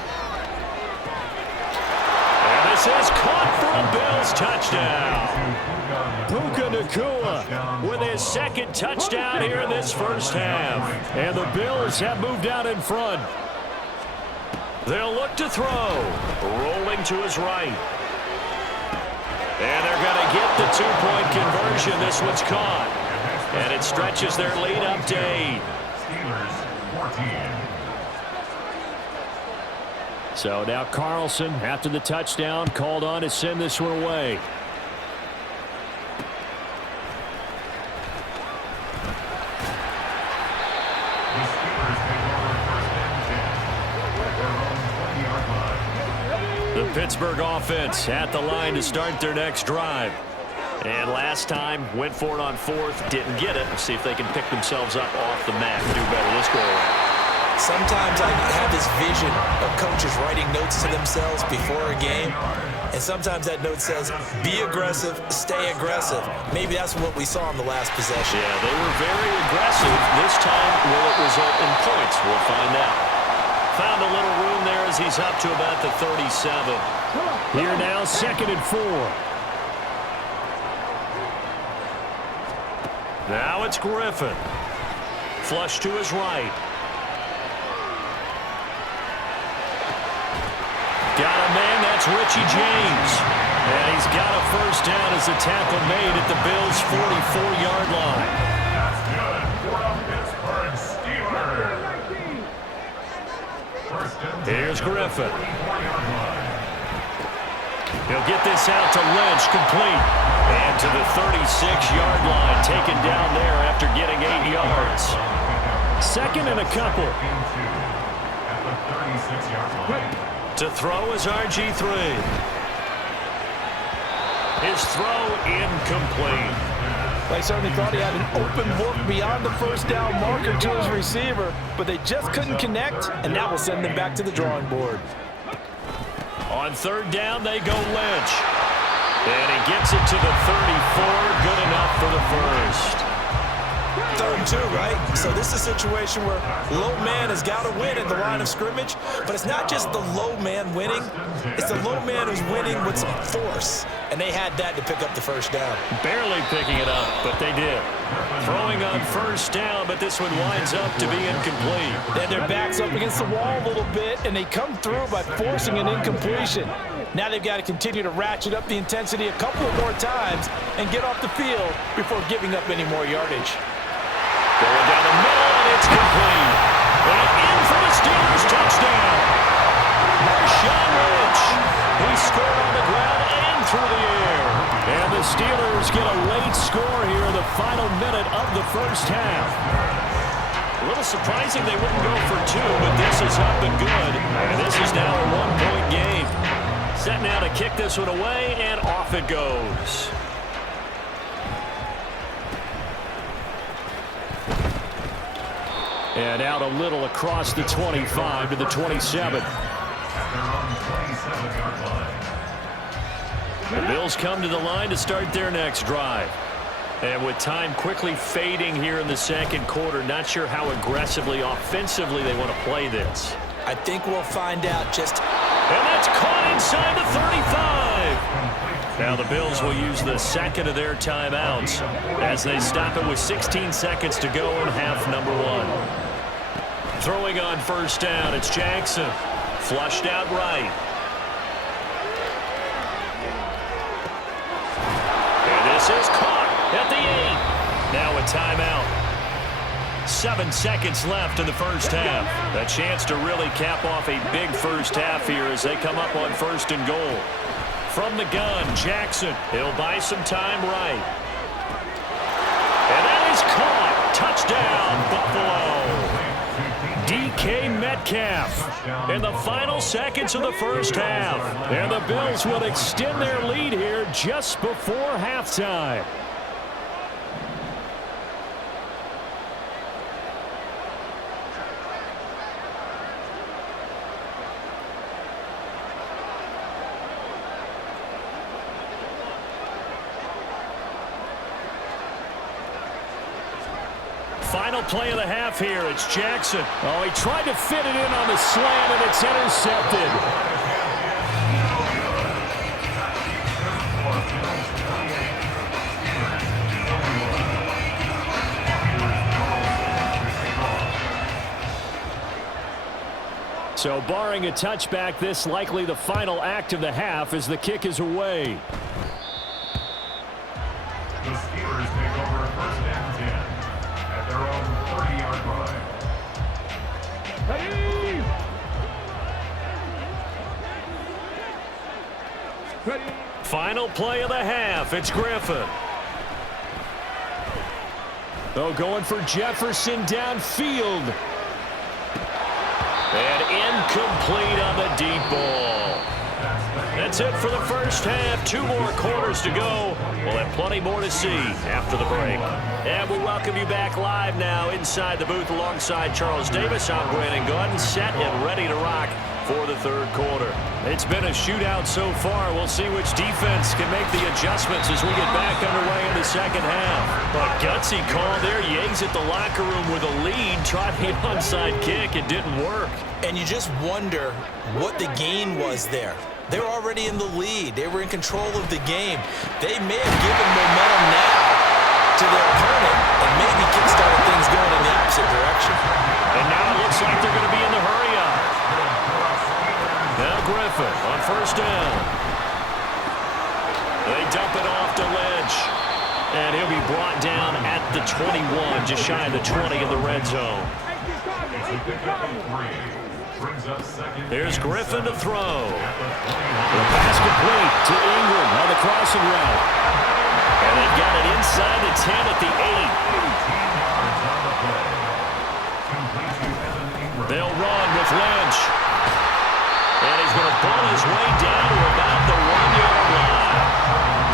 And this is caught for a Bills touchdown. Puka Nacua with his 2nd touchdown here in this first half. And the Bills have moved out in front. They'll look to throw. Rolling to his right. And they're going to get the 2-point conversion. This one's caught. And it stretches their lead up to 8. Steelers 14. So now Carlson, after the touchdown, called on to send this one away. The Pittsburgh offense at the line to start their next drive. And last time, went for it on 4th, didn't get it. Let's see if they can pick themselves up off the mat and do better this go around. Sometimes I have this vision of coaches writing notes to themselves before a game, and sometimes that note says, be aggressive, stay aggressive. Maybe that's what we saw in the last possession. Yeah, they were very aggressive. This time, will it result in points? We'll find out. Found a little room there as he's up to about the 37. Here now, 2nd and 4. Now it's Griffin. Flush to his right. Got a man, that's Richie James. And he's got a first down as the tackle made at the Bills' 44-yard line. That's good for the Pittsburgh Steelers. Here's Griffin. He'll get this out to Lynch, complete. And to the 36-yard line, taken down there after getting 8 yards. 2nd and a couple. To throw is RG3. His throw incomplete. They certainly thought he had an open look beyond the first down marker to his receiver, but they just couldn't connect, and that will send them back to the drawing board. On third down, they go Lynch. And he gets it to the 34. Good enough for the first. 3rd and 2, right? So this is a situation where low man has got to win at the line of scrimmage, but it's not just the low man winning. It's the low man who's winning with some force, and they had that to pick up the first down. Barely picking it up, but they did. Throwing on first down, but this one winds up to be incomplete. Then their back's up against the wall a little bit, and they come through by forcing an incompletion. Now they've got to continue to ratchet up the intensity a couple of more times and get off the field before giving up any more yardage. Going down the middle, and it's complete. And in for the Steelers touchdown. Marshawn Lynch. He scored on the ground and through the air. And the Steelers get a late score here in the final minute of the first half. A little surprising they wouldn't go for 2, but this is up and good. And this is now a 1-point game. Set now to kick this one away, and off it goes. And out a little across the 25 to the 27. The Bills come to the line to start their next drive. And with time quickly fading here in the second quarter, not sure how aggressively, offensively they want to play this. I think we'll find out just... And that's caught inside the 35. Now the Bills will use the second of their timeouts as they stop it with 16 seconds to go in half number 1. Throwing on first down, it's Jackson. Flushed out right. And this is caught at the 8. Now a timeout. 7 seconds left in the first half. A chance to really cap off a big first half here as they come up on first and goal. From the gun, Jackson. He'll buy some time right. And that is caught. Touchdown, Buffalo. DK Metcalf in the final seconds of the first half. And the Bills will extend their lead here just before halftime. Final play of the half here. It's Jackson. Oh, he tried to fit it in on the slant, and it's intercepted. So barring a touchback, this likely the final act of the half as the kick is away. The Steelers take over first and 10 at their own 30-yard line. Ready. Final play of the half. It's Griffin. Oh, going for Jefferson downfield. And incomplete on the deep ball. That's it for the first half. 2 more quarters to go. We'll have plenty more to see after the break. And we'll welcome you back live now inside the booth alongside Charles Davis. I'm Brandon Gordon, set and ready to rock for the third quarter. It's been a shootout so far. We'll see which defense can make the adjustments as we get back underway in the second half. But gutsy call there. Yates at the locker room with a lead. Tried the onside kick. It didn't work. And you just wonder what the gain was there. They were already in the lead. They were in control of the game. They may have given momentum now to their opponent and maybe kickstarted things going in the opposite direction. And now it looks like they're going to be in the hurry-up. Now Griffin on first down. They dump it off to Lynch. And he'll be brought down at the 21, just shy of the 20 in the red zone. Here's Griffin to throw. The pass complete to Ingram on the crossing route. And they've got it inside the 10 at the 8. They'll run with Lynch. And he's going to pull his way down to about the 1-yard line.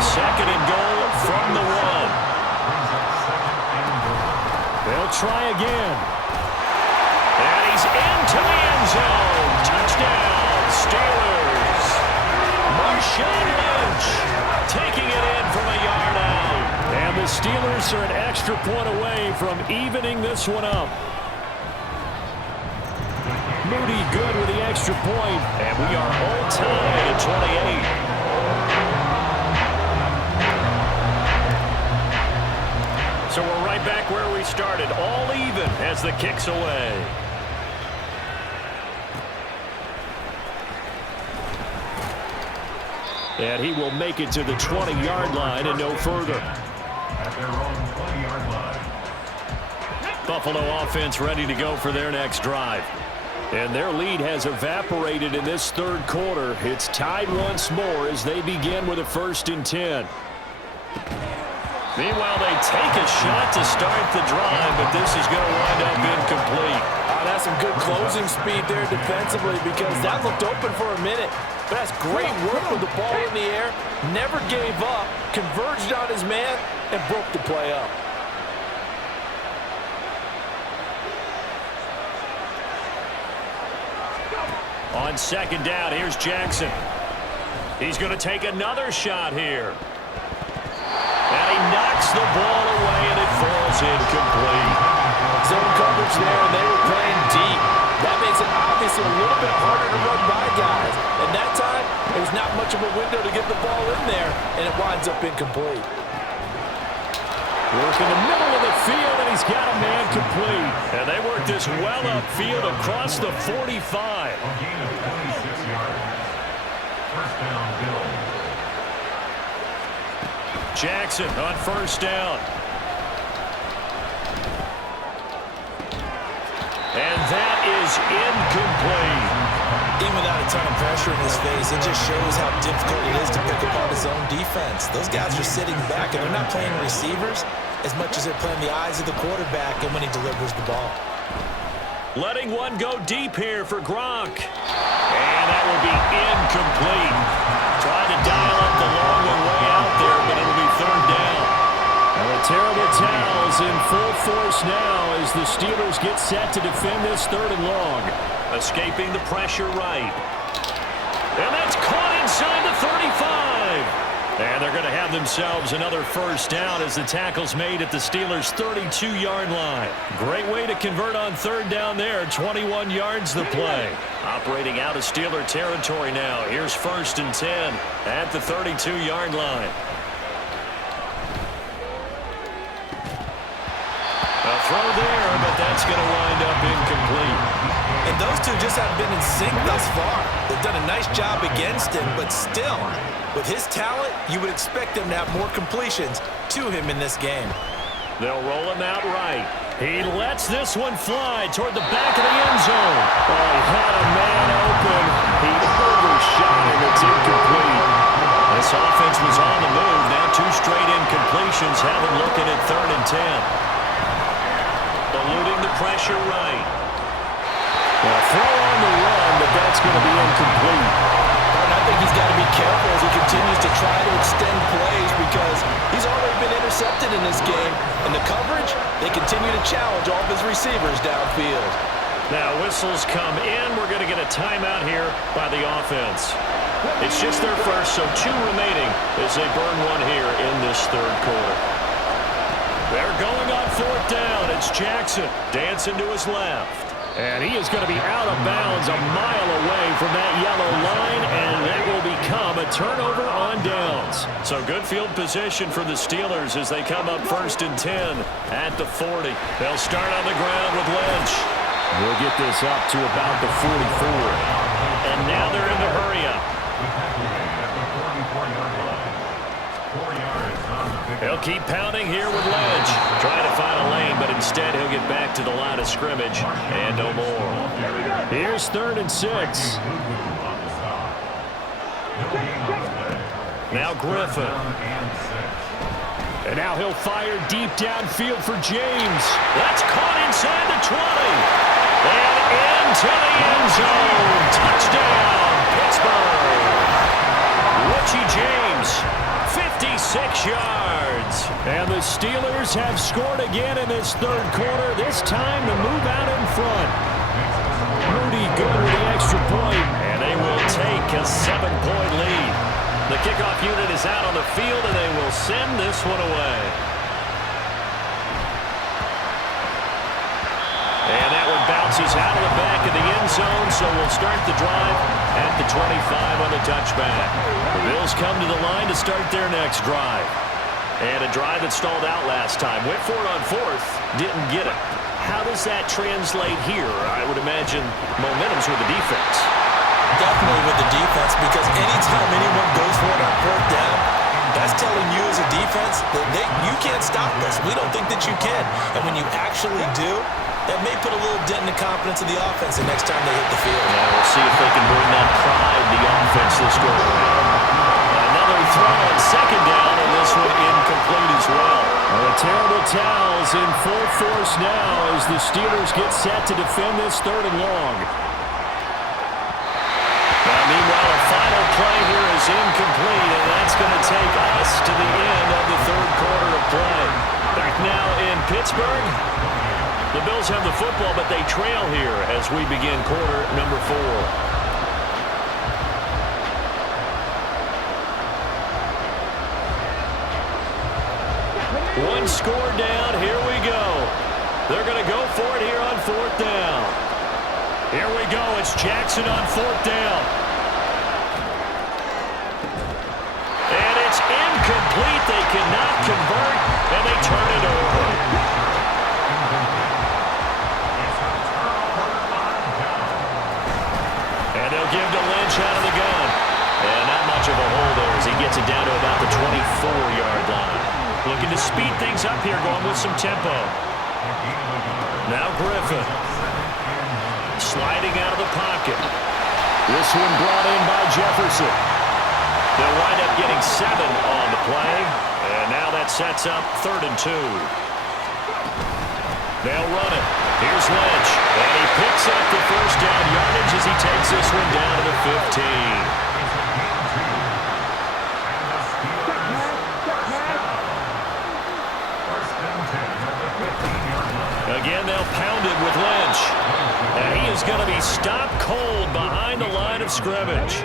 Second and goal from the 1. They'll try again. And he's into the end zone. Touchdown, Steelers. Marshawn Lynch taking it in from a yard out. And the Steelers are an extra point away from evening this one up. Moody good with the extra point, and we are all tied at 28. So we're right back where we started, all even as the kick's away. And he will make it to the 20-yard line and no further. At their own 20-yard line. Buffalo offense ready to go for their next drive. And their lead has evaporated in this third quarter. It's tied once more as they begin with a 1st and 10. Meanwhile, they take a shot to start the drive, but this is going to wind up incomplete. That's some good closing speed there defensively because that looked open for a minute. But that's great work with the ball in the air. Never gave up, converged on his man, and broke the play up. On 2nd down, here's Jackson. He's going to take another shot here. And he knocks the ball away, and it falls incomplete. Zone coverage there, and they were playing deep. That makes it obviously a little bit harder to run by guys. And that time, there's not much of a window to get the ball in there, and it winds up incomplete. Work in the middle of the field, and he's got a man complete. And they work this well upfield across the 45. A gain of 26 yards. First down, Bills. Jackson on 1st down. And that is incomplete. Even without a ton of pressure in his face, it just shows how difficult it is to pick apart his own defense. Those guys are sitting back, and they're not playing receivers as much as they're playing the eyes of the quarterback and when he delivers the ball. Letting one go deep here for Gronk. And that will be incomplete. Trying to dial up the long one way out there, but it'll be 3rd down. And the terrible towels in full force now as the Steelers get set to defend this 3rd and long. Escaping the pressure right. And that's caught inside the 35. And they're going to have themselves another 1st down as the tackle's made at the Steelers' 32-yard line. Great way to convert on 3rd down there. 21 yards the play. Operating out of Steeler territory now. Here's 1st and 10 at the 32-yard line. A throw there, but that's going to wind up incomplete. And those two just haven't been in sync thus far. They've done a nice job against him, but still, with his talent, you would expect them to have more completions to him in this game. They'll roll him out right. He lets this one fly toward the back of the end zone. Oh, he had a man open. He overshot him. It's incomplete. This offense was on the move. Now 2 straight incompletions have him looking at 3rd and 10. Eluding the pressure right. Well, throw on the run, but that's going to be incomplete. And I think he's got to be careful as he continues to try to extend plays because he's already been intercepted in this game. And the coverage, they continue to challenge all of his receivers downfield. Now whistles come in. We're going to get a timeout here by the offense. It's just their first, so 2 remaining as they burn one here in this 3rd quarter. They're going on 4th down. It's Jackson dancing to his left. And he is going to be out of bounds a mile away from that yellow line, and that will become a turnover on downs. So good field position for the Steelers as they come up 1st and 10 at the 40. They'll start on the ground with Lynch. We'll get this up to about the 44. And now they're in the hurry-up. He'll keep pounding here with Lynch. Trying to find a lane, but instead he'll get back to the line of scrimmage and no more. Here's 3rd and 6. Now Griffin. And now he'll fire deep downfield for James. That's caught inside the 20. And into the end zone. Touchdown, Pittsburgh. Richie James, 56 yards. And the Steelers have scored again in this third quarter, this time to move out in front. Moody good with the extra point, and they will take a 7-point lead. The kickoff unit is out on the field, and they will send this one away. And that one bounces out of the back of the end zone, so we'll start the drive at the 25 on the touchback. The Bills come to the line to start their next drive. And a drive that stalled out last time. Went for it on fourth, didn't get it. How does that translate here? I would imagine momentum's with the defense. Definitely with the defense, because anytime anyone goes for it on fourth down, that's telling you as a defense that you can't stop us. We don't think that you can. And when you actually do, that may put a little dent in the confidence of the offense the next time they hit the field. Yeah, we'll see if they can bring that pride the offense this go around. Another throw on second down, and this one incomplete as well. The terrible towels in full force now as the Steelers get set to defend this third and long. Now, meanwhile, a final play here is incomplete, and that's going to take us to the end of the third quarter of play. Back now in Pittsburgh. The Bills have the football, but they trail here as we begin quarter number 4. One score down. Here we go. They're going to go for it here on fourth down. Here we go. It's Jackson on fourth down. And it's incomplete. They cannot convert, and they turn it over. And they'll give to Lynch out of the gun. And not much of a hole there as he gets it down to about the 24-yard line. Looking to speed things up here, going with some tempo. Now Griffin. Sliding out of the pocket. This one brought in by Jefferson. They'll wind up getting 7 on the play. And now that sets up 3rd and 2. They'll run it. Here's Lynch. And he picks up the first down yardage as he takes this one down to the 15. Again, they'll pound it with Lynch. And he is going to be stopped cold behind the line of scrimmage.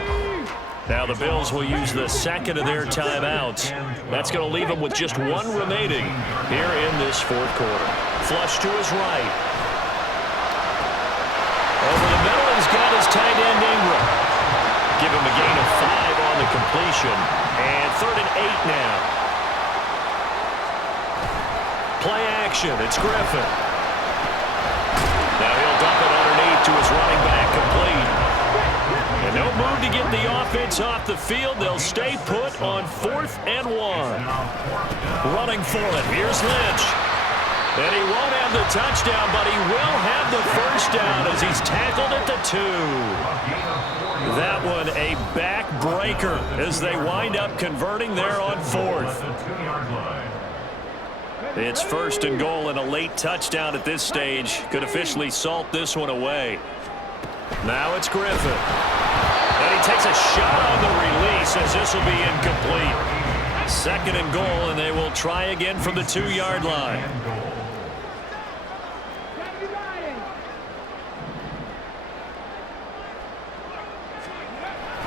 Now the Bills will use the second of their timeouts. That's going to leave them with just 1 remaining here in this fourth quarter. Flush to his right. Over the middle, he's got his tight end Ingram. Give him a gain of 5 on the completion. And 3rd and 8 now. Play action. It's Griffin. Now he'll dump it underneath to his running back, complete. And no move to get the offense off the field. They'll stay put on 4th and 1. Running for it. Here's Lynch. And he won't have the touchdown, but he will have the first down as he's tackled at the 2. That one a backbreaker as they wind up converting there on 4th. It's 1st and goal, and a late touchdown at this stage could officially salt this one away. Now it's Griffin. And he takes a shot on the release as this will be incomplete. 2nd and goal, and they will try again from the 2-yard line.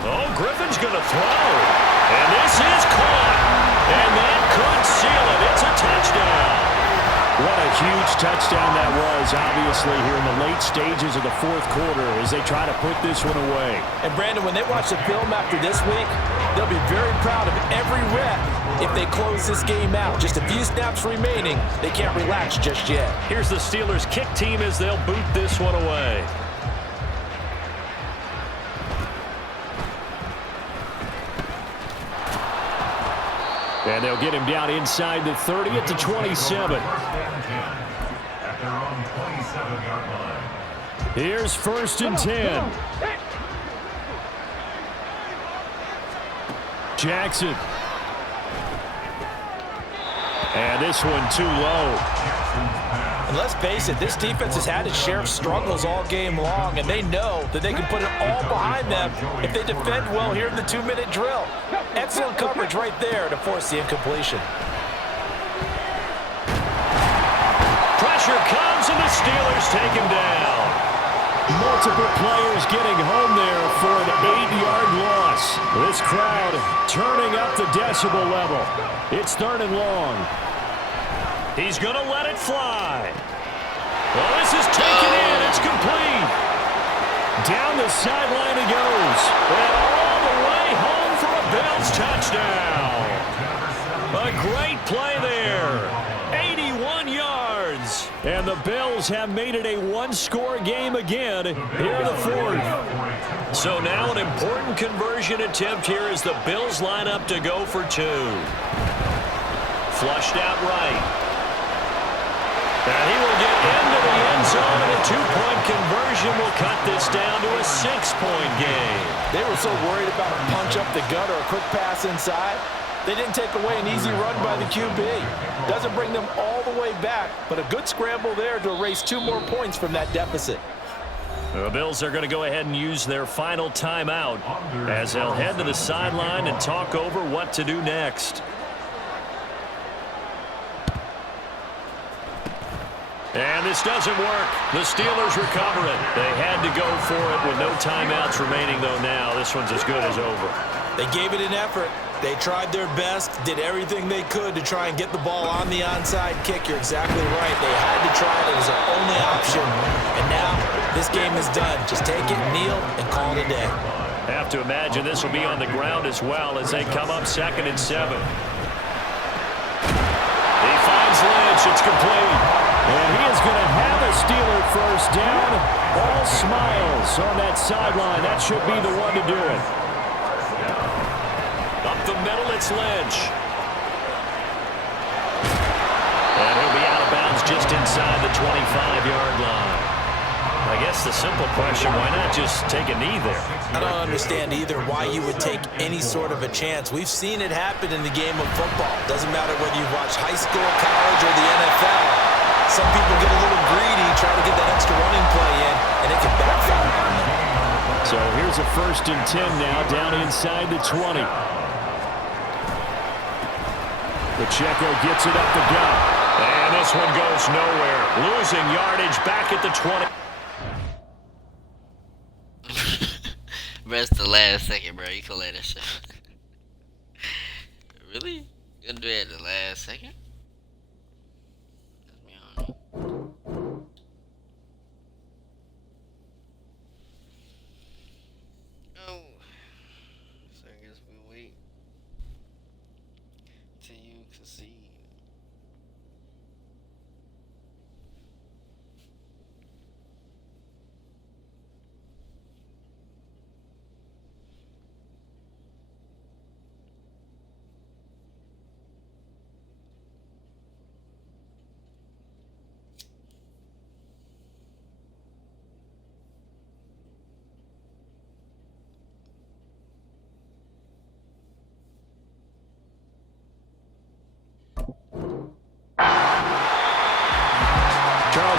Oh, Griffin's going to throw. And this is caught. And that could seal it. It's a touchdown. What a huge touchdown that was, obviously, here in the late stages of the fourth quarter as they try to put this one away. And, Brandon, when they watch the film after this week, they'll be very proud of every rep if they close this game out. Just a few snaps remaining. They can't relax just yet. Here's the Steelers' kick team as they'll boot this one away. And they'll get him down inside the 30 at the 27. Here's 1st and 10. Jackson. And this one too low. And let's face it, this defense has had its share of struggles all game long, and they know that they can put it all behind them if they defend well here in the 2-minute drill. Excellent coverage right there to force the incompletion. Pressure comes, and the Steelers take him down. Multiple players getting home there for an 8-yard loss. This crowd turning up the decibel level. It's 3rd and long. He's going to let it fly. Well, this is taken in. It's complete. Down the sideline he goes. And all the way home for a Bills touchdown. A great play there. 81 yards. And the Bills have made it a one-score game again here in the 4th. So now an important conversion attempt here as the Bills line up to go for 2. Flushed out right. And he will get into the end zone, and a 2-point conversion will cut this down to a 6-point game. They were so worried about a punch up the gut or a quick pass inside. They didn't take away an easy run by the QB. Doesn't bring them all the way back, but a good scramble there to erase 2 more points from that deficit. The Bills are going to go ahead and use their final timeout as they'll head to the sideline and talk over what to do next. And this doesn't work. The Steelers recover it. They had to go for it with no timeouts remaining, though now this one's as good as over. They gave it an effort. They tried their best, did everything they could to try and get the ball on the onside kick. You're exactly right. They had to try it. It was their only option. And now this game is done. Just take it, kneel, and call it a day. I have to imagine this will be on the ground as well as they come up 2nd and 7. He finds Lynch. It's complete. And he is going to have a Steeler first down. All smiles on that sideline. That should be the one to do it. Up the middle, it's Lynch. And he'll be out of bounds just inside the 25-yard line. I guess the simple question, why not just take a knee there? I don't understand either why you would take any sort of a chance. We've seen it happen in the game of football. Doesn't matter whether you watch high school, college, or the NFL. Some people get a little greedy, try to get that extra running play in, and it can backfire on them. So here's a 1st and 10 now, down inside the 20. Pacheco gets it up the gut. And this one goes nowhere. Losing yardage back at the 20. Rest the last second, bro. You can let that shit. Really? You gonna do it at the last second? Let's be honest. Oh. So I guess we wait till you concede.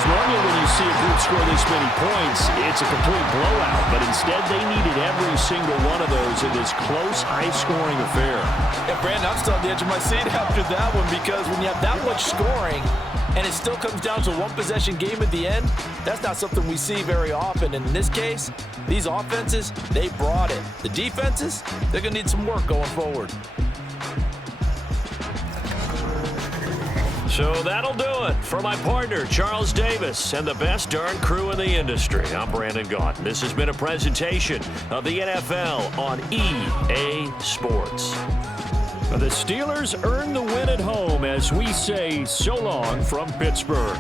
Normally when you see a group score this many points, it's a complete blowout. But instead, they needed every single one of those in this close, high-scoring affair. Yeah, Brandon, I'm still on the edge of my seat after that one because when you have that much scoring and it still comes down to a one-possession game at the end, that's not something we see very often. And in this case, these offenses, they brought it. The defenses, they're going to need some work going forward. So that'll do it for my partner, Charles Davis, and the best darn crew in the industry. I'm Brandon Gaunt. This has been a presentation of the NFL on EA Sports. The Steelers earn the win at home as we say so long from Pittsburgh.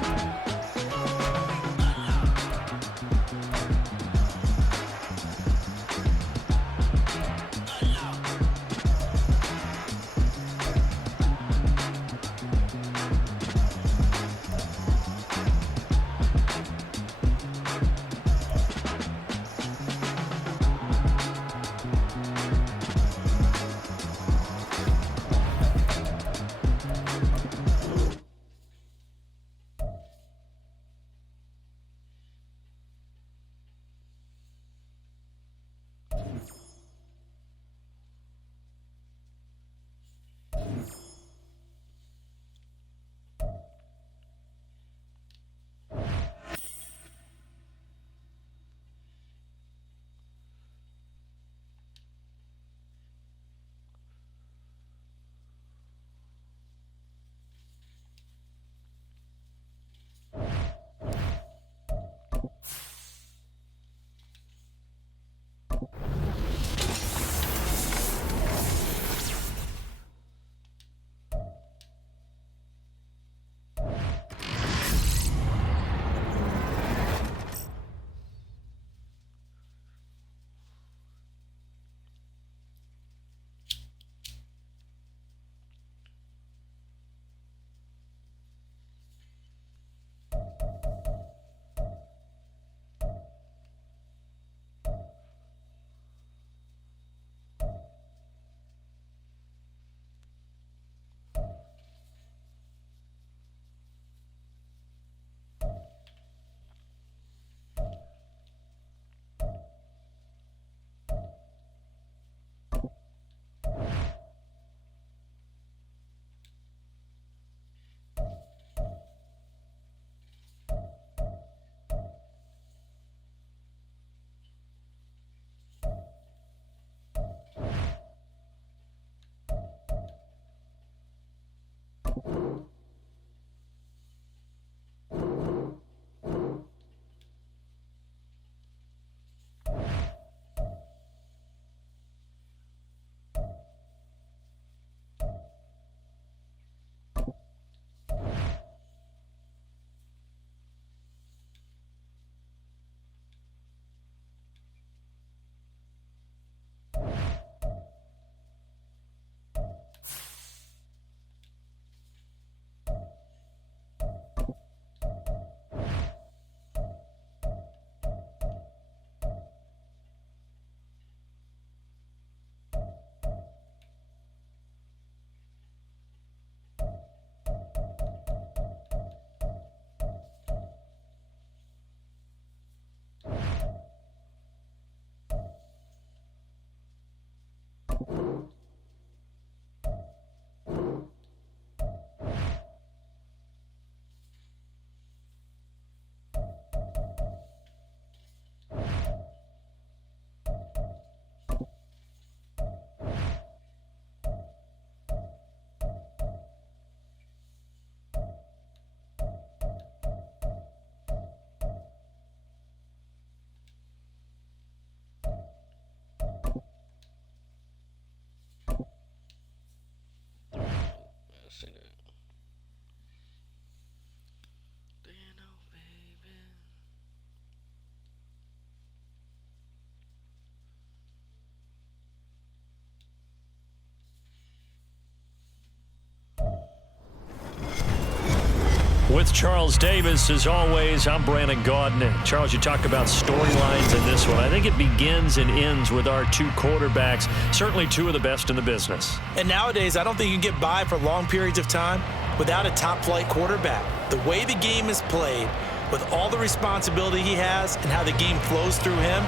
With Charles Davis, as always, I'm Brandon Gaudin. Charles, you talk about storylines in this one. I think it begins and ends with our two quarterbacks, certainly two of the best in the business. And nowadays, I don't think you can get by for long periods of time without a top-flight quarterback. The way the game is played, with all the responsibility he has and how the game flows through him,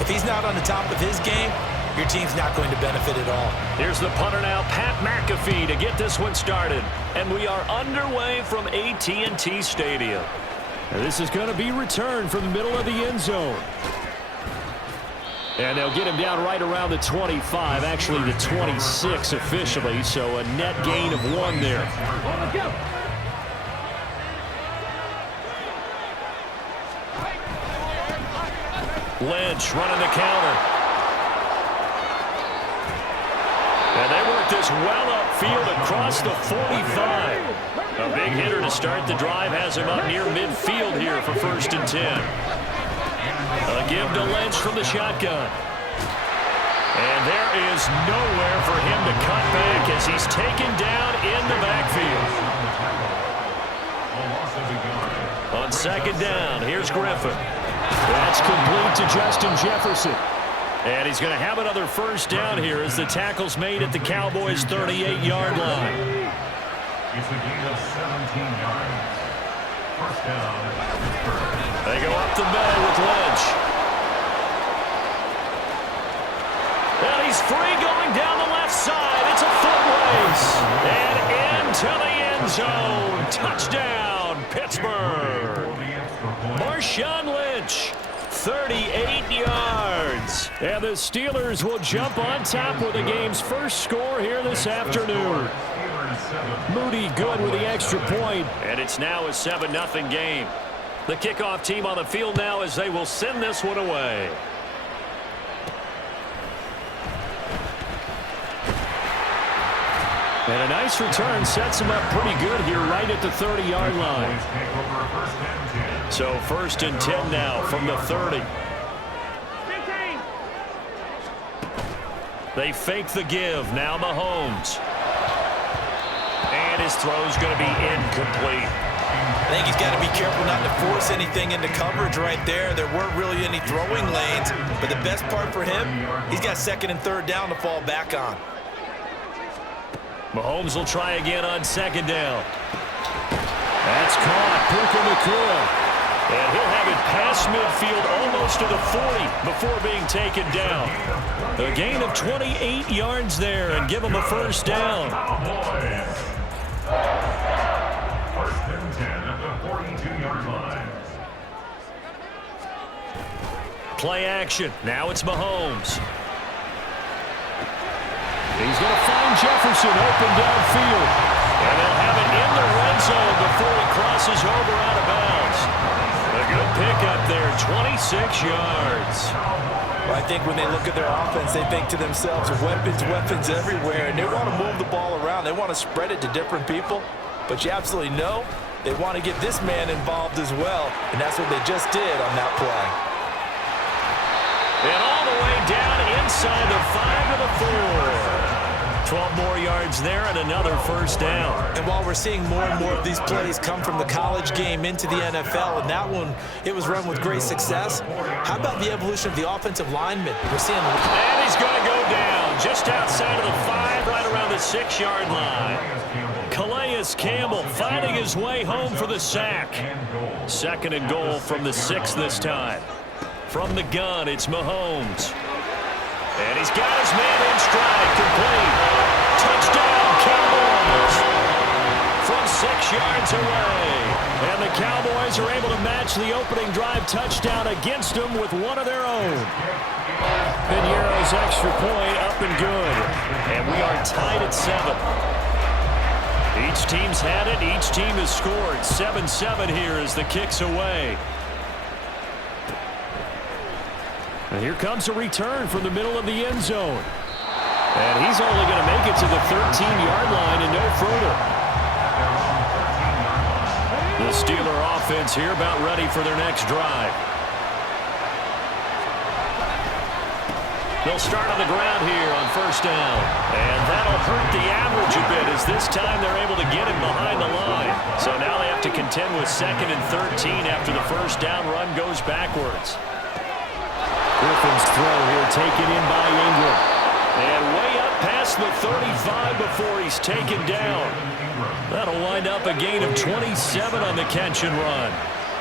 if he's not on the top of his game, your team's not going to benefit at all. Here's the punter now, Pat McAfee, to get this one started. And we are underway from AT&T Stadium. And this is going to be returned from the middle of the end zone. And they'll get him down right around the 25, actually the 26 officially, so a net gain of 1 there. Lynch running the counter. And they work this well upfield across the 45. A big hitter to start the drive has him up near midfield here for 1st and 10. A give to Lynch from the shotgun. And there is nowhere for him to cut back as he's taken down in the backfield. On 2nd down, here's Griffin. That's complete to Justin Jefferson. And he's going to have another 1st down here as the tackle's made at the Cowboys' 38-yard line. It's a gain of 17 yards. 1st down, Pittsburgh. They go up the middle with Lynch. And he's free going down the left side. It's a foot race. And into the end zone. Touchdown, Pittsburgh. Marshawn Lynch. 38 yards. And the Steelers will jump on top with the game's first score here this afternoon. Moody good with the extra point. And it's now a 7-0 game. The kickoff team on the field now as they will send this one away. And a nice return sets him up pretty good here right at the 30-yard line. So 1st and 10 now from the 30. They fake the give. Now Mahomes. And his throw's going to be incomplete. I think he's got to be careful not to force anything into coverage right there. There weren't really any throwing lanes. But the best part for him, he's got 2nd and 3rd down to fall back on. Mahomes will try again on 2nd down. That's caught. Puka Nacua. And he'll have it past midfield almost to the 40 before being taken down. A gain of 28 yards there and give him a 1st down. 1st and 10 at the 42-yard line. Play action. Now it's Mahomes. He's going to find Jefferson open downfield. And they'll have it in the red zone before he crosses over out of bounds. A good pickup there, 26 yards. Well, I think when they look at their offense, they think to themselves, weapons everywhere, and they want to move the ball around. They want to spread it to different people, but you absolutely know they want to get this man involved as well, and that's what they just did on that play. And all the way down inside the 5 to the 4. 12 more yards there and another 1st down. And while we're seeing more and more of these plays come from the college game into the NFL, and that one, it was run with great success, how about the evolution of the offensive lineman? We're seeing... And he's going to go down just outside of the 5, right around the 6-yard line. Calais Campbell finding his way home for the sack. 2nd and goal from the 6 this time. From the gun, it's Mahomes. And he's got his man in stride, complete. Touchdown, Cowboys. From 6 yards away. And the Cowboys are able to match the opening drive touchdown against them with one of their own. Piñeiro's extra point up and good. And we are tied at 7. Each team's had it. Each team has scored. 7-7 here as the kick's away. And here comes a return from the middle of the end zone. And he's only going to make it to the 13-yard line and no further. The Steeler offense here about ready for their next drive. They'll start on the ground here on first down. And that'll hurt the average a bit as this time they're able to get him behind the line. So now they have to contend with 2nd and 13 after the first down run goes backwards. Griffin's throw here taken in by Ingram. And way up past the 35 before he's taken down. That'll wind up a gain of 27 on the catch and run.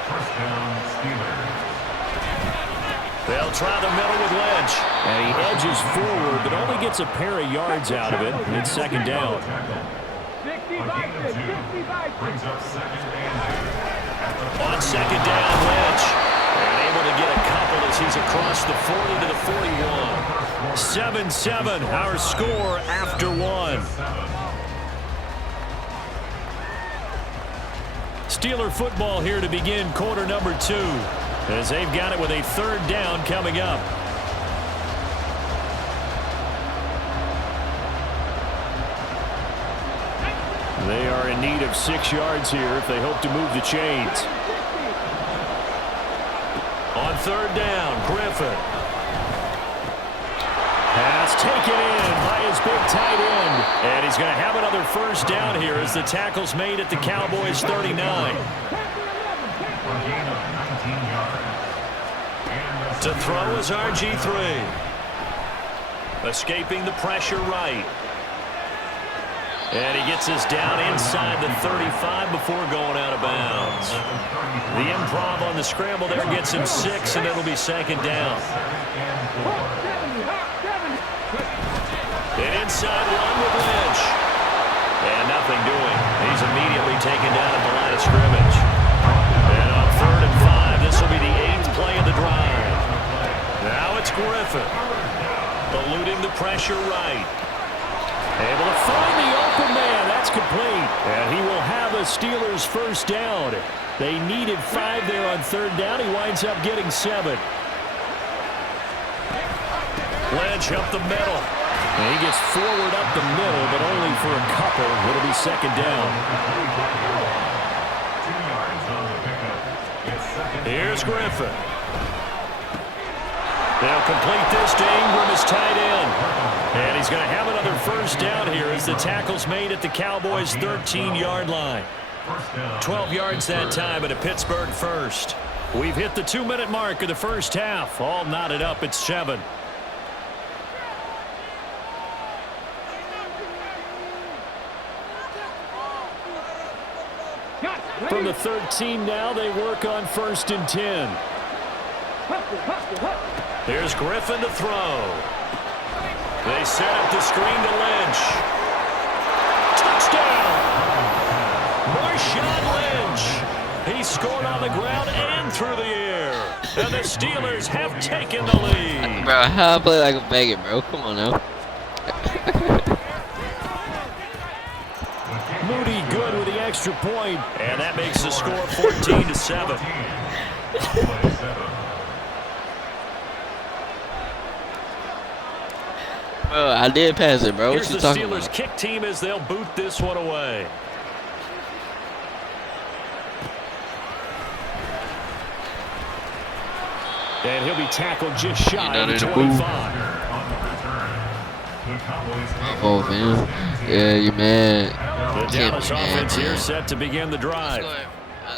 First down, Steelers. They'll try the middle with Lynch. And he edges forward, but only gets a pair of yards out of it. It's 2nd down. Brings up 2nd and 2. On 2nd down, Lynch. And able to get a couple as he's across the 40 to the 41. 7-7, our score after 1. Steeler football here to begin quarter number 2. As they've got it with a 3rd down coming up. They are in need of 6 yards here if they hope to move the chains. On 3rd down, Griffin. Pass taken in by his big tight end. And he's going to have another first down here as the tackle's made at the Cowboys 39. To throw is RG3. Escaping the pressure right. And he gets us down inside the 35 before going out of bounds. The improv on the scramble there gets him 6, and it'll be 2nd down. And inside one with Lynch. And nothing doing. He's immediately taken down at the line of scrimmage. And on 3rd and 5, this will be the 8th play of the drive. Now it's Griffin. Eluding the pressure right. Able to find the open man. That's complete. And he will have a Steelers first down. They needed 5 there on 3rd down. He winds up getting 7. Lynch up the middle. And he gets forward up the middle, but only for a couple. It'll be 2nd down. Here's Griffin. They'll complete this to Ingram as tight end. And he's going to have another first down here as the tackle's made at the Cowboys' 13-yard line. 12 yards that time at a Pittsburgh first. We've hit the 2-minute mark of the first half. All knotted up at 7. From the 13 now, they work on 1st and 10. Here's Griffin to throw. They set up the screen to Lynch. Touchdown! Marshawn Lynch. He scored on the ground and through the air. And the Steelers have taken the lead. Bro, how I play like a beggar, bro? Come on now. Moody good with the extra point. And that makes the score 14-7. Bro, I did pass it, bro. Here's What you the talking Steelers about? kick team as they'll boot this one away. And he'll be tackled just shy of the 25. Oh, man. Yeah, you mad. The Dallas offense here set to begin the drive.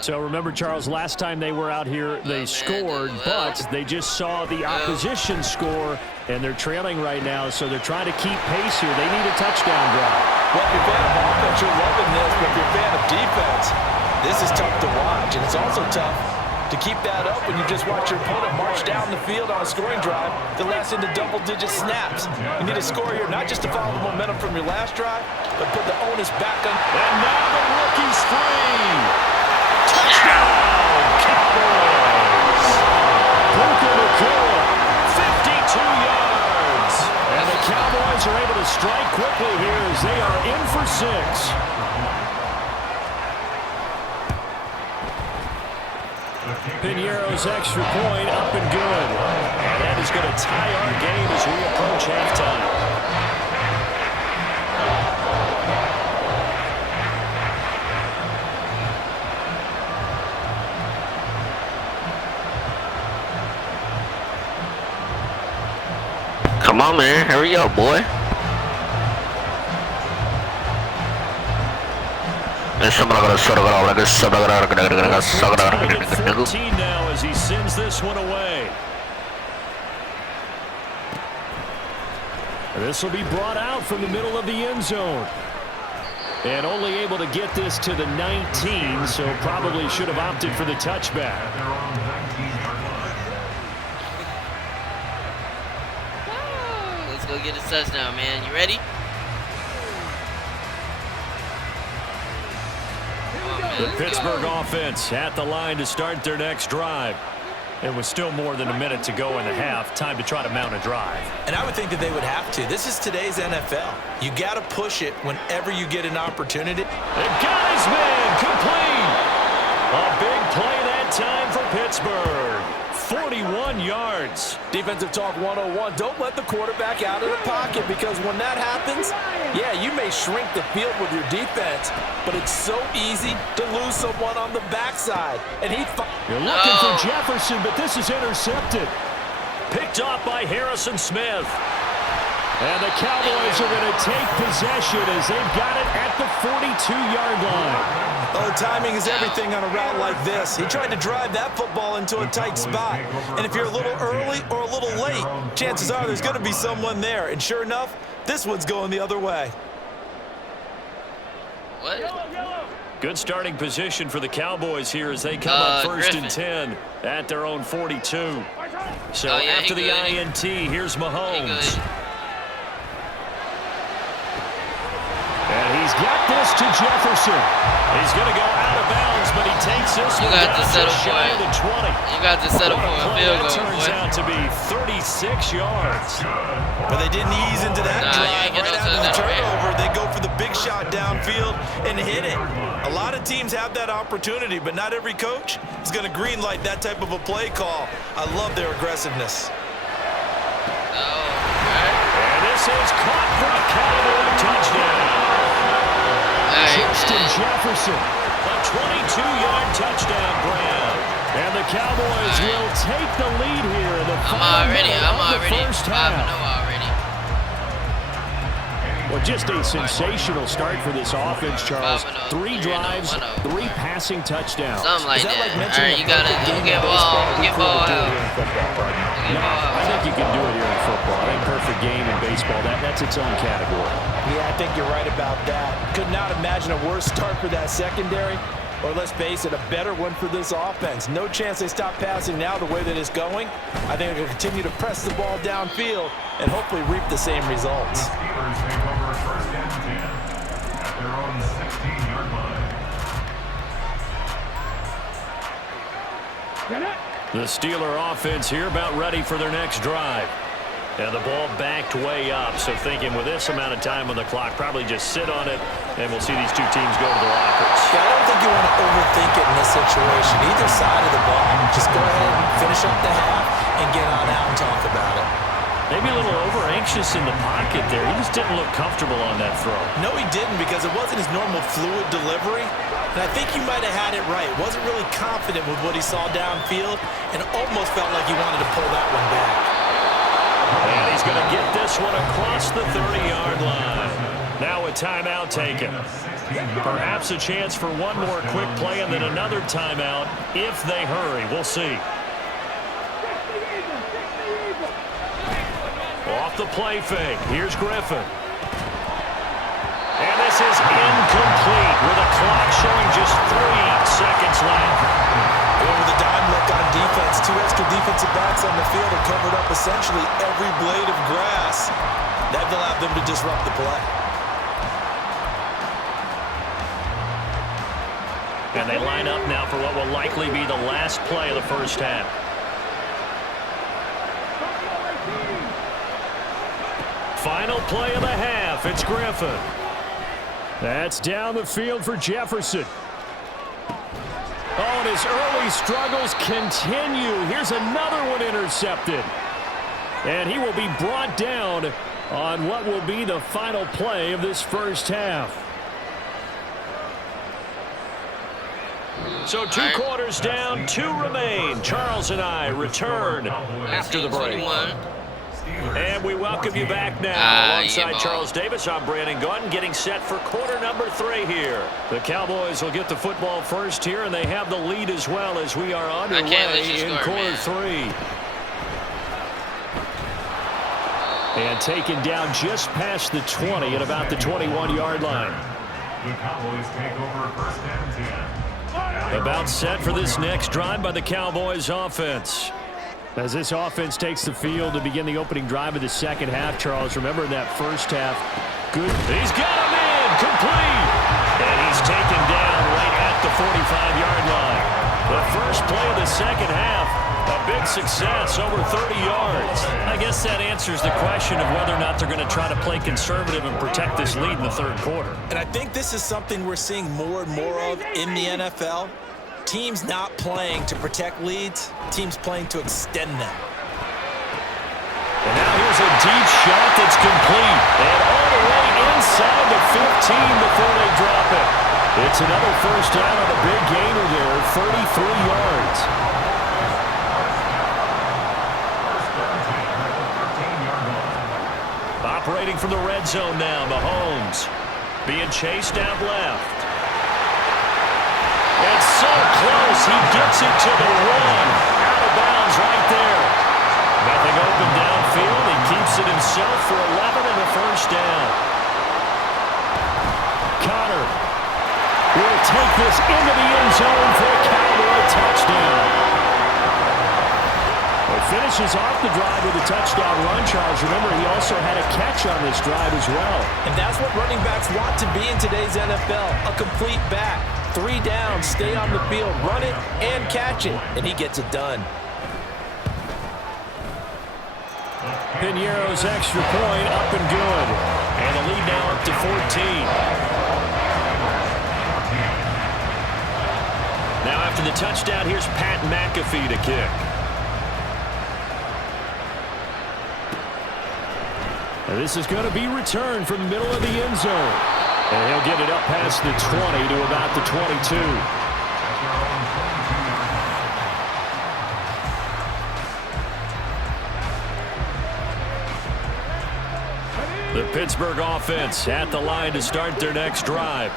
So remember, Charles, last time they were out here, they scored, but they just saw the opposition score, and they're trailing right now, so they're trying to keep pace here. They need a touchdown drive. Well, if you're a fan of offense, you're loving this, but if you're a fan of defense, this is tough to watch, and it's also tough to to keep that up when you just watch your opponent march down the field on a scoring drive that lasts into double-digit snaps. You need a score here, not just to follow the momentum from your last drive, but put the onus back on. And now the rookie's free. Touchdown, Cowboys. Puka Nacua, 52 yards. And the Cowboys are able to strike quickly here as they are in for 6. Piñeiro's extra point up and good. And that is going to tie our game as we approach halftime. Come on, man. Hurry up, boy. Tied at 14 now as he sends this one away. This will be brought out from the middle of the end zone. And only able to get this to the 19, so probably should have opted for the touchback. Let's go get a touchdown, man. You ready? The Pittsburgh offense at the line to start their next drive. It was still more than a minute to go in the half. Time to try to mount a drive. And I would think that they would have to. This is today's NFL. You got to push it whenever you get an opportunity. They've got his man complete. A big play that time for Pittsburgh. 41 yards. Defensive talk 101. Don't let the quarterback out of the pocket, because when that happens, yeah, you may shrink the field with your defense, but it's so easy to lose someone on the backside. And you're looking for Jefferson, but this is intercepted. Picked off by Harrison Smith. And the Cowboys are going to take possession as they've got it at the 42-yard line. Oh, timing is everything on a route like this. He tried to drive that football into a tight spot. And if you're a little early or a little late, chances are there's going to be someone there. And sure enough, this one's going the other way. What? Good starting position for the Cowboys here as they come up first Griffin. and 10 at their own 42. So Oh, yeah, after the good. INT, here's Mahomes. And he's got this to Jefferson. He's going to go out of bounds, but he takes this one down just shy of the 20. You got to settle for a field goal, turns boy. out to be 36 yards. But they didn't ease into that drive right after the turnover. They go for the big shot downfield and hit it. A lot of teams have that opportunity, but not every coach is going to greenlight that type of a play call. I love their aggressiveness. And this is caught for a Cowboy touchdown. Justin Jefferson, a 22-yard touchdown grab. And the Cowboys will take the lead here in the final minute of the first half. Well, just a sensational start for this offense, Charles. 3 drives, 3 passing touchdowns. Something like that. Like All right, you got to get ball out. I think you can do it here in football. I think perfect game in baseball, that's its own category. Yeah, I think you're right about that. Could not imagine a worse start for that secondary, or let's face it, a better one for this offense. No chance they stop passing now the way that it's going. I think they're going to continue to press the ball downfield and hopefully reap the same results. The Steelers take over first and 10 at their own 16-yard line. The Steeler offense here about ready for their next drive. And the ball backed way up, so thinking with this amount of time on the clock, probably just sit on it, and we'll see these two teams go to the lockers. Yeah, I don't think you want to overthink it in this situation. Either side of the ball, just go ahead and finish up the half and get on out and talk about it. Maybe a little over-anxious in the pocket there. He just didn't look comfortable on that throw. No, he didn't, because it wasn't his normal fluid delivery. And I think he might have had it right. Wasn't really confident with what he saw downfield and almost felt like he wanted to pull that one back. And he's going to get this one across the 30-yard line. Now a timeout taken. Perhaps a chance for one more quick play and then another timeout if they hurry. We'll see. Off the play fake. Here's Griffin. And this is incomplete with a clock showing just 3 seconds left. With a dime look two extra defensive backs on the field and covered up essentially every blade of grass. That allowed them to disrupt the play. And they line up now for what will likely be the last play of the first half. Final play of the half. It's Griffin. That's down the field for Jefferson. Oh, and his early struggles continue. Here's another one intercepted. And he will be brought down on what will be the final play of this first half. So 2 quarters down, 2 remain. Charles and I return after the break. 21. And we welcome you back now. Alongside Charles Davis, I'm Brandon Gaudin, getting set for quarter number 3 here. The Cowboys will get the football first here, and they have the lead as well as we are underway in quarter 3. And taken down just past the 20 at about the 21-yard line. The Cowboys take over first and 10. About set for this next drive by the Cowboys offense. As this offense takes the field to begin the opening drive of the second half, Charles, remember in that first half, good. He's got him in, complete. And he's taken down right at the 45-yard line. The first play of the second half, a big success, over 30 yards. I guess that answers the question of whether or not they're going to try to play conservative and protect this lead in the third quarter. And I think this is something we're seeing more and more of in the NFL. Teams not playing to protect leads, teams playing to extend them. And now here's a deep shot that's complete. And all the way inside the 15 before they drop it. It's another first down on a big gainer there, 33 yards. Operating from the red zone now, Mahomes being chased out left. It's so close, he gets it to the 1. Out of bounds right there. Nothing open downfield. He keeps it himself for 11 and a first down. Connor will take this into the end zone for a Cowboy touchdown. He finishes off the drive with a touchdown run, Charles. Remember, he also had a catch on this drive as well. And that's what running backs want to be in today's NFL, a complete back. 3 downs, stay on the field, run it, and catch it. And he gets it done. Piñeiro's extra point up and good. And the lead now up to 14. Now after the touchdown, here's Pat McAfee to kick. And this is going to be returned from the middle of the end zone. And he'll get it up past the 20 to about the 22. The Pittsburgh offense at the line to start their next drive.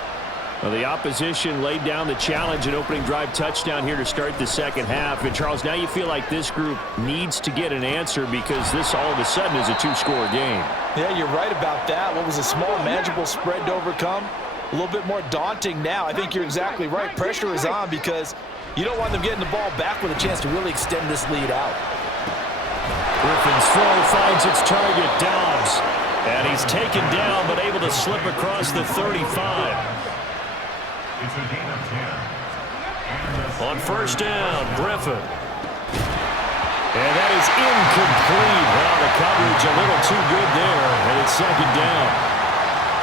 Well, the opposition laid down the challenge and opening drive touchdown here to start the second half. And, Charles, now you feel like this group needs to get an answer because this all of a sudden is a 2-score game. Yeah, you're right about that. What was a small, manageable spread to overcome, a little bit more daunting now. I think you're exactly right. Pressure is on because you don't want them getting the ball back with a chance to really extend this lead out. Griffin's throw finds its target, Dobbs. And he's taken down but able to slip across the 35. It's a gain of 10. On first down, Griffin. And that is incomplete. Well, the coverage a little too good there, and it's second down.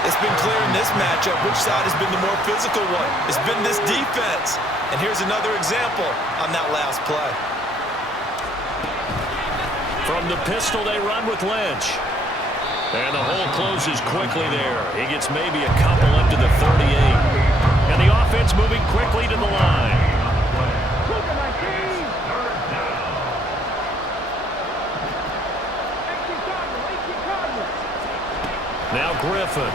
It's been clear in this matchup which side has been the more physical one. It's been this defense. And here's another example on that last play. From the pistol, they run with Lynch. And the hole closes quickly there. He gets maybe a couple up to the 38. And the offense moving quickly to the line. Now Griffin.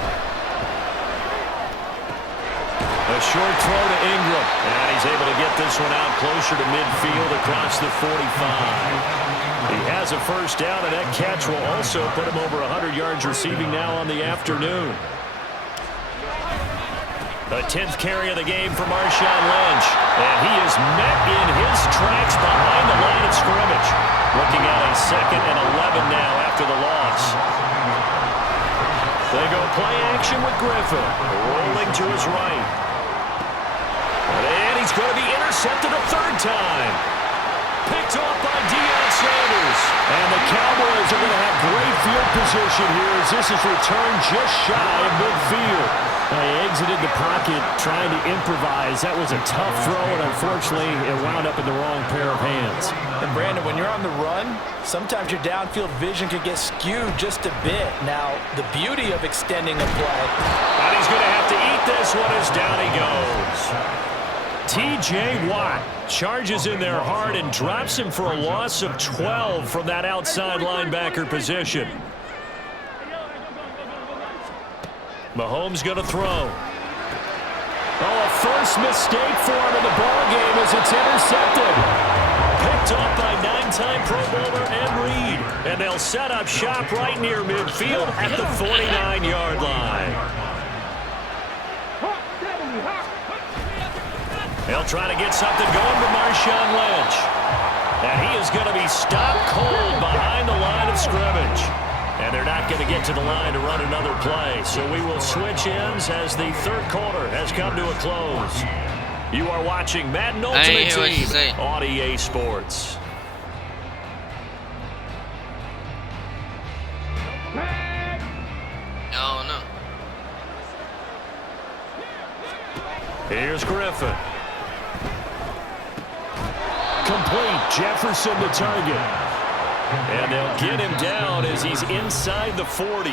A short throw to Ingram. And he's able to get this one out closer to midfield across the 45. He has a first down, and that catch will also put him over 100 yards receiving now on the afternoon. The 10th carry of the game for Marshawn Lynch. And he is met in his tracks behind the line of They go play action with Griffin, rolling to his right. And he's going to be intercepted a third time. Picked off by Deion Sanders. And the Cowboys are going to have great field position here as this is returned just shy of midfield. They exited the pocket trying to improvise. That was a tough throw, and unfortunately, it wound up in the wrong pair of hands. And Brandon, when you're on the run, sometimes your downfield vision can get skewed just a bit. Now, the beauty of extending a play. And he's going to have to eat this one as down he goes. T.J. Watt charges in there hard and drops him for a loss of 12 from that outside linebacker position. Mahomes going to throw. Oh, a first mistake for him in the ballgame as it's intercepted. Picked off by 9-time Pro Bowler Ed Reed. And they'll set up shop right near midfield at the 49-yard line. They'll try to get something going with Marshawn Lynch. And he is going to be stopped cold behind the line of scrimmage. And they're not going to get to the line to run another play. So we will switch ends as the third quarter has come to a close. You are watching Madden Ultimate Team on EA Sports. Oh, no. Here's Griffin. Complete. Jefferson the target. And they'll get him down as he's inside the 40.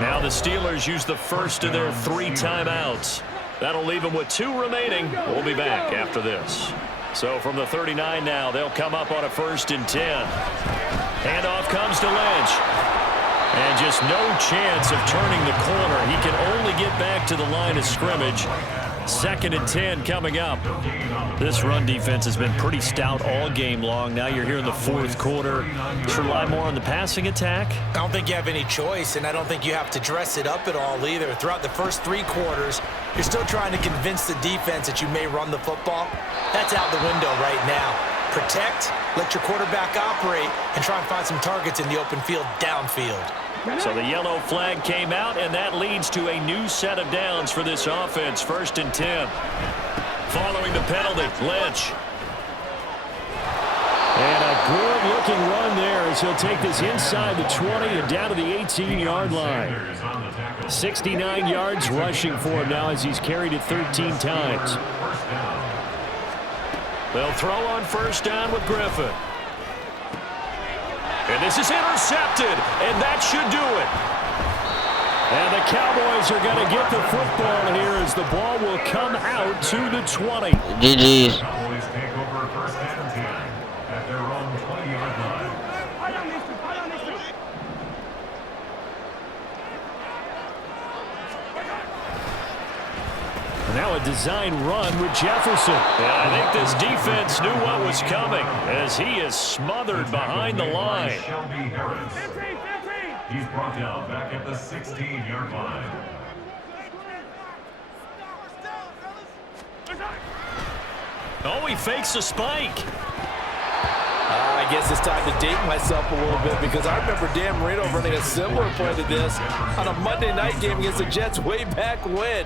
Now the Steelers use the first of their 3 timeouts. That'll leave them with 2 remaining. We'll be back after this. So from the 39 now, they'll come up on a 1st and 10. Handoff comes to Lynch. And just no chance of turning the corner. He can only get back to the line of scrimmage. 2nd and 10 coming up. This run defense has been pretty stout all game long. Now you're here in the 4th quarter. Just rely more on the passing attack. I don't think you have any choice, and I don't think you have to dress it up at all either. Throughout the first 3 quarters, you're still trying to convince the defense that you may run the football. That's out the window right now. Protect, let your quarterback operate, and try and find some targets in the open field downfield. So the yellow flag came out, and that leads to a new set of downs for this offense. 1st and 10. Following the penalty, Lynch. And a good-looking run there as he'll take this inside the 20 and down to the 18-yard line. 69 yards rushing for him now as he's carried it 13 times. They'll throw on 1st down with Griffin. And this is intercepted, and that should do it. And the Cowboys are going to get the football here as the ball will come out to the 20. GG's. Cowboys take over 1st and 10 at their own 20-yard line. Now a design run with Jefferson. And I think this defense knew what was coming as he is smothered behind the line. Shelby Harris. He's brought down back at the 16-yard line. Oh, he fakes a spike. I guess it's time to date myself a little bit because I remember Dan Marino running a similar play to this on a Monday night game against the Jets way back when.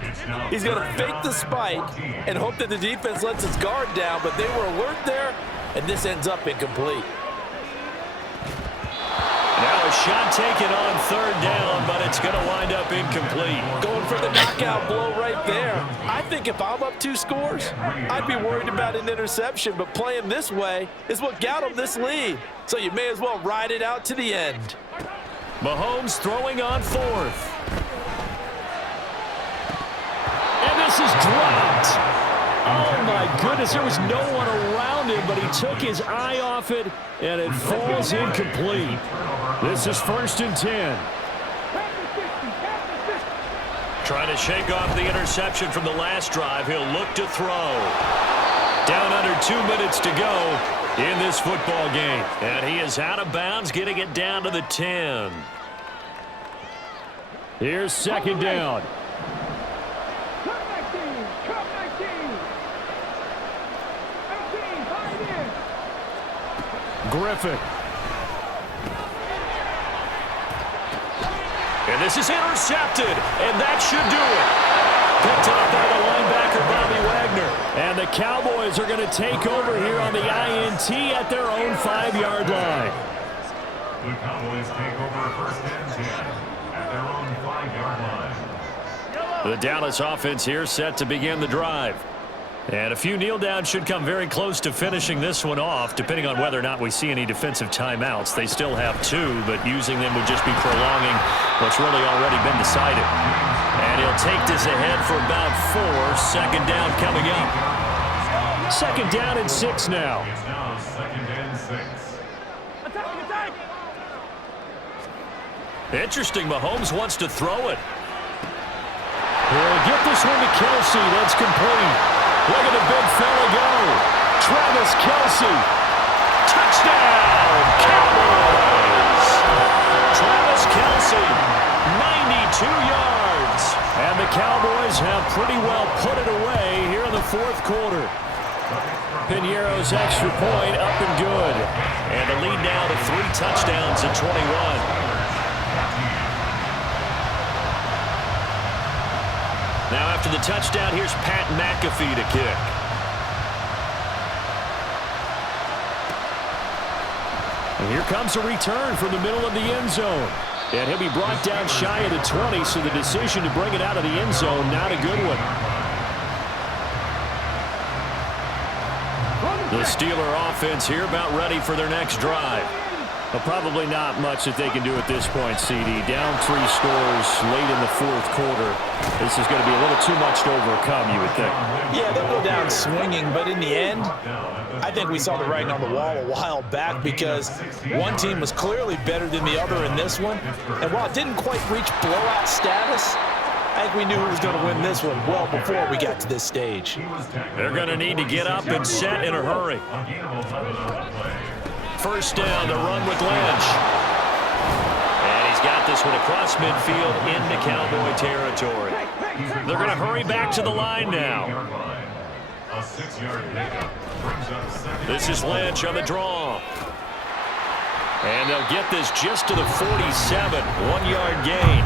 He's going to fake the spike and hope that the defense lets his guard down, but they were alert there, and this ends up incomplete. Now a shot taken on 3rd down, but it's going to wind up incomplete. Going for the knockout blow right there. I think if I'm up 2 scores, I'd be worried about an interception, but playing this way is what got him this lead. So you may as well ride it out to the end. Mahomes throwing on 4th. And this is dropped. Oh, my goodness. There was no one around him, but he took his eye off it, and it falls incomplete. This is 1st and 10. Trying to shake off the interception from the last drive. He'll look to throw. Down under 2 minutes to go in this football game. And he is out of bounds, getting it down to the 10. Here's 2nd down. Griffin. And this is intercepted, and that should do it. Picked off by the linebacker, Bobby Wagner. And the Cowboys are going to take over here on the INT at their own 5-yard line. The Cowboys take over first and 10 at their own 5-yard line. The Dallas offense here set to begin the drive. And a few kneel downs should come very close to finishing this one off, depending on whether or not we see any defensive timeouts. They still have 2, but using them would just be prolonging what's really already been decided. And he'll take this ahead for about 4. Second down coming up. Second down and 6 now. It's now second and 6. Interesting, Mahomes wants to throw it. He'll get this one to Kelsey. That's complete. Look at the big fella go. Travis Kelsey. Touchdown, Cowboys. Travis Kelsey, 92 yards. And the Cowboys have pretty well put it away here in the 4th quarter. Piñeiro's extra point up and good. And the lead now to 3 touchdowns at 21. Now after the touchdown, here's Pat McAfee to kick. And here comes a return from the middle of the end zone. And he'll be brought down shy of the 20, so the decision to bring it out of the end zone, not a good one. The Steeler offense here about ready for their next drive. Well, probably not much that they can do at this point, CD. Down 3 scores late in the 4th quarter. This is going to be a little too much to overcome, you would think. Yeah, they'll go down swinging, but in the end, I think we saw the writing on the wall a while back because one team was clearly better than the other in this one. And while it didn't quite reach blowout status, I think we knew who was going to win this one well before we got to this stage. They're going to need to get up and set in a hurry. First down, the run with Lynch. And he's got this one across midfield into Cowboy territory. They're going to hurry back to the line now. This is Lynch on the draw. And they'll get this just to the 47, 1-yard gain.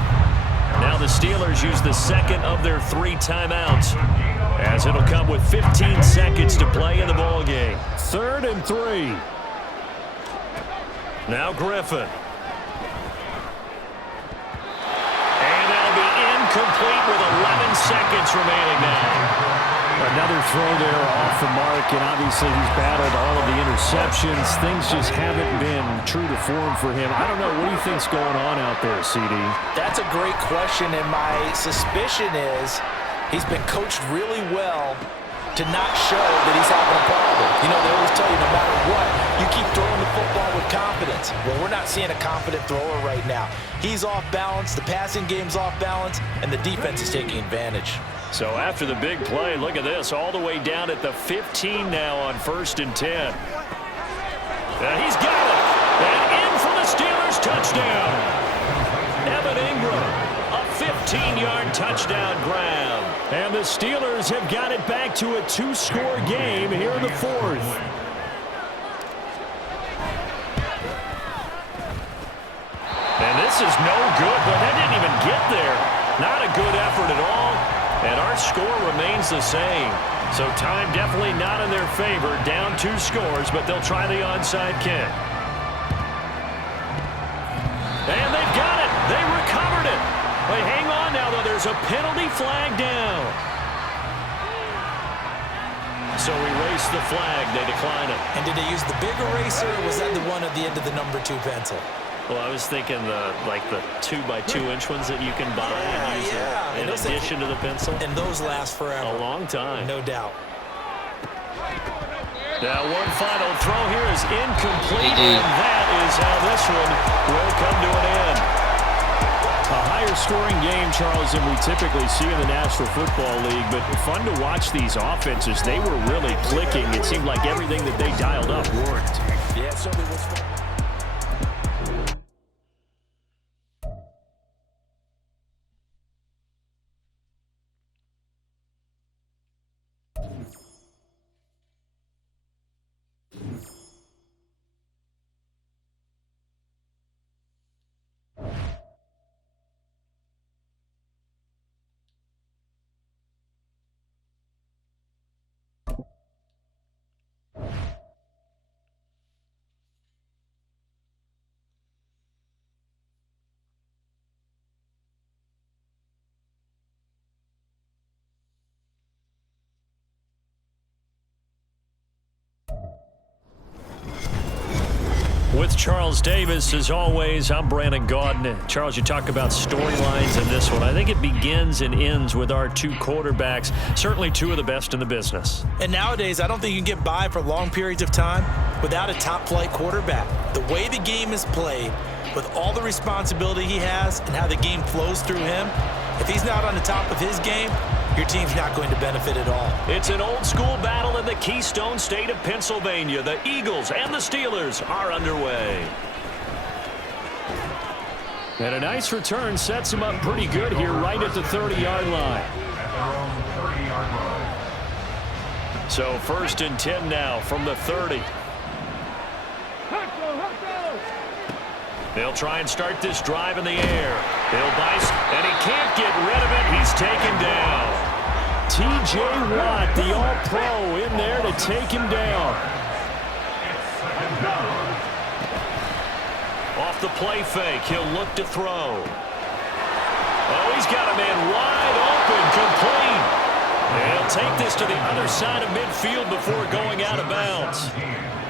Now the Steelers use the second of their 3 timeouts, as it'll come with 15 seconds to play in the ball game. 3rd and 3. Now Griffin. And that'll be incomplete with 11 seconds remaining now. Another throw there off the mark, and obviously he's battled all of the interceptions. Things just haven't been true to form for him. I don't know. What do you think's going on out there, CD? That's a great question, and my suspicion is he's been coached really well to not show that he's having a problem. You know, they always tell you no matter what, you keep throwing the football with confidence. Well, we're not seeing a confident thrower right now. He's off balance, the passing game's off balance, and the defense is taking advantage. So after the big play, look at this, all the way down at the 15 now on 1st and 10. And he's got it. And in for the Steelers touchdown. Evan Ingram, a 15-yard touchdown grab. And the Steelers have got it back to a 2-score game here in the 4th. And this is no good, but that didn't even get there. Not a good effort at all. And our score remains the same. So time definitely not in their favor. Down 2 scores, but they'll try the onside kick. And they've got it. They recovered it. But hang on now, though. There's a penalty flag down. So erase the flag. They decline it. And did they use the big eraser, or was that the one at the end of the number 2 pencil? Well, I was thinking the 2x2-inch ones that you can buy and use in addition to the pencil. And those last forever. A long time. No doubt. Now one final throw here is incomplete, and that is how this one will come to an end. A higher scoring game, Charles, than we typically see in the National Football League, but fun to watch these offenses. They were really clicking. It seemed like everything that they dialed up worked. Yeah, it certainly was fun. With Charles Davis, as always, I'm Brandon Gaudin. Charles, you talk about storylines in this one. I think it begins and ends with our two quarterbacks, certainly two of the best in the business. And nowadays, I don't think you can get by for long periods of time without a top-flight quarterback. The way the game is played, with all the responsibility he has and how the game flows through him, if he's not on the top of his game, your team's not going to benefit at all. It's an old-school battle in the Keystone State of Pennsylvania. The Eagles and the Steelers are underway. And a nice return sets him up pretty good here right at the 30-yard line. So 1st and 10 now from the 30. They'll try and start this drive in the air. Bill Bice, and he can't get rid of it. He's taken down. T.J. Watt, the All-Pro, in there to take him down. Off the play fake, he'll look to throw. Oh, he's got a man wide open, complete. He'll take this to the other side of midfield before going out of bounds.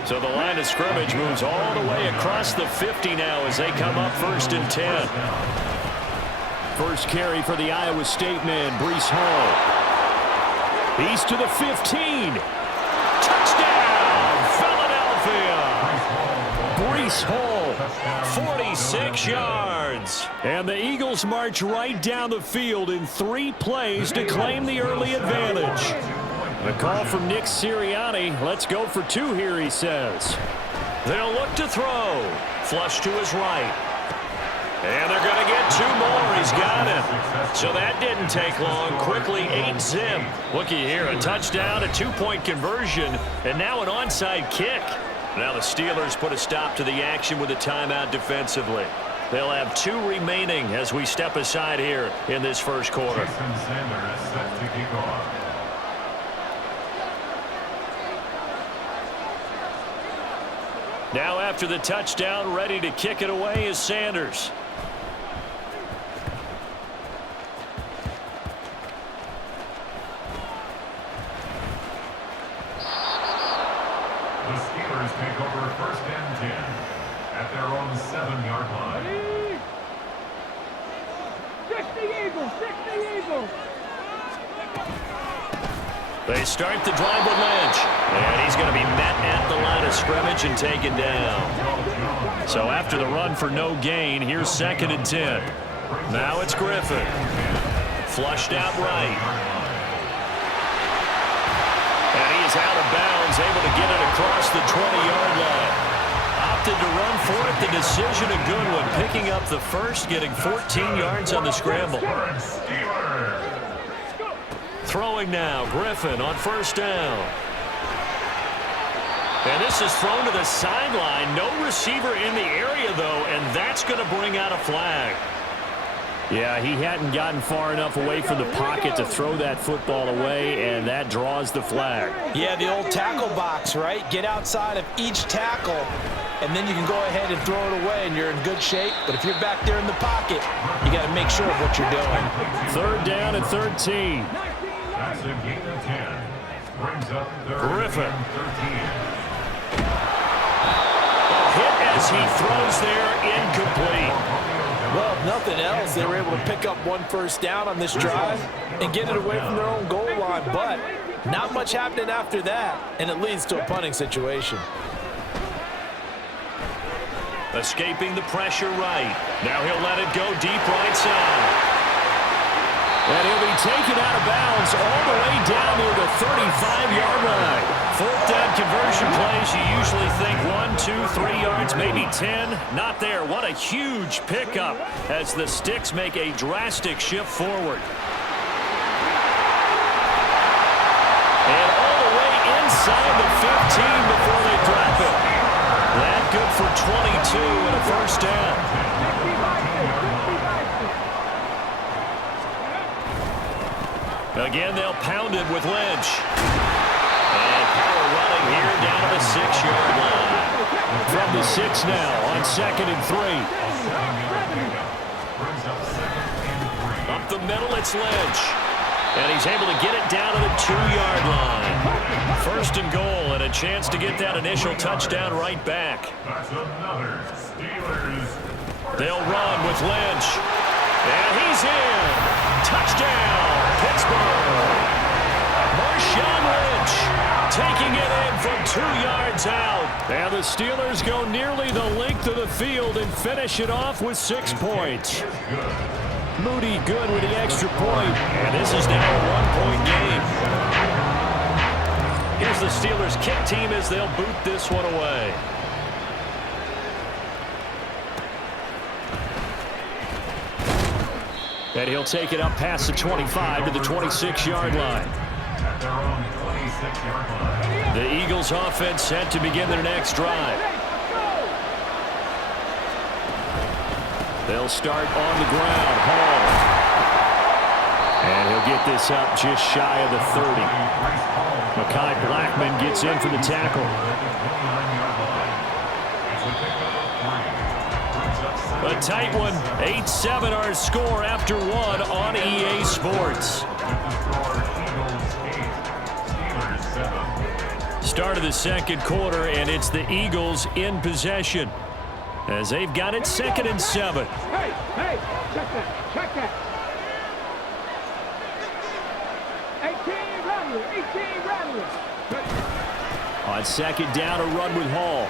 So the line of scrimmage moves all the way across the 50 now as they come up 1st and 10. First carry for the Iowa State man, Breece Hall. He's to the 15. Touchdown, Philadelphia. Breece Hall, 46 yards. And the Eagles march right down the field in 3 plays to claim the early advantage. A call from Nick Sirianni. Let's go for 2 here, he says. They'll look to throw. Flush to his right. And they're going to get 2 more. He's got it. So that didn't take long. Quickly 8-zip. Looky here, a touchdown, a 2-point conversion, and now an onside kick. Now the Steelers put a stop to the action with a timeout defensively. They'll have 2 remaining as we step aside here in this first quarter. Jason Sanders set to kick off. Now after the touchdown, ready to kick it away is Sanders. The Steelers take over 1st and 10 at their own 7-yard line. 60 Eagles, 60 Eagles. They start the drive with Lynch, and he's going to be met at the line of scrimmage and taken down. So after the run for no gain, here's 2nd and 10. Now it's Griffin. Flushed out right. And he is out of bounds, able to get it across the 20-yard line. Opted to run for it. The decision a good one. Picking up the first, getting 14 yards on the scramble. Throwing now, Griffin on 1st down. And this is thrown to the sideline. No receiver in the area, though, and that's going to bring out a flag. Yeah, he hadn't gotten far enough away from the pocket to throw that football away, and that draws the flag. Yeah, the old tackle box, right? Get outside of each tackle, and then you can go ahead and throw it away, and you're in good shape. But if you're back there in the pocket, you got to make sure of what you're doing. 3rd down and 13. That's a gain of 10. Brings up 3rd Griffin. and 13. Hit as he throws there, incomplete. Well, if nothing else, they were able to pick up 1 first down on this drive and get it away from their own goal line. But not much happening after that, and it leads to a punting situation. Escaping the pressure right. Now he'll let it go deep right side. And he'll be taken out of bounds all the way down near the 35-yard line. 4th down conversion plays, you usually think 1, 2, 3 yards, maybe 10. Not there. What a huge pickup as the Sticks make a drastic shift forward. And all the way inside the 15 before they drop it. That good for 22 and a 1st down. Again, they'll pound it with Lynch. And power running here down to the 6-yard line. From the 6 now on 2nd and 3. Up the middle, it's Lynch. And he's able to get it down to the 2-yard line. First and goal, and a chance to get that initial touchdown right back. That's another Steelers. They'll run with Lynch. And he's in. Touchdown, Pittsburgh. Marshawn Lynch taking it in from 2 yards out. And the Steelers go nearly the length of the field and finish it off with 6 points. Moody good with the extra point. And this is now a 1-point game. Here's the Steelers kick team as they'll boot this one away. And he'll take it up past the 25 to the 26-yard line. At their own 26-yard line. The Eagles offense set to begin their next drive. They'll start on the ground. Hall. And he'll get this up just shy of the 30. Mekhi Blackman gets in for the tackle. A tight one. 8-7 our score after 1 on EA Sports. Start of the second quarter, and it's the Eagles in possession as they've got it 2nd and 7. Hey, check that. 18 Rattler. On 2nd down, a run with Hall.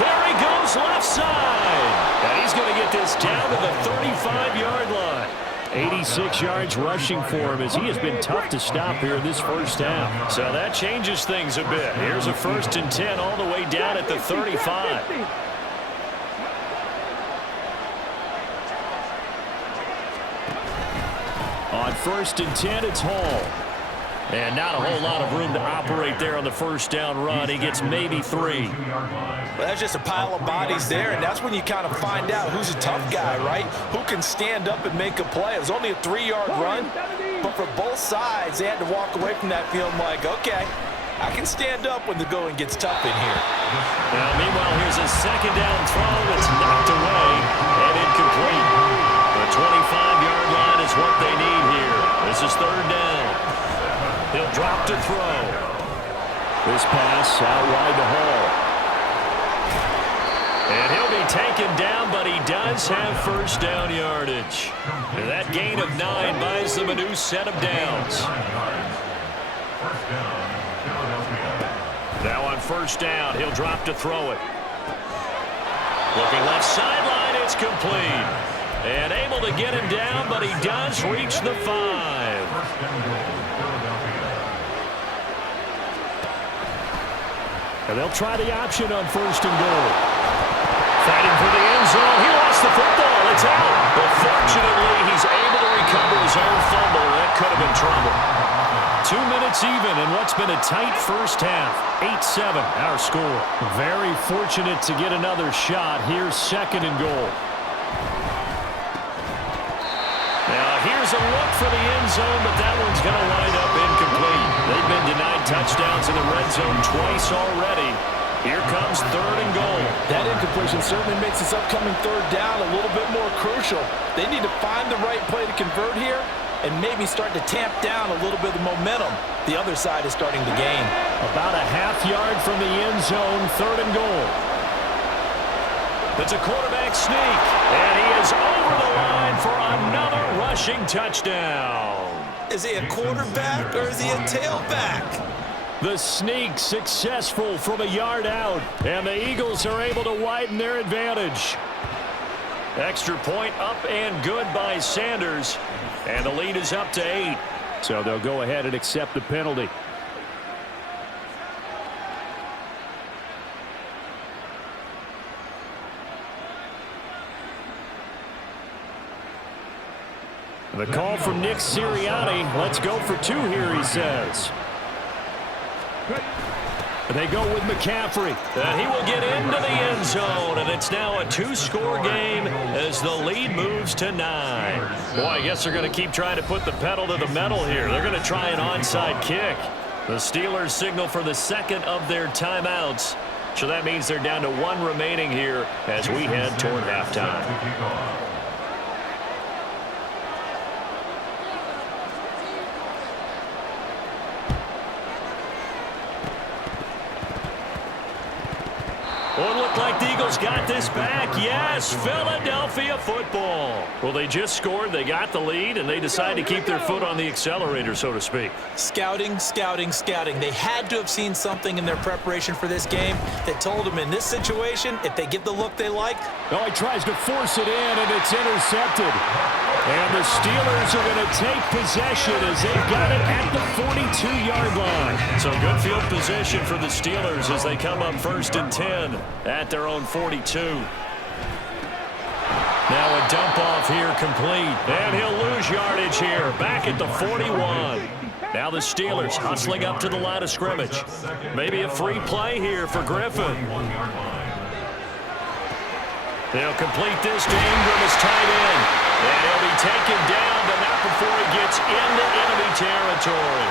There he goes left side. And he's going to get this down to the 35-yard line. 86 yards rushing for him as he has been tough to stop here in this first half. So that changes things a bit. Here's a 1st and 10 all the way down at the 35. On 1st and 10, it's Hall. And not a whole lot of room to operate there on the first down run. He gets maybe 3. Well, that's just a pile of bodies there, and that's when you kind of find out who's a tough guy, right? Who can stand up and make a play. It was only a 3-yard run, but for both sides, they had to walk away from that field like, okay, I can stand up when the going gets tough in here. Now, meanwhile, here's a 2nd down throw that's knocked away and incomplete. The 25-yard line is what they need here. This is 3rd down. He'll drop to throw. This pass out wide to Hall. And he'll be taken down, but he does have first down yardage. And that gain of 9 buys them a new set of downs. Now on 1st down, he'll drop to throw it. Looking left sideline, it's complete. And able to get him down, but he does reach the 5. And they'll try the option on 1st and goal. Fighting for the end zone. He lost the football. It's out. But fortunately, he's able to recover his own fumble. That could have been trouble. 2 minutes even in what's been a tight first half. 8-7 our score. Very fortunate to get another shot. Here's 2nd and goal. Now here's a look for the end zone, but that one's going to wind up incomplete. They've been denied touchdowns in the red zone twice already. Here comes 3rd and goal. That incompletion certainly makes this upcoming 3rd down a little bit more crucial. They need to find the right play to convert here and maybe start to tamp down a little bit of momentum the other side is starting to gain. About a half yard from the end zone, 3rd and goal. It's a quarterback sneak, and he is over the line for another rushing touchdown. Is he a quarterback or is he a tailback? The sneak successful from a yard out, and the Eagles are able to widen their advantage. Extra point up and good by Sanders, and the lead is up to 8. So they'll go ahead and accept the penalty. The call from Nick Sirianni. Let's go for 2 here, he says. They go with McCaffrey. He will get into the end zone, and it's now a 2-score game as the lead moves to 9. Boy, I guess they're going to keep trying to put the pedal to the metal here. They're going to try an onside kick. The Steelers signal for the 2nd of their timeouts. So that means they're down to 1 remaining here as we head toward halftime. Well, it looked like the Eagles got this back. Yes, Philadelphia football. Well, they just scored, they got the lead, and they decide to keep their foot on the accelerator, so to speak. Scouting, scouting, scouting. They had to have seen something in their preparation for this game that told them in this situation, if they get the look they like. Oh, he tries to force it in, and it's intercepted. And the Steelers are going to take possession as they've got it at the 42-yard line. So good field position for the Steelers as they come up 1st and 10 at their own 42. Now a dump off here complete. And he'll lose yardage here. Back at the 41. Now the Steelers hustling up to the line of scrimmage. Maybe a free play here for Griffin. They'll complete this to Ingram as tight end. And he'll be taken down, but not before he gets into enemy territory.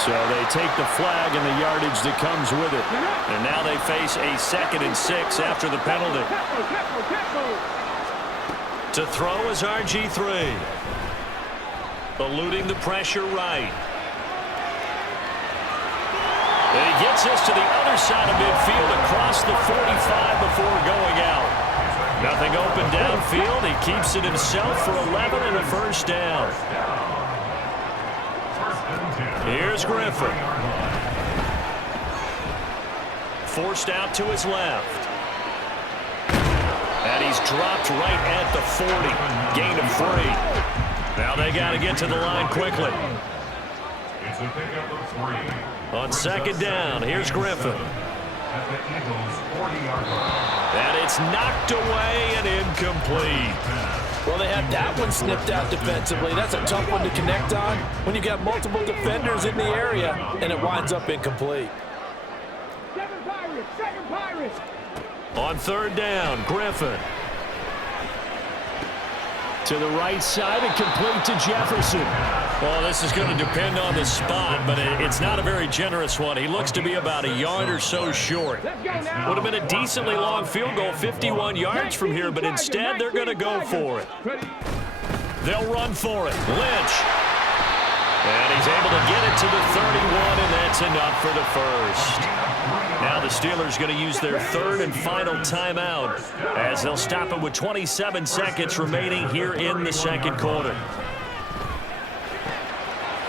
So they take the flag and the yardage that comes with it. And now they face a 2nd and 6 after the penalty. To throw is RG3. Eluding the pressure right. And he gets us to the other side of midfield across the 45 before going out. Nothing open downfield. He keeps it himself for 11 and a first down. Here's Griffin. Forced out to his left. And he's dropped right at the 40. Gain of 3. Now they got to get to the line quickly. It's a pickup of 3. On 2nd down, here's Griffin. At the Eagles' 40-yard line. And it's knocked away and incomplete. Well, they had that one snipped out defensively. That's a tough one to connect on when you got multiple defenders in the area, and it winds up incomplete. Second Pirates. On 3rd down, Griffin. To the right side and complete to Jefferson. Well, this is going to depend on the spot, but it's not a very generous one. He looks to be about a yard or so short. Would have been a decently long field goal, 51 yards from here, but instead they're going to go for it. They'll run for it. Lynch. And he's able to get it to the 31, and that's enough for the first. Now the Steelers going to use their 3rd and final timeout as they'll stop it with 27 seconds remaining here in the 2nd quarter.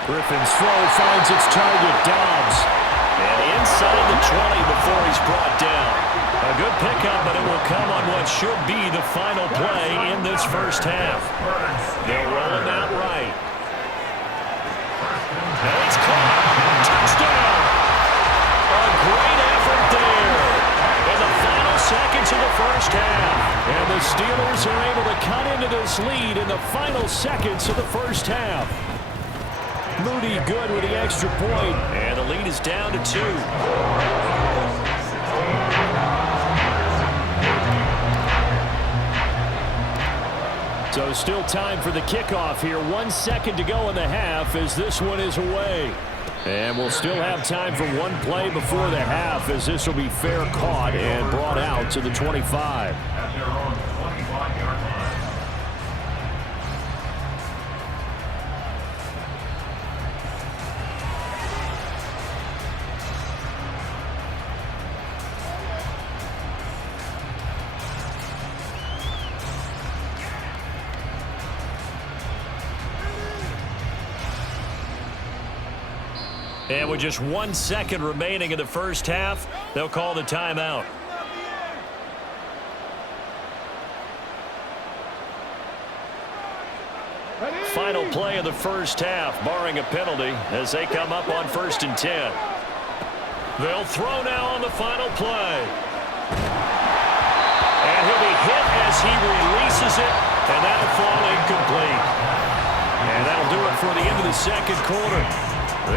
Griffin's throw finds its target, Dobbs. And inside the 20 before he's brought down. A good pickup, but it will come on what should be the final play in this first half. They'll roll him out right. And it's caught. Touchdown. A great effort there. In the final seconds of the first half. And the Steelers are able to cut into this lead in the final seconds of the first half. Moody good with the extra point. And the lead is down to 2. So still time for the kickoff here. 1 second to go in the half as this one is away. And we'll still have time for one play before the half as this will be fair caught and brought out to the 25. At their own 25-yard line. And with just 1 second remaining in the first half, they'll call the timeout. Final play of the first half, barring a penalty, as they come up on 1st and 10. They'll throw now on the final play. And he'll be hit as he releases it, and that'll fall incomplete. And that'll do it for the end of the 2nd quarter.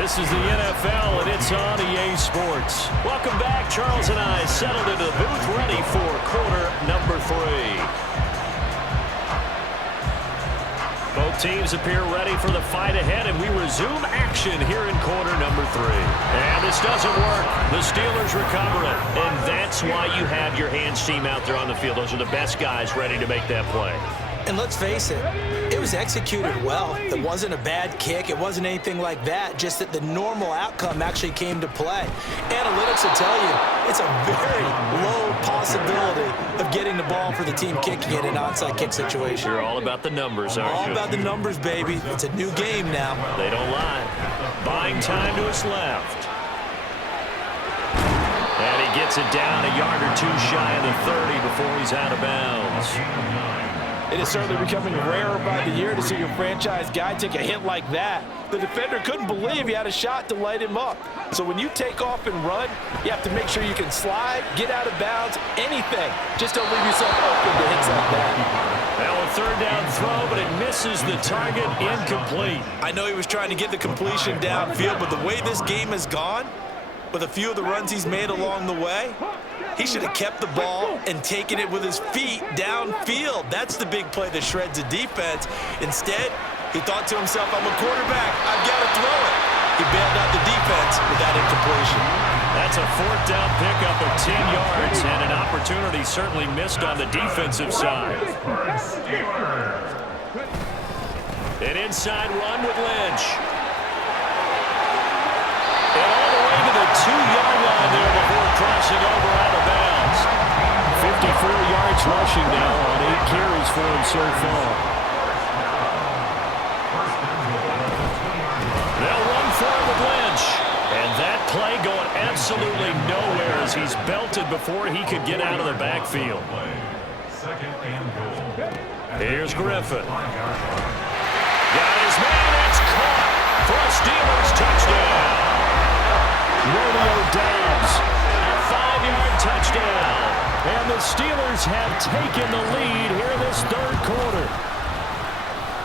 This is the NFL, and it's on EA Sports. Welcome back. Charles and I settled into the booth, ready for quarter number 3. Both teams appear ready for the fight ahead, and we resume action here in quarter number 3. And this doesn't work. The Steelers recover it, and that's why you have your hands team out there on the field. Those are the best guys ready to make that play. And let's face it, it was executed well. It wasn't a bad kick. It wasn't anything like that, just that the normal outcome actually came to play. Analytics will tell you it's a very low possibility of getting the ball for the team kicking it in an onside kick situation. You're all about the numbers, aren't you? All about the numbers, baby. It's a new game now. They don't lie. Buying time to his left. And he gets it down a yard or two shy of the 30 before he's out of bounds. It is certainly becoming rarer by the year to see your franchise guy take a hit like that. The defender couldn't believe he had a shot to light him up. So when you take off and run, you have to make sure you can slide, get out of bounds, anything. Just don't leave yourself open to hits like that. Now a third down throw, but it misses the target, incomplete. I know he was trying to get the completion downfield, but the way this game has gone, with a few of the runs he's made along the way, he should have kept the ball and taken it with his feet downfield. That's the big play that shreds the defense. Instead, he thought to himself, I'm a quarterback, I've got to throw it. He bailed out the defense with that incompletion. That's a fourth down pickup of 10 yards and an opportunity certainly missed on the defensive side. An inside run with Lynch. And all the way to the 2-yard line there before crossing over out of bounds. 54 yards rushing now on 8 carries for him so far. They'll run for it with Lynch. And that play going absolutely nowhere as he's belted before he could get out of the backfield. Here's Griffin. Got his man. It's caught for a Steelers touchdown. Romeo Doubs, a 5-yard touchdown. And the Steelers have taken the lead here in this third quarter.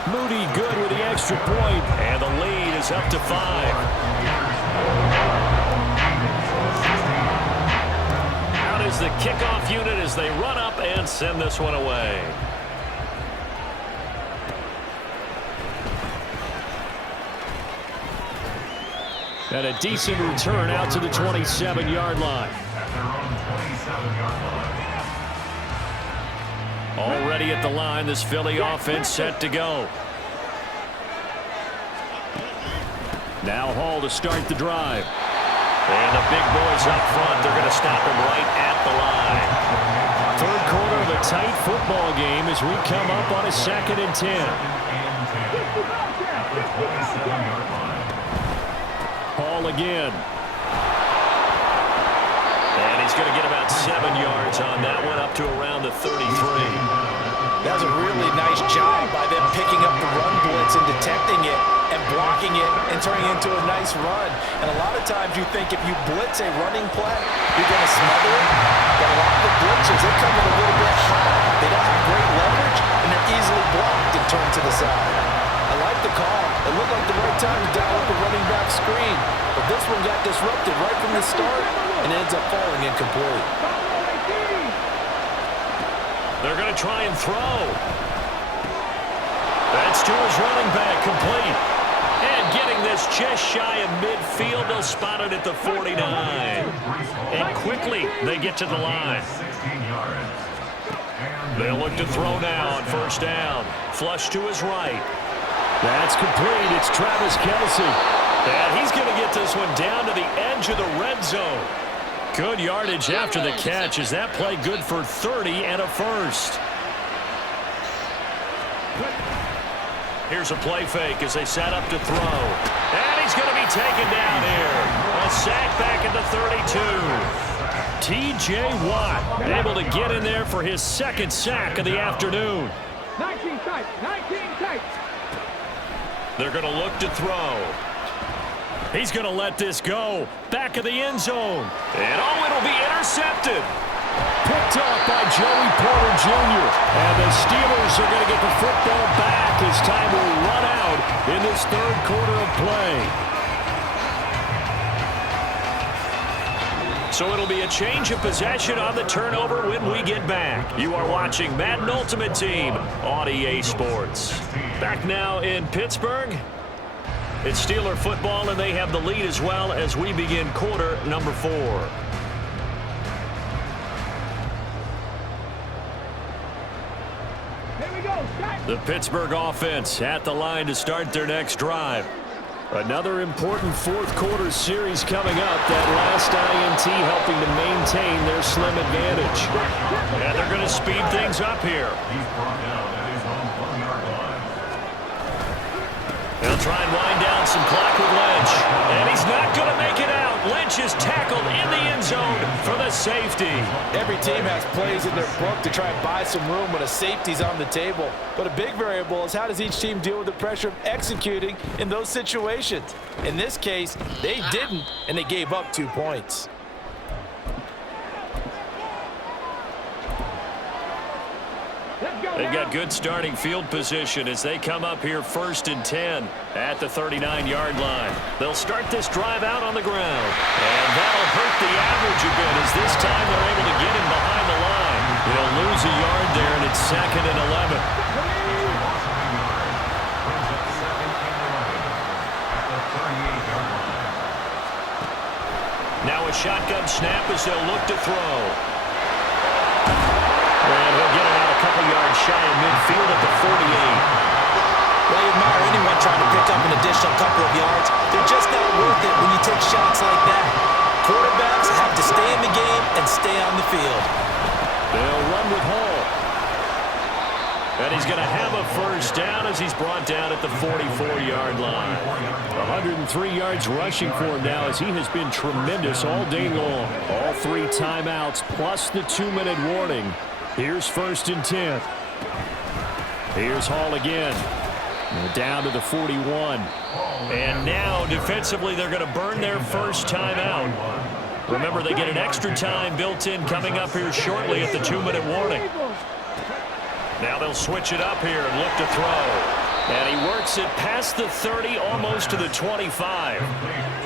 Moody good with the extra point, and the lead is up to 5. Out is the kickoff unit as they run up and send this one away. And a decent return out to the 27-yard line. Already at the line, this Philly offense set to go. Now Hall to start the drive. And the big boys up front, they're going to stop him right at the line. Third quarter of a tight football game as we come up on a 2nd and 10. Hall again. And he's going to get about 7 yards on that one, up to around the 33. That's a really nice job by them picking up the run blitz and detecting it and blocking it and turning it into a nice run. And a lot of times you think if you blitz a running play, you're going to smother it. But a lot of the blitzes, they come in a little bit high. They don't have great leverage, and they're easily blocked and turned to the side. I like the call. It looked like the right time to dial up a running back screen. But this one got disrupted right from the start and ends up falling incomplete. They're going to try and throw. That's to his running back, complete. And getting this just shy of midfield, they'll spot it at the 49. And quickly, they get to the line. They'll look to throw now on first down. Flush to his right. That's complete. It's Travis Kelce. And he's going to get this one down to the edge of the red zone. Good yardage after the catch. Is that play good for 30 and a first? Here's a play fake as they set up to throw. And he's going to be taken down here. A sack back at the 32. T.J. Watt able to get in there for his 2nd sack of the afternoon. 19 tight, 19 tight. They're going to look to throw. He's going to let this go. Back of the end zone. And oh, it'll be intercepted. Picked off by Joey Porter Jr. And the Steelers are going to get the football back as time will run out in this third quarter of play. So it'll be a change of possession on the turnover when we get back. You are watching Madden Ultimate Team on EA Sports. Back now in Pittsburgh. It's Steeler football, and they have the lead as well as we begin quarter number 4. Here we go. The Pittsburgh offense at the line to start their next drive. Another important fourth quarter series coming up. That last INT helping to maintain their slim advantage. And they're going to speed things up here. He's brought down at his own 1-yard line. They'll try and wind down some clock with Lynch. And he's not going to make it out. Lynch is tackled in the end zone for the safety. Every team has plays in their book to try and buy some room when a safety's on the table. But a big variable is how does each team deal with the pressure of executing in those situations. In this case, they didn't, and they gave up 2 points. They've got good starting field position as they come up here 1st and 10 at the 39-yard line. They'll start this drive out on the ground. And that'll hurt the average a bit as this time they're able to get him behind the line. They'll lose a yard there, and it's 2nd and 11. Now a shotgun snap as they'll look to throw. And he'll get it out a couple yards shy of midfield at the 48. Well, you admire anyone trying to pick up an additional couple of yards. They're just not worth it when you take shots like that. Quarterbacks have to stay in the game and stay on the field. They'll run with Hall. And he's going to have a first down as he's brought down at the 44-yard line. 103 yards rushing for him now as he has been tremendous all day long. All 3 timeouts plus the 2-minute warning. Here's 1st and 10. Here's Hall again. Down to the 41. And now defensively they're going to burn their first timeout. Remember, they get an extra time built in coming up here shortly at the 2-minute warning. Now they'll switch it up here and look to throw. And he works it past the 30, almost to the 25.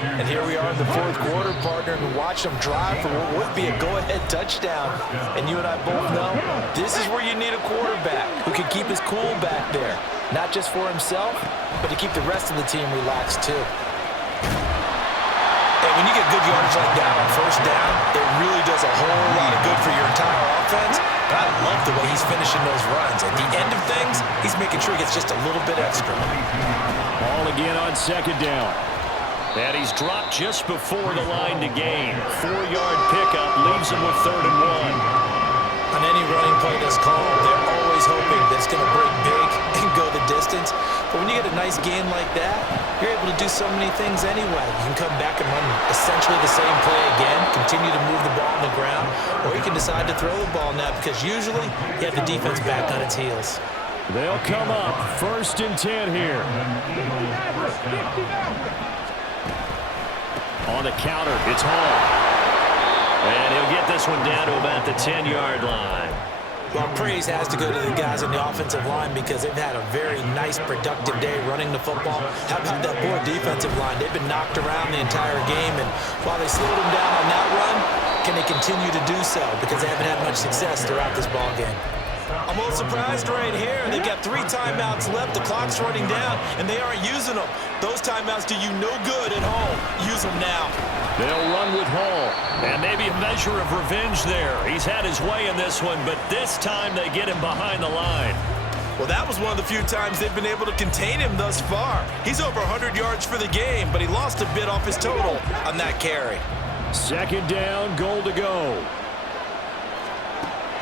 And here we are in the fourth quarter, partner, and watch them drive for what would be a go-ahead touchdown. And you and I both know this is where you need a quarterback who can keep his cool back there. Not just for himself, but to keep the rest of the team relaxed too. And when you get good yardage like that on first down, it really does a whole lot of good for your entire offense. But I love the way he's finishing those runs. At the end of things, he's making sure he gets just a little bit extra. Ball again on 2nd down. And he's dropped just before the line to gain. 4-yard pickup leaves him with 3rd and 1. On any running play that's called, they're always hoping that it's going to break big and go the distance. But when you get a nice gain like that, you're able to do so many things anyway. You can come back and run essentially the same play again, continue to move the ball on the ground, or you can decide to throw the ball now because usually you have the defense back on its heels. They'll come up 1st and 10 here. On the counter, it's Hall. And he'll get this one down to about the 10-yard line. Well, praise has to go to the guys on the offensive line because they've had a very nice, productive day running the football. How about that poor defensive line? They've been knocked around the entire game, and while they slowed them down on that run, can they continue to do so? Because they haven't had much success throughout this ball game. I'm a little surprised right here. They've got 3 timeouts left. The clock's running down, and they aren't using them. Those timeouts do you no good at home. Use them now. They'll run with Hall. And maybe a measure of revenge there. He's had his way in this one, but this time they get him behind the line. Well, that was one of the few times they've been able to contain him thus far. He's over 100 yards for the game, but he lost a bit off his total on that carry. 2nd down, goal to go.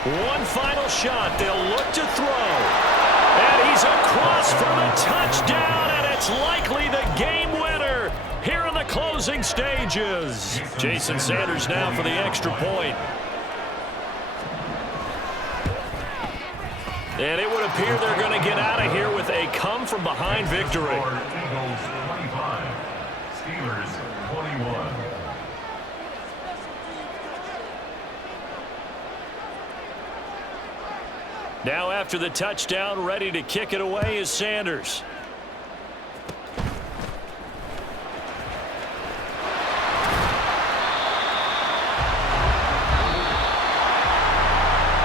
One final shot. They'll look to throw. And he's across for the touchdown, and it's likely the game winner here in the closing stages. Jason Sanders now for the extra point. And it would appear they're going to get out of here with a come-from-behind victory. Eagles 25, Steelers 21. Now after the touchdown, ready to kick it away is Sanders.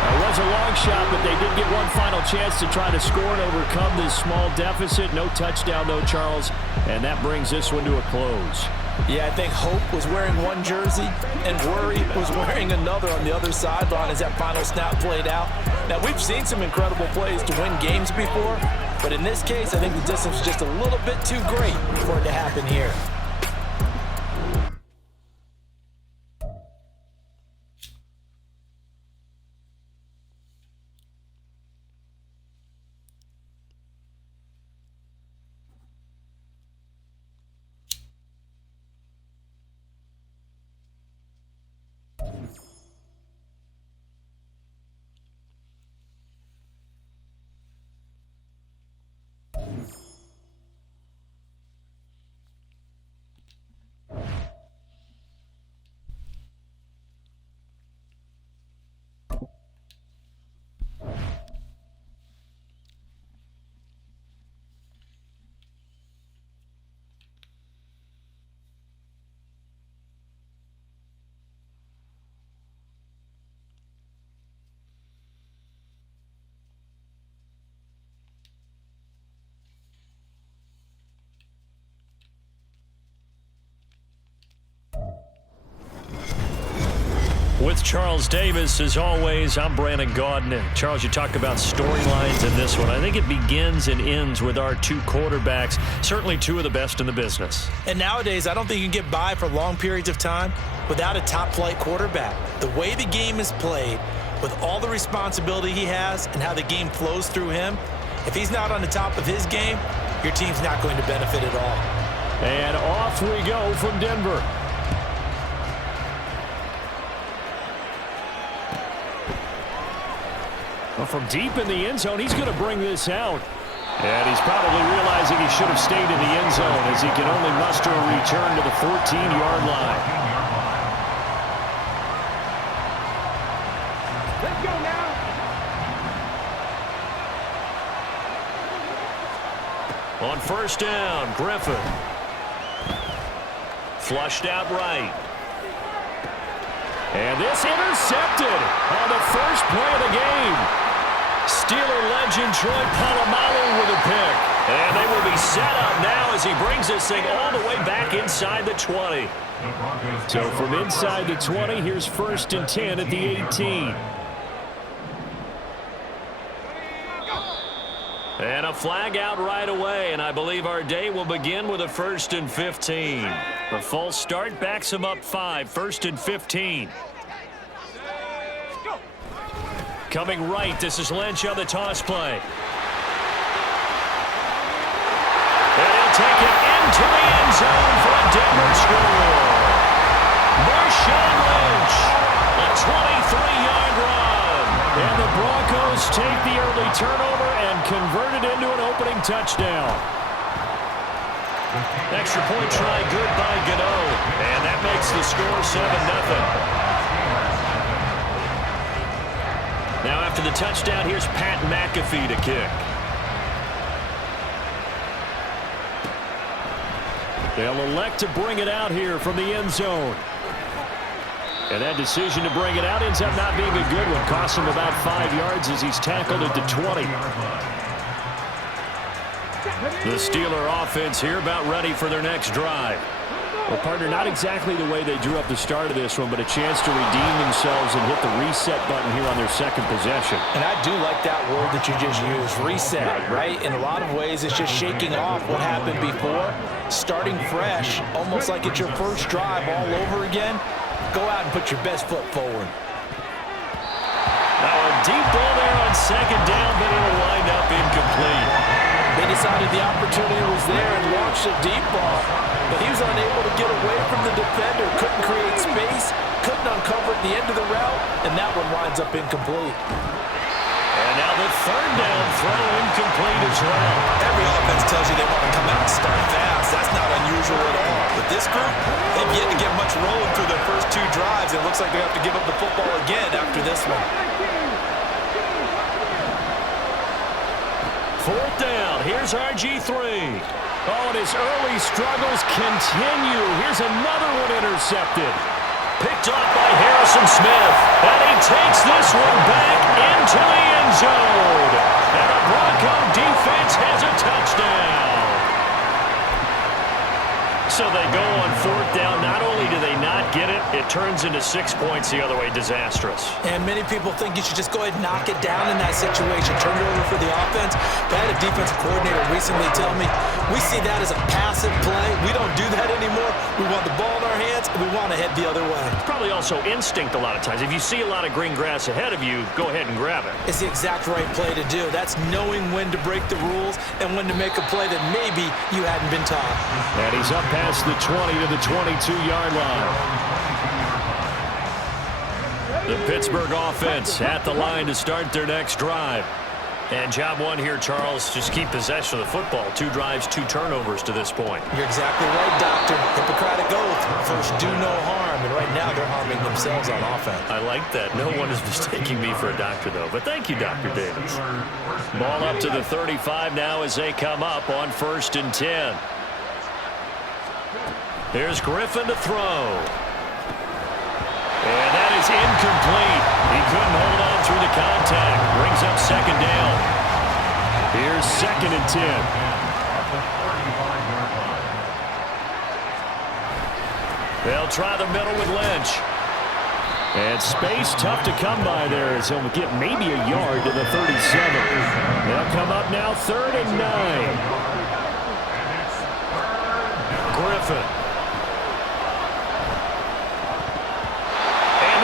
It was a long shot, but they did get one final chance to try to score and overcome this small deficit. No touchdown, though, Charles, and that brings this one to a close. Yeah, I think Hope was wearing one jersey and Worry was wearing another on the other sideline as that final snap played out. Now, we've seen some incredible plays to win games before, but in this case, I think the distance was just a little bit too great for it to happen here. With Charles Davis, as always, I'm Brandon Gaudin. And Charles, you talk about storylines in this one. I think it begins and ends with our two quarterbacks, certainly two of the best in the business. And nowadays, I don't think you can get by for long periods of time without a top-flight quarterback. The way the game is played, with all the responsibility he has and how the game flows through him, if he's not on the top of his game, your team's not going to benefit at all. And off we go from Denver. Well, from deep in the end zone, he's going to bring this out. And he's probably realizing he should have stayed in the end zone as he can only muster a return to the 14-yard line. Let's go now. On first down, Griffin. Flushed out right. And this intercepted on the first play of the game. Steeler legend Troy Polamalu with a pick. And they will be set up now as he brings this thing all the way back inside the 20. So from inside the 20, here's first and 10 at the 18. And a flag out right away, and I believe our day will begin with a first and 15. The false start backs him up 5, first and 15. Coming right, this is Lynch on the toss play. And he'll take it into the end zone for a Denver score. Marshawn Lynch, a 23-yard run. And the Broncos take the early turnover and convert it into an opening touchdown. Extra point try good by Gano. And that makes the score 7-0. Now after the touchdown, here's Pat McAfee to kick. They'll elect to bring it out here from the end zone. And that decision to bring it out ends up not being a good one. Costs him about 5 yards as he's tackled at the 20. The Steeler offense here about ready for their next drive. Well, partner, not exactly the way they drew up the start of this one, but a chance to redeem themselves and hit the reset button here on their second possession. And I do like that word that you just used, reset, right? In a lot of ways, it's just shaking off what happened before, starting fresh, almost like it's your first drive all over again. Go out and put your best foot forward. Now a deep ball there on second down, but it'll wind up incomplete. They decided the opportunity was there and launched a deep ball, but he was unable to get away from the defender, couldn't create space, couldn't uncover at the end of the route, and that one winds up incomplete. And now the third down throw incomplete as well. Every offense tells you they want to come out and start fast. That's not unusual at all. But this group, they've yet to get much rolling through their first two drives. It looks like they have to give up the football again after this one. Fourth down, here's RG3. Oh, and his early struggles continue. Here's another one intercepted. Picked off by Harrison Smith. And he takes this one back into the end zone. And the Bronco defense has a touchdown. So they go on fourth turns into 6 points the other way. Disastrous. And many people think you should just go ahead and knock it down in that situation. Turn it over for the offense. But I had a defensive coordinator recently tell me, we see that as a passive play. We don't do that anymore. We want the ball in our hands, and we want to head the other way. It's probably also instinct a lot of times. If you see a lot of green grass ahead of you, go ahead and grab it. It's the exact right play to do. That's knowing when to break the rules and when to make a play that maybe you hadn't been taught. And he's up past the 20 to the 22-yard line. The Pittsburgh offense at the line to start their next drive. And job one here, Charles, just keep possession of the football. 2 drives, 2 turnovers to this point. You're exactly right, Doctor. Hippocratic oath. First, do no harm. And right now, they're harming themselves on offense. I like that. No one is mistaking me for a doctor, though. But thank you, Dr. Davis. Ball up to the 35 now as they come up on 1st and 10. Here's Griffin to throw. And that is incomplete. He couldn't hold on through the contact. Brings up 2nd down. Here's 2nd and 10. They'll try the middle with Lynch. And space tough to come by there as he'll get maybe a yard to the 37. They'll come up now 3rd and 9. Griffin.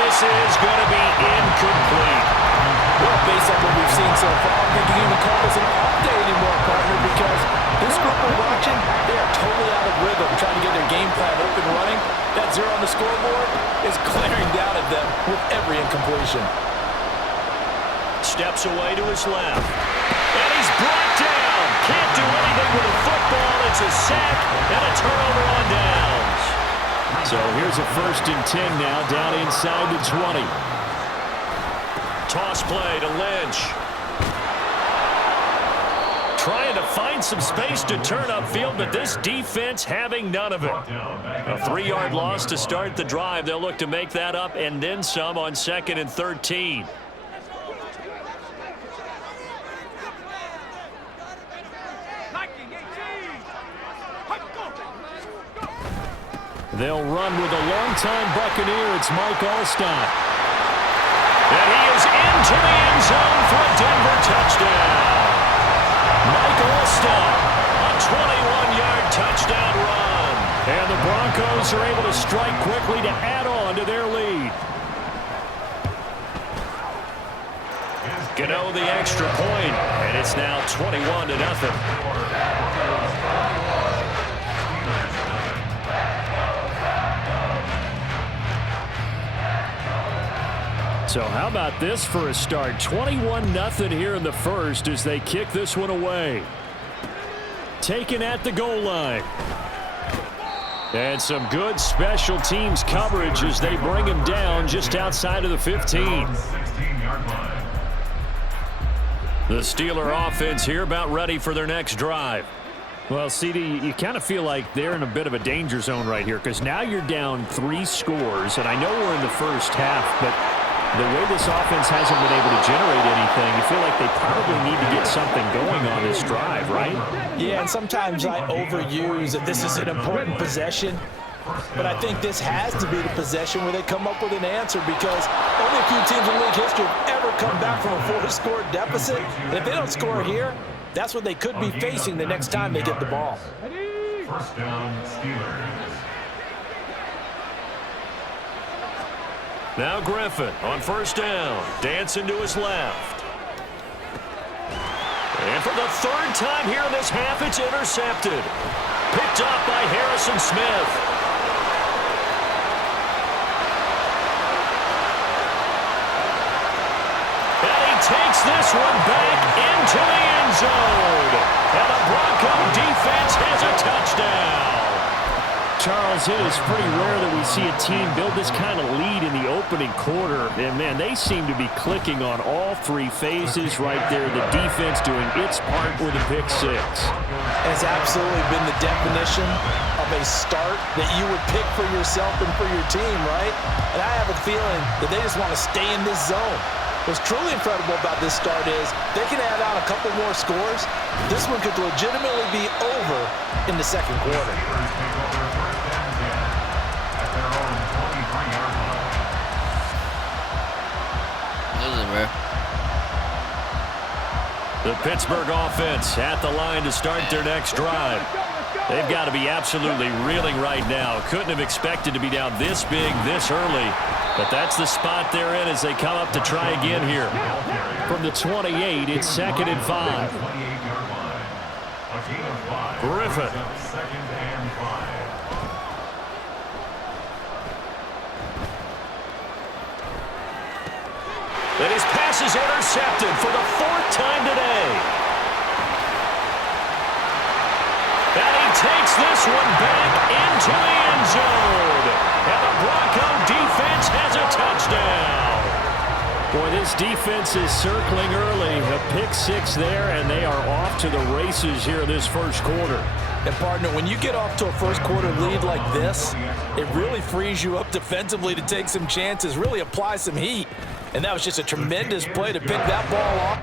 This is going to be incomplete. Well, based on what we've seen so far, I think you can even call this an off day anymore, partner, because this group we're watching, they are totally out of rhythm, trying to get their game plan up and running. That 0 on the scoreboard is glaring down at them with every incompletion. Steps away to his left. And he's brought down. Can't do anything with a football. It's a sack and a turnover on downs. So here's a 1st and 10 now, down inside the 20. Toss play to Lynch. Trying to find some space to turn upfield, but this defense having none of it. A 3-yard loss to start the drive. They'll look to make that up and then some on 2nd and 13. They'll run with a longtime Buccaneer. It's Mike Allstott. And he is into the end zone for a Denver touchdown. Mike Allstott, a 21-yard touchdown run. And the Broncos are able to strike quickly to add on to their lead. Gano the extra point, and it's now 21-0. So how about this for a start? 21-0 here in the first as they kick this one away. Taken at the goal line. And some good special teams coverage as they bring him down just outside of the 15. The Steeler offense here about ready for their next drive. Well, CD, you kind of feel like they're in a bit of a danger zone right here because now you're down 3 scores, and I know we're in the first half, but the way this offense hasn't been able to generate anything, you feel like they probably need to get something going on this drive, right? Yeah, and sometimes I overuse that this is an important possession, but I think this has to be the possession where they come up with an answer because only a few teams in league history have ever come back from a 4-score deficit. And if they don't score here, that's what they could be facing the next time they get the ball. 1st down, Steelers. Now Griffin on 1st down, dancing to his left. And for the 3rd time here in this half, it's intercepted. Picked up by Harrison Smith. And he takes this one back into the end zone. And the Bronco defense has a touchdown. Charles, it is pretty rare that we see a team build this kind of lead in the opening quarter. And, man, they seem to be clicking on all 3 phases right there. The defense doing its part with a pick 6. It's absolutely been the definition of a start that you would pick for yourself and for your team, right? And I have a feeling that they just want to stay in this zone. What's truly incredible about this start is they can add on a couple more scores. This one could legitimately be over in the 2nd quarter. bro. The Pittsburgh offense at the line to start their next drive. They've got to be absolutely reeling right now. Couldn't have expected to be down this big, this early. But that's the spot they're in as they come up to try again here. From the 28, it's 2nd and 5. Griffin. And his pass is intercepted for the 4th time today. And he takes this one back into the end zone. And the Bronco defense has a touchdown. Boy, this defense is circling early. A pick 6 there, and they are off to the races here this first quarter. And, partner, when you get off to a first quarter lead like this, it really frees you up defensively to take some chances, really apply some heat. And that was just a tremendous play to pick that ball off.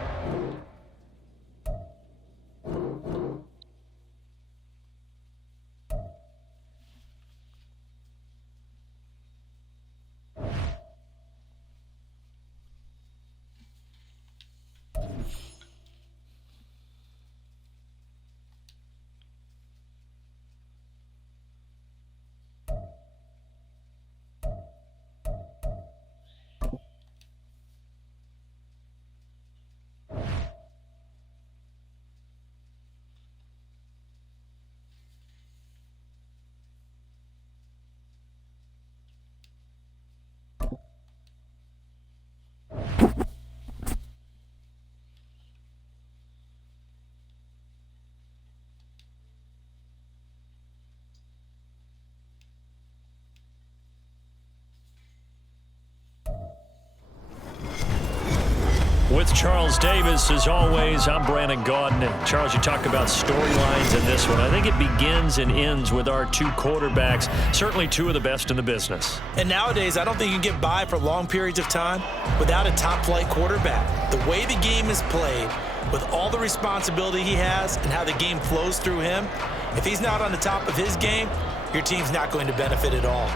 With Charles Davis, as always, I'm Brandon Gaudin. And Charles, you talk about storylines in this one. I think it begins and ends with our 2 quarterbacks, certainly 2 of the best in the business. And nowadays, I don't think you can get by for long periods of time without a top-flight quarterback. The way the game is played, with all the responsibility he has and how the game flows through him, if he's not on the top of his game, your team's not going to benefit at all.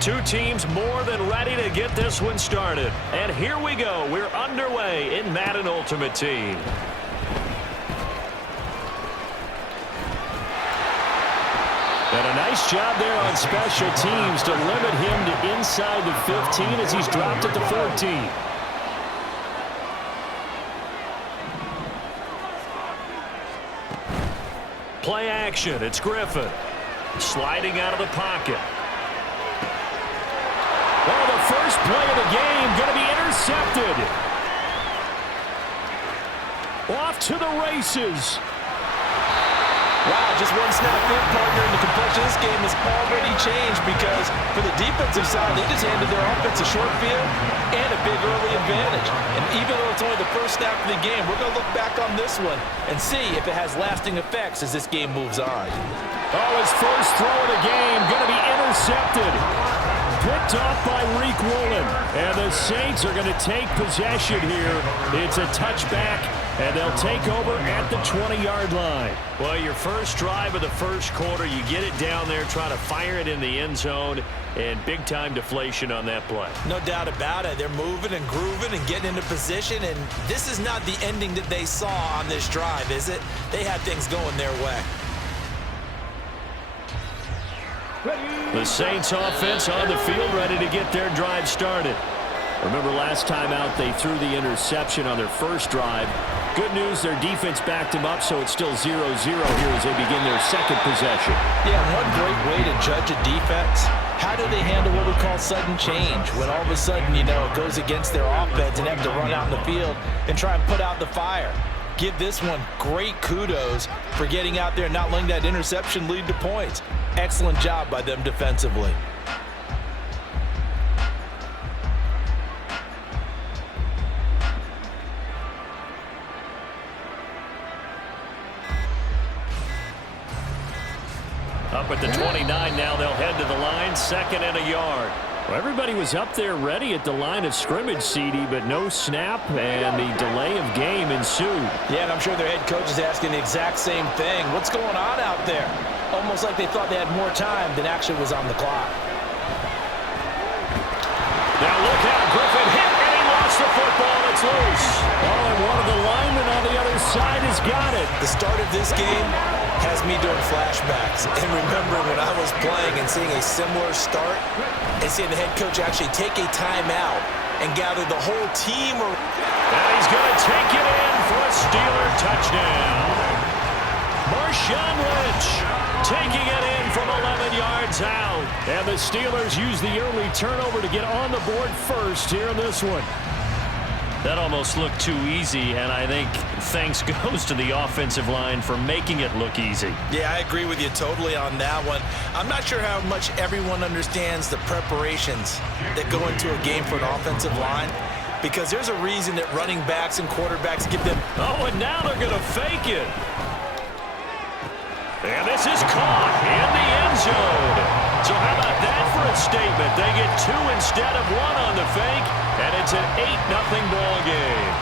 Two teams more than ready to get this one started. And here we go. We're underway in Madden Ultimate Team. And a nice job there on special teams to limit him to inside the 15 as he's dropped at the 14. Play action. It's Griffin. Sliding out of the pocket. Oh, the first play of the game going to be intercepted. Off to the races. Wow, just one snap in, partner, and the complexion of this game has already changed because for the defensive side, they just handed their offense a short field and a big early advantage. And even though it's only the first snap of the game, we're going to look back on this one and see if it has lasting effects as this game moves on. Oh, his first throw of the game going to be intercepted. Picked off by Reek Woolen. And the Saints are going to take possession here. It's a touchback, and they'll take over at the 20-yard line. Well, your first drive of the first quarter, you get it down there, try to fire it in the end zone, and big-time deflation on that play. No doubt about it. They're moving and grooving and getting into position, and this is not the ending that they saw on this drive, is it? They had things going their way. The Saints offense on the field ready to get their drive started. Remember last time out they threw the interception on their first drive. Good news, their defense backed them up, so it's still 0-0 here as they begin their second possession. Yeah, one great way to judge a defense, how do they handle what we call sudden change? When all of a sudden, you know, it goes against their offense and have to run out in the field and try and put out the fire. Give this one great kudos for getting out there and not letting that interception lead to points. Excellent job by them defensively. Up at the 29 now, they'll head to the line, 2nd and a yard. Well, everybody was up there ready at the line of scrimmage, CD, but no snap, and the delay of game ensued. Yeah, and I'm sure their head coach is asking the exact same thing. What's going on out there? Almost like they thought they had more time than actually was on the clock. Now look out, Griffin hit, and he lost the football. It's loose. Oh, and one of the linemen on the other side has got it. The start of this game has me doing flashbacks and remembering when I was playing and seeing a similar start and seeing the head coach actually take a timeout and gather the whole team. And he's going to take it in for a Steeler touchdown. Marshawn Lynch taking it in from 11 yards out. And the Steelers use the early turnover to get on the board first here in this one. That almost looked too easy, and I think thanks goes to the offensive line for making it look easy. Yeah, I agree with you totally on that one. I'm not sure how much everyone understands the preparations that go into a game for an offensive line, because there's a reason that running backs and quarterbacks give them... Oh, and now they're going to fake it. And this is caught in the end zone. So how about that for a statement? They get 2 instead of 1 on the fake, and it's an 8-0 ball game.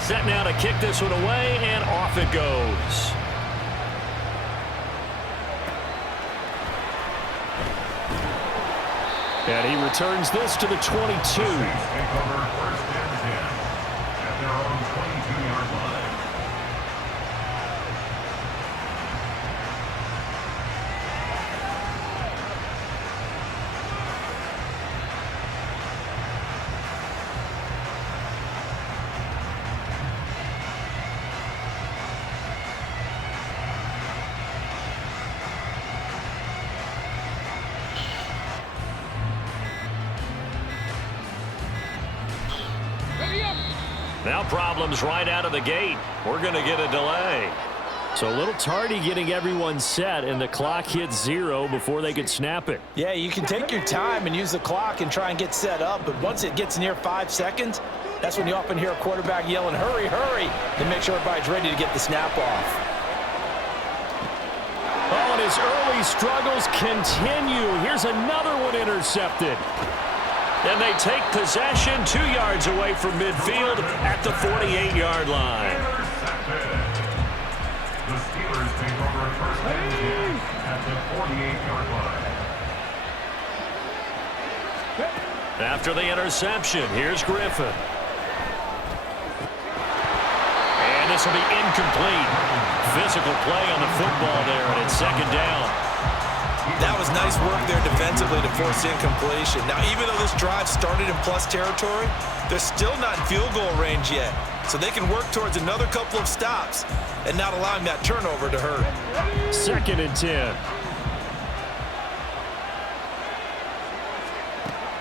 Set now to kick this one away, and off it goes. And he returns this to the 22. Take over 1st and 10 at their own 22-yard line. Now problems right out of the gate. We're going to get a delay. So a little tardy getting everyone set, and the clock hits 0 before they could snap it. Yeah, you can take your time and use the clock and try and get set up, but once it gets near 5 seconds, that's when you often hear a quarterback yelling, hurry, hurry, to make sure everybody's ready to get the snap off. Oh, and his early struggles continue. Here's another one intercepted. And they take possession 2 yards away from midfield at the 48-yard line. The Steelers take over 1st and 10 at the 48-yard line. After the interception, here's Griffin. And this will be incomplete. Physical play on the football there, and it's 2nd down. That was nice work there defensively to force incompletion. Now, even though this drive started in plus territory, they're still not in field goal range yet. So they can work towards another couple of stops and not allowing that turnover to hurt. 2nd and 10.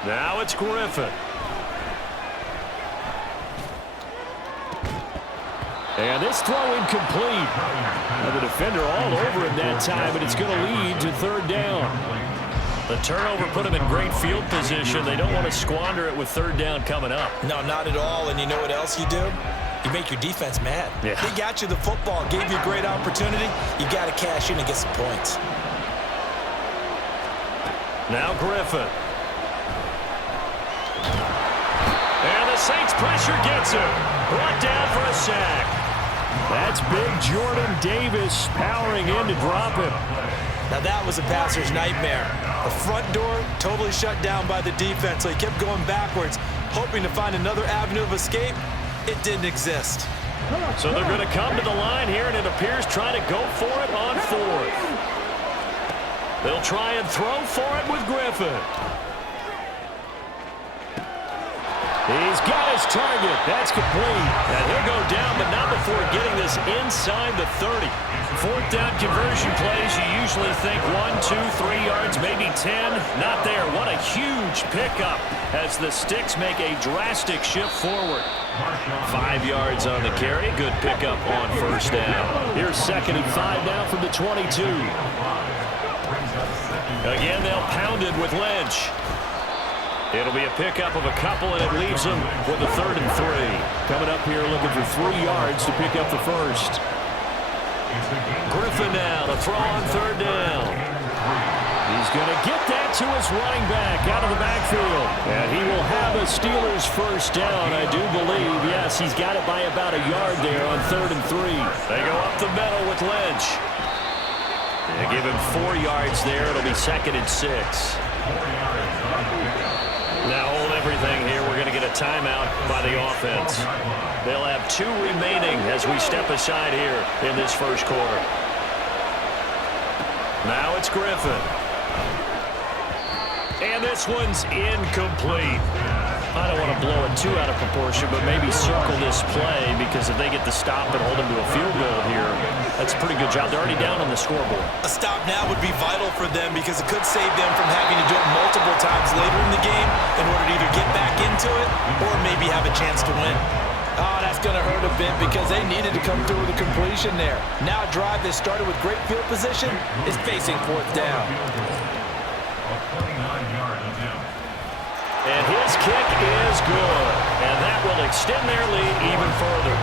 Now it's Griffin. And this throw incomplete. Now the defender all over him that time, and it's going to lead to 3rd down. The turnover put them in great field position. They don't want to squander it with 3rd down coming up. No, not at all. And you know what else you do? You make your defense mad. Yeah. They got you the football, gave you a great opportunity. You got to cash in and get some points. Now Griffin. And the Saints pressure gets him. Brought down for a sack. That's big Jordan Davis powering in to drop him. Now that was a passer's nightmare. The front door totally shut down by the defense, so he kept going backwards, hoping to find another avenue of escape. It didn't exist. So they're going to come to the line here, and it appears trying to go for it on 4th. They'll try and throw for it with Griffin. He's got his target. That's complete. And he'll go down, but not before getting this inside the 30. 4th down conversion plays, you usually think 1, 2, 3 yards, maybe 10. Not there. What a huge pickup as the Sticks make a drastic shift forward. 5 yards on the carry. Good pickup on 1st down. Here's 2nd and 5 now from the 22. Brings up Again, they'll pound it with Lynch. It'll be a pickup of a couple, and it leaves them with a 3rd and 3. Coming up here looking for 3 yards to pick up the first. Griffin now to throw on 3rd down. He's going to get that to his running back out of the backfield. And he will have a Steelers first down, I do believe. Yes, he's got it by about a yard there on 3rd and 3. They go up the middle with Lynch. They give him 4 yards there. It'll be 2nd and 6. Now hold everything here. We're going to get a timeout by the offense. They'll have 2 remaining as we step aside here in this first quarter. Now it's Griffin. And this one's incomplete. I don't want to blow it too out of proportion, but maybe circle this play, because if they get the stop and hold them to a field goal here, that's a pretty good job. They're already down on the scoreboard. A stop now would be vital for them, because it could save them from having to do it multiple times later in the game in order to either get back into it or maybe have a chance to win. Oh, that's going to hurt a bit, because they needed to come through with a completion there. Now a drive that started with great field position is facing 4th down. And his kick is good. And that will extend their lead even further.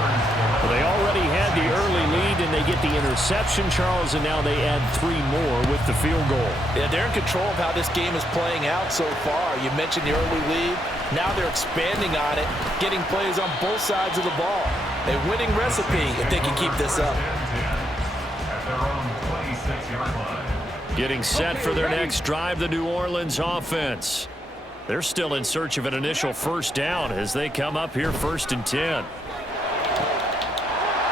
Well, they already had the early lead, and they get the interception, Charles, and now they add 3 more with the field goal. Yeah, they're in control of how this game is playing out so far. You mentioned the early lead. Now they're expanding on it, getting plays on both sides of the ball. A winning recipe if they can keep this up. Getting set for their next drive, the New Orleans offense. They're still in search of an initial first down as they come up here 1st and 10.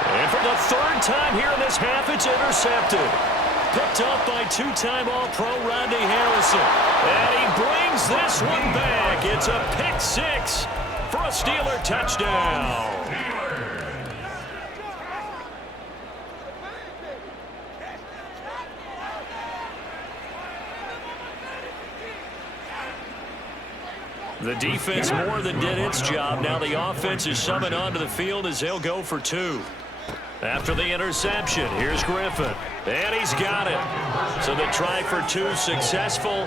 And for the 3rd time here in this half, it's intercepted. Picked up by 2-time All-Pro Rodney Harrison. And he brings this one back. It's a pick 6 for a Steeler touchdown. The defense more than did its job. Now the offense is summoned onto the field as they'll go for 2. After the interception, here's Griffin. And he's got it. So the try for 2 successful.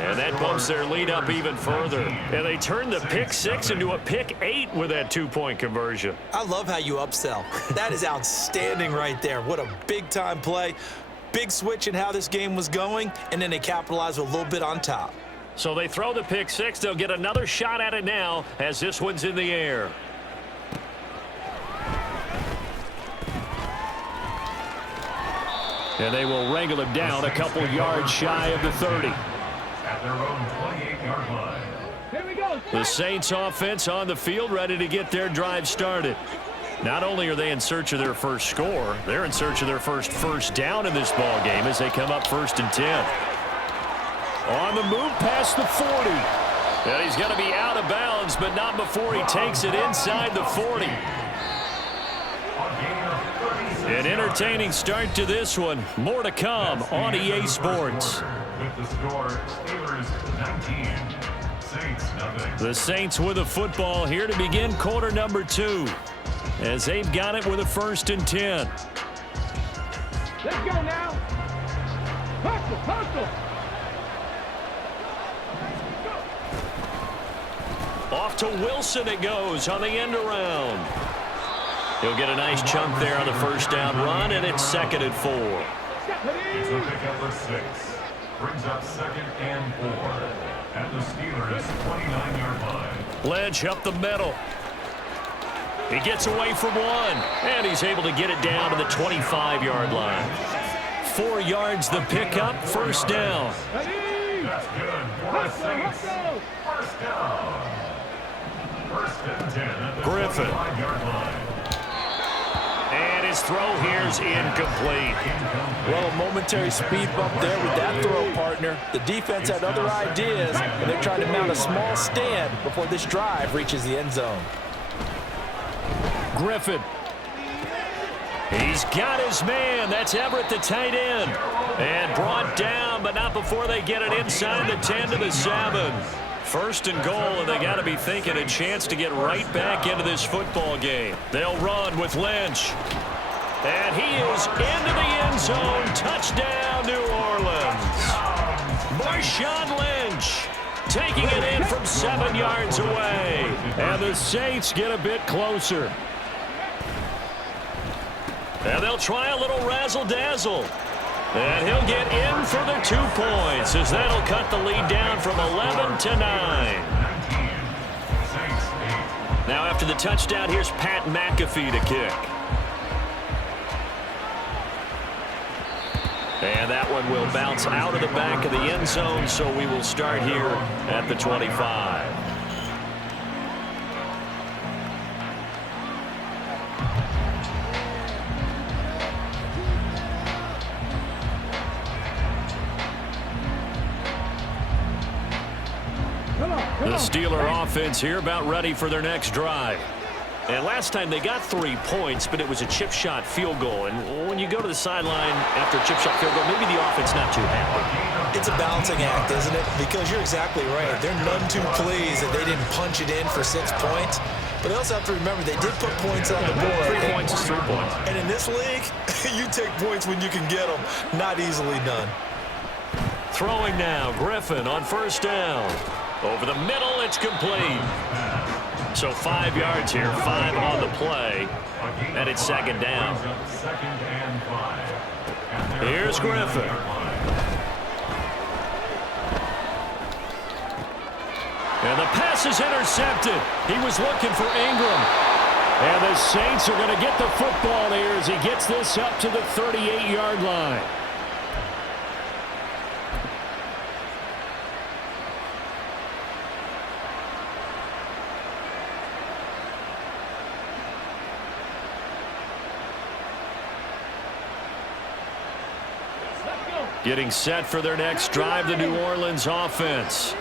And that bumps their lead up even further. And they turn the pick 6 into a pick 8 with that 2-point conversion. I love how you upsell. That is outstanding right there. What a big-time play. Big switch in how this game was going, and then they capitalize a little bit on top. So they throw the pick 6. They'll get another shot at it now as this one's in the air. And they will wrangle him down a couple yards shy of the 30. At their own 28-yard line. Here we go. The Saints offense on the field ready to get their drive started. Not only are they in search of their first score, they're in search of their first down in this ball game as they come up 1st and 10. On the move past the 40. And he's going to be out of bounds, but not before he takes it inside the 40. An entertaining start to this one. More to come on EA Sports. With the score, Steelers 19, Saints nothing. The Saints with a football here to begin quarter number 2. As they've got it with a 1st and 10. Let's go now. Hustle, hustle. Off to Wilson it goes on the end around. He'll get a nice chunk there on the first down run, and it's 2nd and 4. It's a pickup of 6. Brings up 2nd and 4. At the Steelers' 29-yard line. Lynch up the middle. He gets away from 1, and he's able to get it down to the 25-yard line. 4 yards the pickup, 1st down. That's good for the Saints. First down. 1st and 10 at the Griffin. 25-yard line. And his throw here's incomplete. Well, a momentary speed bump there with that throw, partner. The defense had other ideas, and they're trying to mount a small stand before this drive reaches the end zone. Griffin. He's got his man. That's Everett, the tight end. And brought down, but not before they get it inside the 10 to the 7. 1st and goal, and they got to be thinking a chance to get right back into this football game. They'll run with Lynch. And he is into the end zone. Touchdown, New Orleans. Marshawn Lynch taking it in from 7 yards away. And the Saints get a bit closer. And they'll try a little razzle-dazzle. And he'll get in for the 2 points as that'll cut the lead down from 11 to 9. Now after the touchdown, here's Pat McAfee to kick. And that one will bounce out of the back of the end zone, so we will start here at the 25. The Steeler offense here about ready for their next drive. And last time they got 3 points, but it was a chip shot field goal. And when you go to the sideline after a chip shot field goal, maybe the offense not too happy. It's a balancing act, isn't it? Because you're exactly right. They're none too pleased that they didn't punch it in for 6 points. But they also have to remember they did put points on the board. 3 points is 3 points. And in this league, you take points when you can get them. Not easily done. Throwing now, Griffin on first down. Over the middle, it's complete. So 5 yards here, 5 on the play, and it's second down. Here's Griffin. And the pass is intercepted. He was looking for Ingram. And the Saints are going to get the football here as he gets this up to the 38-yard line. Getting set for their next drive, the New Orleans offense.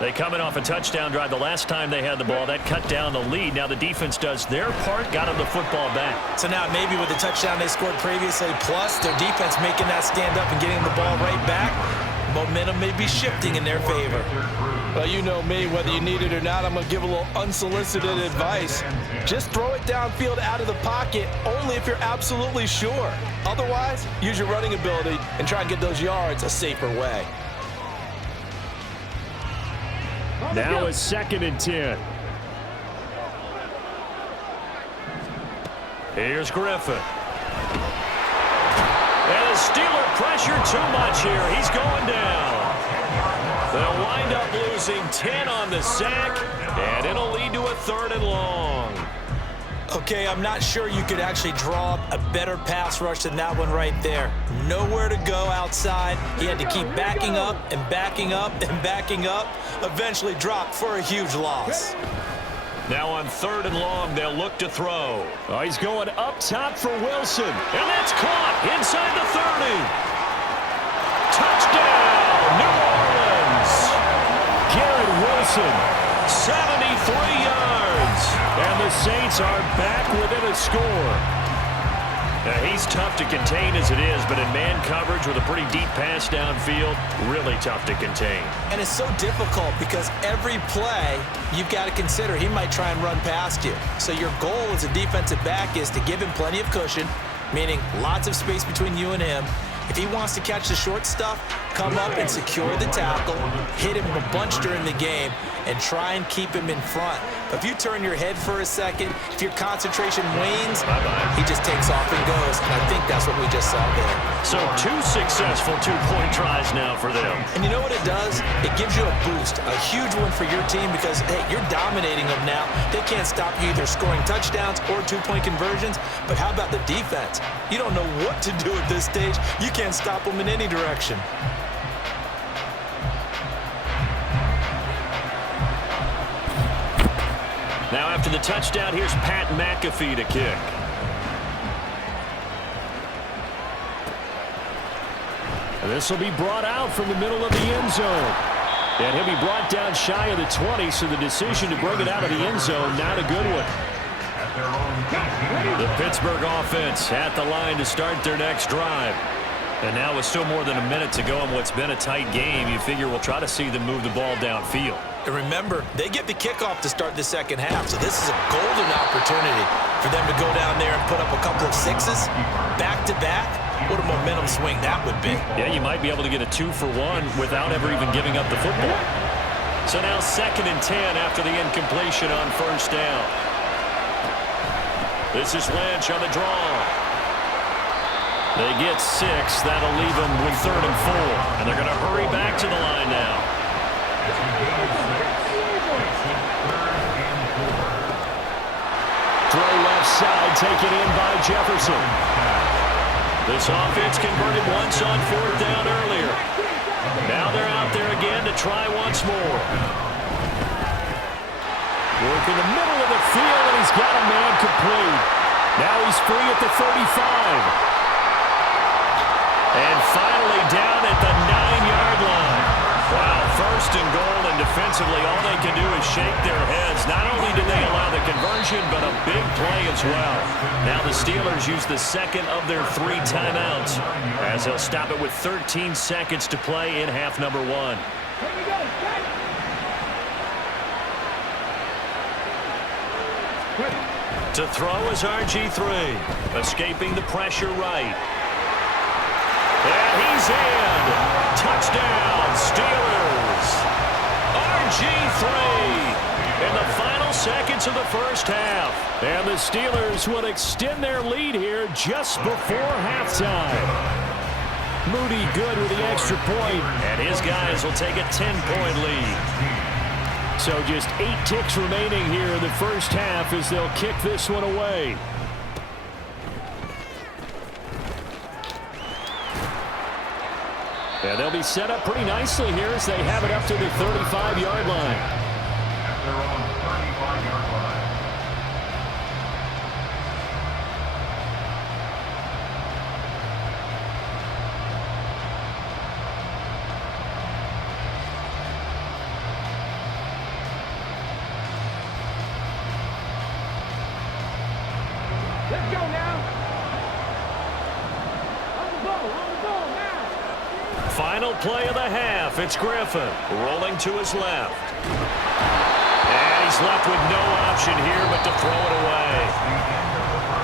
They coming off a touchdown drive the last time they had the ball. That cut down the lead. Now the defense does their part, got them the football back. So now maybe with the touchdown they scored previously, plus their defense making that stand up and getting the ball right back, momentum may be shifting in their favor. Well, you know me, whether you need it or not, I'm going to give a little unsolicited advice. Just throw it downfield out of the pocket only if you're absolutely sure. Otherwise, use your running ability and try and get those yards a safer way. Now it's 2nd and 10. Here's Griffin. And the Steeler pressure too much here. He's going down. They'll wind up losing 10 on the sack, and it'll lead to a 3rd and long. Okay, I'm not sure you could actually draw up a better pass rush than that one right there. Nowhere to go outside. He had to keep backing up and backing up and backing up. Eventually dropped for a huge loss. Now on 3rd and long, they'll look to throw. Oh, he's going up top for Wilson. And that's caught inside the 30. Touchdown, New Orleans. Garrett Wilson, 73 yards. And the Saints are back within a score. Now, he's tough to contain as it is, but in man coverage with a pretty deep pass downfield, really tough to contain. And it's so difficult because every play you've got to consider he might try and run past you. So your goal as a defensive back is to give him plenty of cushion, meaning lots of space between you and him. If he wants to catch the short stuff, come up and secure the tackle, hit him a bunch during the game, and try and keep him in front. But if you turn your head for a second, if your concentration wanes, he just takes off and goes. And I think that's what we just saw there. So 2 successful 2-point tries now for them. And you know what it does? It gives you a boost, a huge one for your team because, hey, you're dominating them now. They can't stop you either scoring touchdowns or 2-point conversions. But how about the defense? You don't know what to do at this stage. You can't stop them in any direction. Now after the touchdown, here's Pat McAfee to kick. And this will be brought out from the middle of the end zone. And he'll be brought down shy of the 20, so the decision to bring it out of the end zone, not a good one. The Pittsburgh offense at the line to start their next drive. And now with still more than a minute to go in what's been a tight game, you figure we'll try to see them move the ball downfield. And remember, they get the kickoff to start the second half, so this is a golden opportunity for them to go down there and put up a couple of sixes back-to-back. What a momentum swing that would be. Yeah, you might be able to get a 2-for-1 without ever even giving up the football. So now 2nd and 10 after the incompletion on first down. This is Lynch on the draw. They get 6. That'll leave them with 3rd and 4. And they're going to hurry back to the line now. Throw left side, taken in by Jefferson. This offense converted once on 4th down earlier. Now they're out there again to try once more. Work in the middle of the field, and he's got a man complete. Now he's free at the 35. And finally down at the 9-yard line. Wow, 1st and goal, and defensively all they can do is shake their heads. Not only did they allow the conversion, but a big play as well. Now the Steelers use the 2nd of their 3 timeouts as they'll stop it with 13 seconds to play in half number 1. To throw is RG3, escaping the pressure right. And he's in. Touchdown, Steelers. RG3 in the final seconds of the first half. And the Steelers will extend their lead here just before halftime. Moody good with the extra point, and his guys will take a 10-point lead. So just 8 ticks remaining here in the first half as they'll kick this one away. And they'll be set up pretty nicely here as they have it up to the 35-yard line. They're on the 35-yard line. Let's go now. On the ball now. Final play of the half. It's Griffin rolling to his left. And he's left with no option here but to throw it away.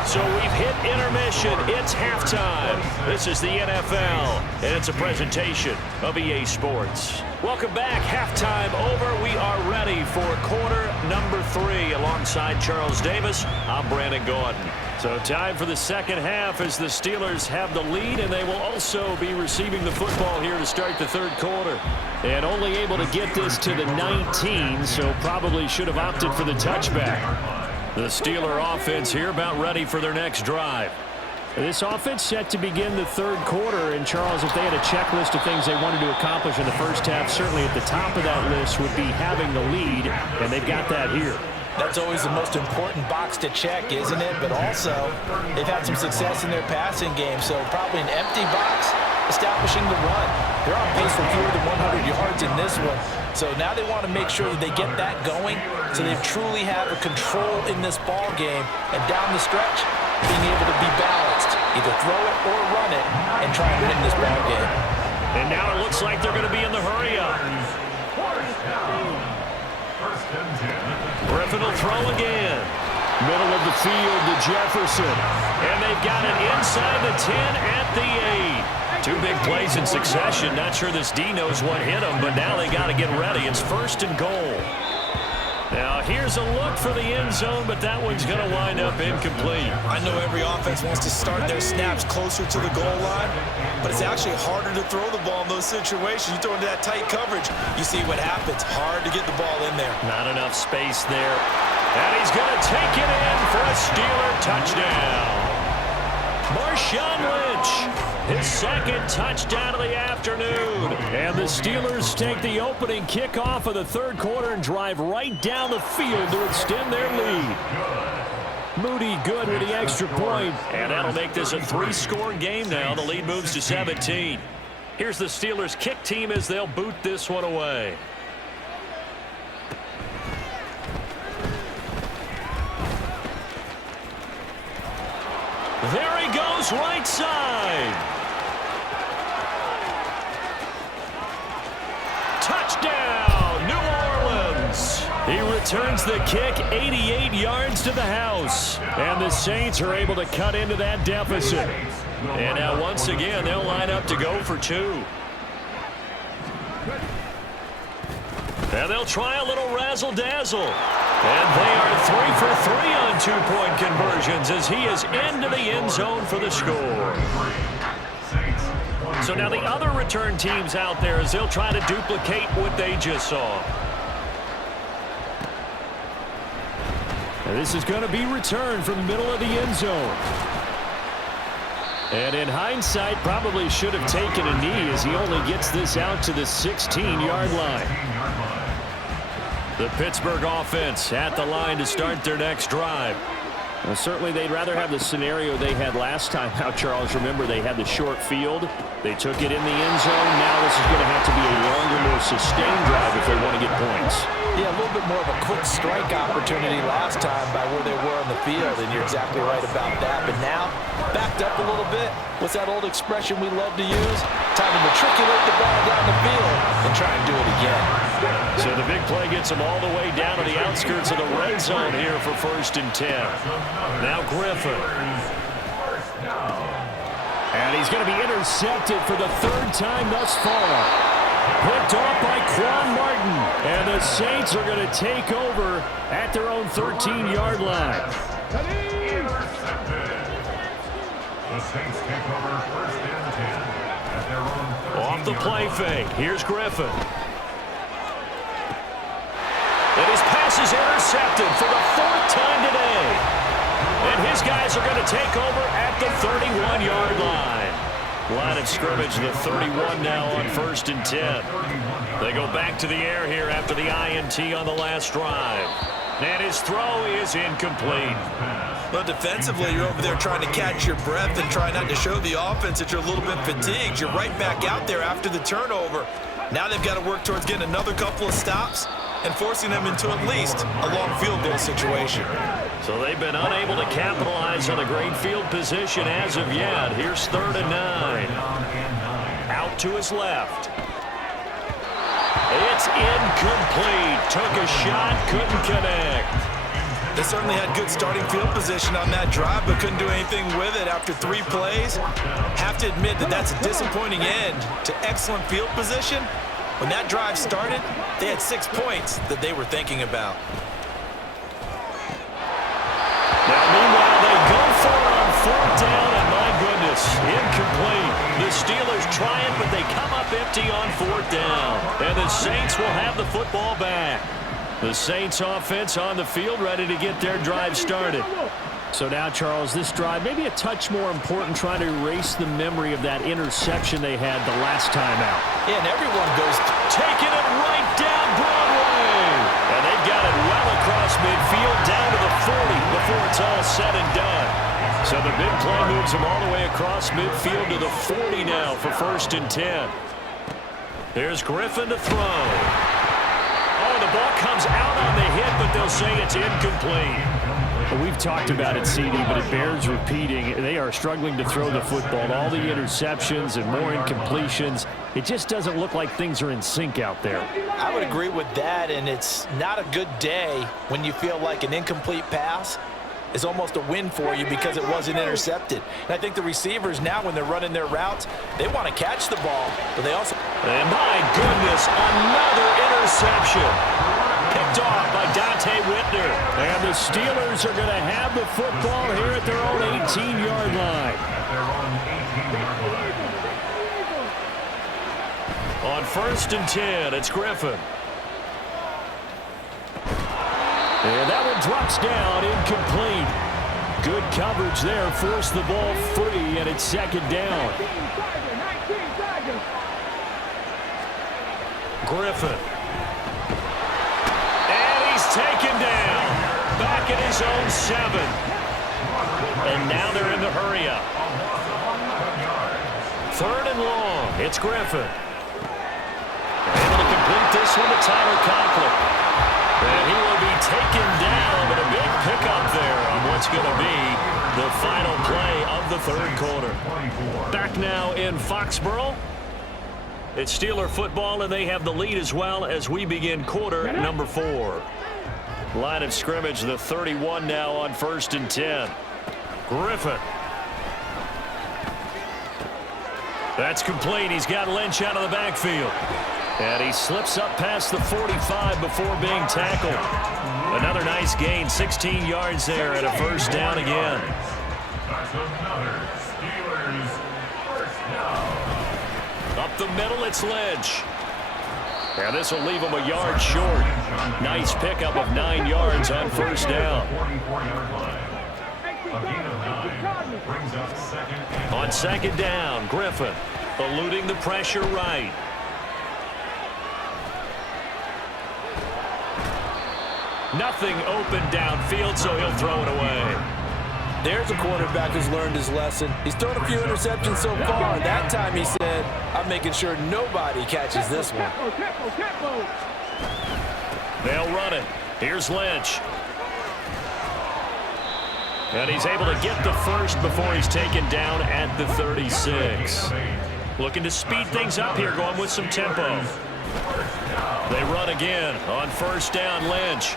So we've hit intermission. It's halftime. This is the NFL, and it's a presentation of EA Sports. Welcome back. Halftime over. We are ready for quarter number 3. Alongside Charles Davis, I'm Brandon Gordon. So time for the second half as the Steelers have the lead, and they will also be receiving the football here to start the third quarter. And only able to get this to the 19, so probably should have opted for the touchback. The Steeler offense here about ready for their next drive. This offense set to begin the third quarter, and Charles, if they had a checklist of things they wanted to accomplish in the first half, certainly at the top of that list would be having the lead, and they've got that here. That's always the most important box to check, isn't it? But also, they've had some success in their passing game, so probably an empty box establishing the run. They're on pace for fewer than 100 yards in this one, so now they want to make sure that they get that going so they truly have a control in this ball game, and down the stretch, being able to be balanced, either throw it or run it, and try and win this ball game. And now it looks like they're going to be in the hurry-up. Griffin will throw again. Middle of the field to Jefferson. And they've got it inside the 10 at the 8. 2 big plays in succession. Not sure this D knows what hit him, but now they got to get ready. It's 1st and goal. Now here's a look for the end zone, but that one's going to wind up incomplete. I know every offense wants to start their snaps closer to the goal line, but it's actually harder to throw the ball in those situations. You throw into that tight coverage, you see what happens. Hard to get the ball in there. Not enough space there. And he's going to take it in for a Steeler touchdown. Marshawn Lynch, his second touchdown of the afternoon. And the Steelers take the opening kickoff of the third quarter and drive right down the field to extend their lead. Moody good with the extra point. And that'll make this a 3-score game now. The lead moves to 17. Here's the Steelers kick team as they'll boot this one away. There he goes, right side. Touchdown, New Orleans. He returns the kick 88 yards to the house. And the Saints are able to cut into that deficit. And now once again, they'll line up to go for 2. And they'll try a little razzle-dazzle. And they are 3 for 3 on 2-point conversions as he is into the end zone for the score. So now the other return teams out there as they'll try to duplicate what they just saw. And this is going to be returned from the middle of the end zone. And in hindsight, probably should have taken a knee as he only gets this out to the 16-yard line. The Pittsburgh offense at the line to start their next drive. Well, certainly they'd rather have the scenario they had last time out, Charles. Remember, they had the short field. They took it in the end zone. Now this is going to have to be a longer, more sustained drive if they want to get points. Yeah, a little bit more of a quick strike opportunity last time by where they were on the field, and you're exactly right about that. But now, backed up a little bit. What's that old expression we love to use? Time to matriculate the ball down the field and try and do it again. So the big play gets him all the way down to the outskirts of the red zone here for 1st and 10. Now Griffin. And he's going to be intercepted for the 3rd time thus far. Picked off by Quan Martin. And the Saints are going to take over at their own 13-yard line. The Saints take over 1st and 10 at their own 13-yard line. Off the play fake. Here's Griffin. And his pass is intercepted for the 4th time today. And his guys are going to take over at the 31-yard line. Line of scrimmage, the 31 now on 1st and 10. They go back to the air here after the INT on the last drive. And his throw is incomplete. Well, defensively, you're over there trying to catch your breath and try not to show the offense that you're a little bit fatigued. You're right back out there after the turnover. Now they've got to work towards getting another couple of stops and forcing them into at least a long field goal situation. So they've been unable to capitalize on a great field position as of yet. Here's 3rd and 9. Out to his left. It's incomplete. Took a shot, couldn't connect. They certainly had good starting field position on that drive, but couldn't do anything with it after 3 plays. Have to admit that that's a disappointing end to excellent field position. When that drive started, they had 6 points that they were thinking about. Now, meanwhile, they go for it on 4th down, and my goodness, incomplete. The Steelers try it, but they come up empty on 4th down. And the Saints will have the football back. The Saints offense on the field ready to get their drive started. So now, Charles, this drive maybe a touch more important, trying to erase the memory of that interception they had the last time out. Yeah, and everyone goes taking it right down Broadway. And they've got it well across midfield down to the 40 before it's all said and done. So the big play moves them all the way across midfield to the 40 now for 1st and 10. There's Griffin to throw. Oh, the ball comes out on the hit, but they'll say it's incomplete. We've talked about it, CD, but it bears repeating. They are struggling to throw the football. All the interceptions and more incompletions. It just doesn't look like things are in sync out there. I would agree with that, and it's not a good day when you feel like an incomplete pass is almost a win for you because it wasn't intercepted. And I think the receivers now, when they're running their routes, they want to catch the ball, but they also... And my goodness, another interception. Picked off by Dante Whitner. And the Steelers are going to have the football here at their own 18-yard line. On 1st and 10, it's Griffin. And that one drops down, incomplete. Good coverage there, forced the ball free, and it's 2nd down. Griffin. Taken down, back at his own 7. And now they're in the hurry-up. 3rd and long, it's Griffin. Able to complete this one to Tyler Conklin. And he will be taken down, but a big pickup there on what's going to be the final play of the 3rd quarter. Back now in Foxborough. It's Steeler football, and they have the lead as well as we begin quarter number 4. Line of scrimmage, the 31 now on 1st and 10. Griffin. That's complete. He's got Lynch out of the backfield. And he slips up past the 45 before being tackled. Another nice gain, 16 yards there, and a first down again. That's another Steelers first down. Up the middle, it's Lynch. And this will leave him a yard short. Nice pickup of 9 yards on first down. 44-yard line. A gain of 9 brings up second and On second down, Griffin eluding the pressure right. Nothing open downfield, so he'll throw it away. There's a quarterback who's learned his lesson. He's thrown a few interceptions so far. That time he said, I'm making sure nobody catches this one. They'll run it. Here's Lynch. And he's able to get the first before he's taken down at the 36. Looking to speed things up here, going with some tempo. They run again on first down, Lynch.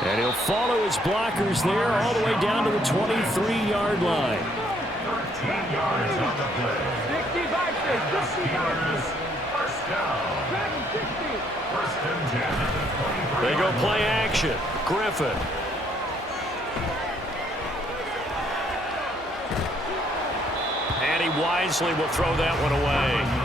And he'll follow his blockers there all the way down to the 23-yard line. 13 yards on the play. Steelers first down. First and 10 at the 23. They go play action. Griffin. And he wisely will throw that one away.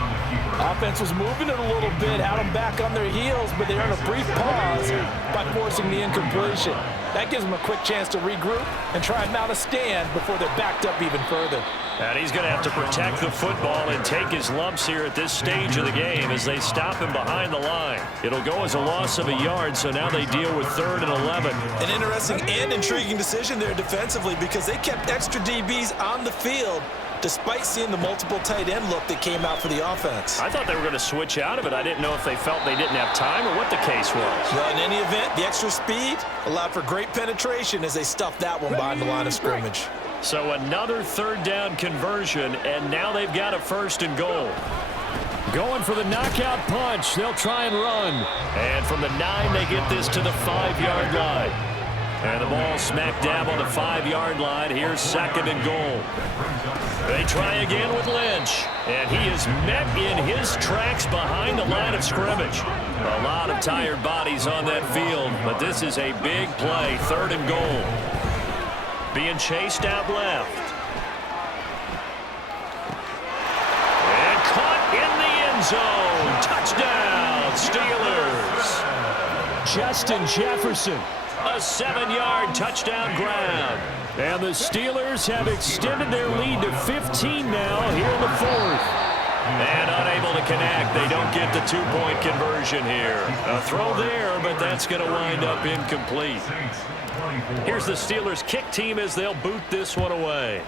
Offense was moving it a little bit, had them back on their heels, but they earned a brief pause by forcing the incompletion. That gives them a quick chance to regroup and try and mount a stand before they're backed up even further. And he's going to have to protect the football and take his lumps here at this stage of the game as they stop him behind the line. It'll go as a loss of a yard, so now they deal with 3rd and 11. An interesting and intriguing decision there defensively because they kept extra DBs on the field despite seeing the multiple tight end look that came out for the offense. I thought they were going to switch out of it. I didn't know if they felt they didn't have time or what the case was. Well, in any event, the extra speed allowed for great penetration as they stuffed that one behind the line of scrimmage. So another 3rd down conversion, and now they've got a 1st and goal. Going for the knockout punch. They'll try and run. And from the 9, they get this to the 5-yard line. And the ball smack dab on the 5-yard line. Here's 2nd and goal. They try again with Lynch. And he is met in his tracks behind the line of scrimmage. A lot of tired bodies on that field, but this is a big play. 3rd and goal. Being chased out left. And caught in the end zone. Touchdown, Steelers. Justin Jefferson. A 7-yard touchdown grab. And the Steelers have extended their lead to 15 now here in the 4th. And unable to connect. They don't get the 2-point conversion here. A throw there, but that's going to wind up incomplete. Here's the Steelers kick team as they'll boot this one away.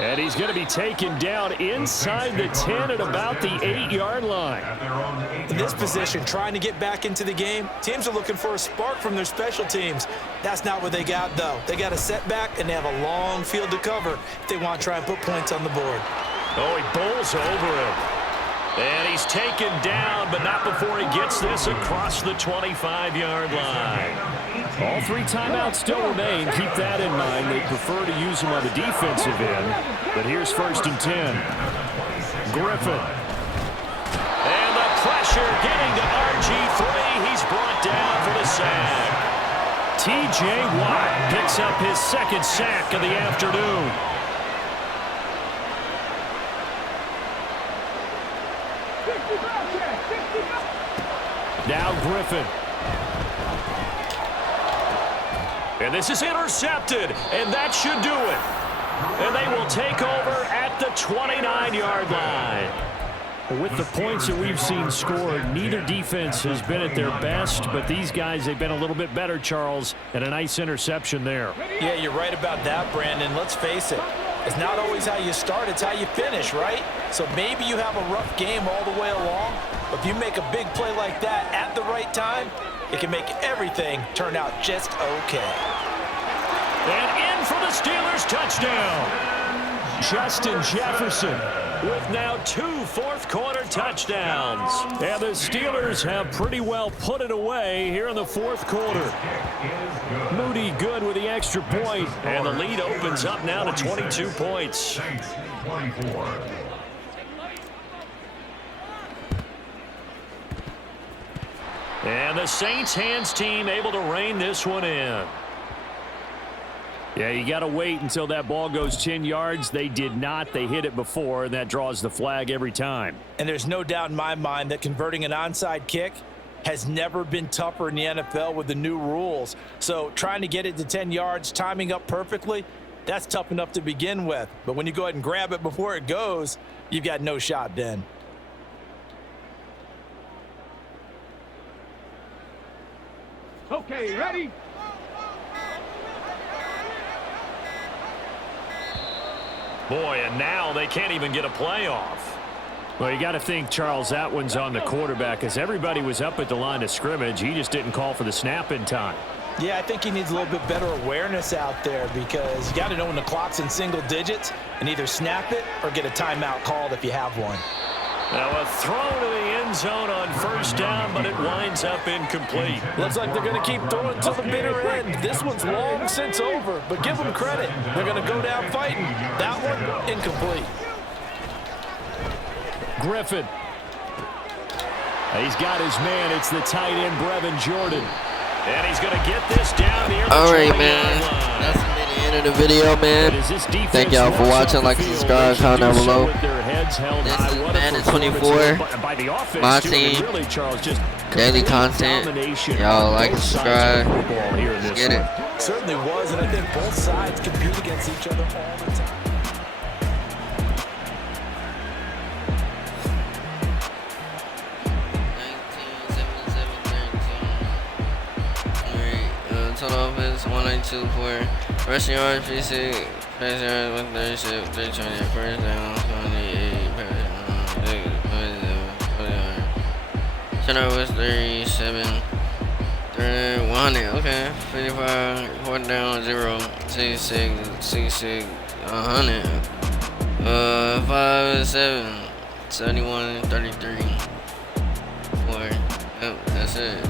And he's going to be taken down inside the 10 at about the 8-yard line. In this position, trying to get back into the game, teams are looking for a spark from their special teams. That's not what they got, though. They got a setback, and they have a long field to cover if they want to try and put points on the board. Oh, he bowls over him. And he's taken down, but not before he gets this across the 25-yard line. All 3 timeouts still remain. Keep that in mind. They prefer to use them on the defensive end. But here's 1st and 10. Griffin. And the pressure getting to RG3. He's brought down for the sack. T.J. Watt picks up his 2nd sack of the afternoon. Now Griffin. And this is intercepted, and that should do it. And they will take over at the 29-yard line. With the points that we've seen scored, neither defense has been at their best, but these guys, they've been a little bit better, Charles, and a nice interception there. Yeah, you're right about that, Brandon. Let's face it. It's not always how you start, it's how you finish, right? So maybe you have a rough game all the way along, but if you make a big play like that at the right time, it can make everything turn out just okay. And in for the Steelers touchdown. Justin Jefferson with now 2 fourth-quarter touchdowns. And the Steelers have pretty well put it away here in the fourth quarter. Moody good with the extra point, and the lead opens up now to 22 points. And the Saints hands team able to rein this one in. Yeah, you got to wait until that ball goes 10 yards. They did not. They hit it before, and that draws the flag every time. And there's no doubt in my mind that converting an onside kick has never been tougher in the NFL with the new rules. So trying to get it to 10 yards, timing up perfectly, that's tough enough to begin with. But when you go ahead and grab it before it goes, you've got no shot then. Okay, ready? Boy, and now they can't even get a playoff. Well, you got to think, Charles, that one's on the quarterback, as everybody was up at the line of scrimmage. He just didn't call for the snap in time. Yeah, I think he needs a little bit better awareness out there, because you got to know when the clock's in single digits and either snap it or get a timeout called if you have one. Now a throw to the end zone on first down, but it winds up incomplete. Looks like they're going to keep throwing to the bitter end. This one's long since over, but give them credit. They're going to go down fighting. That one, incomplete. Griffin. He's got his man. It's the tight end, Brevin Jordan. And he's going to get this down here. All right, man. That's the end of the video, man. Thank y'all for watching. Like, subscribe, comment down below. This is Madden 24. My team. Daily content. Y'all like and subscribe. Let's get it. Certainly was, and I think both sides compete against each other all the time. Total offense 192 for rushing yards, 56, pass yards 136, 320, first down 28, center was 37, 100, okay, 55, fourth down 0, 66, 66, 100, 5, 7, 71, 33, 4, yep, that's it.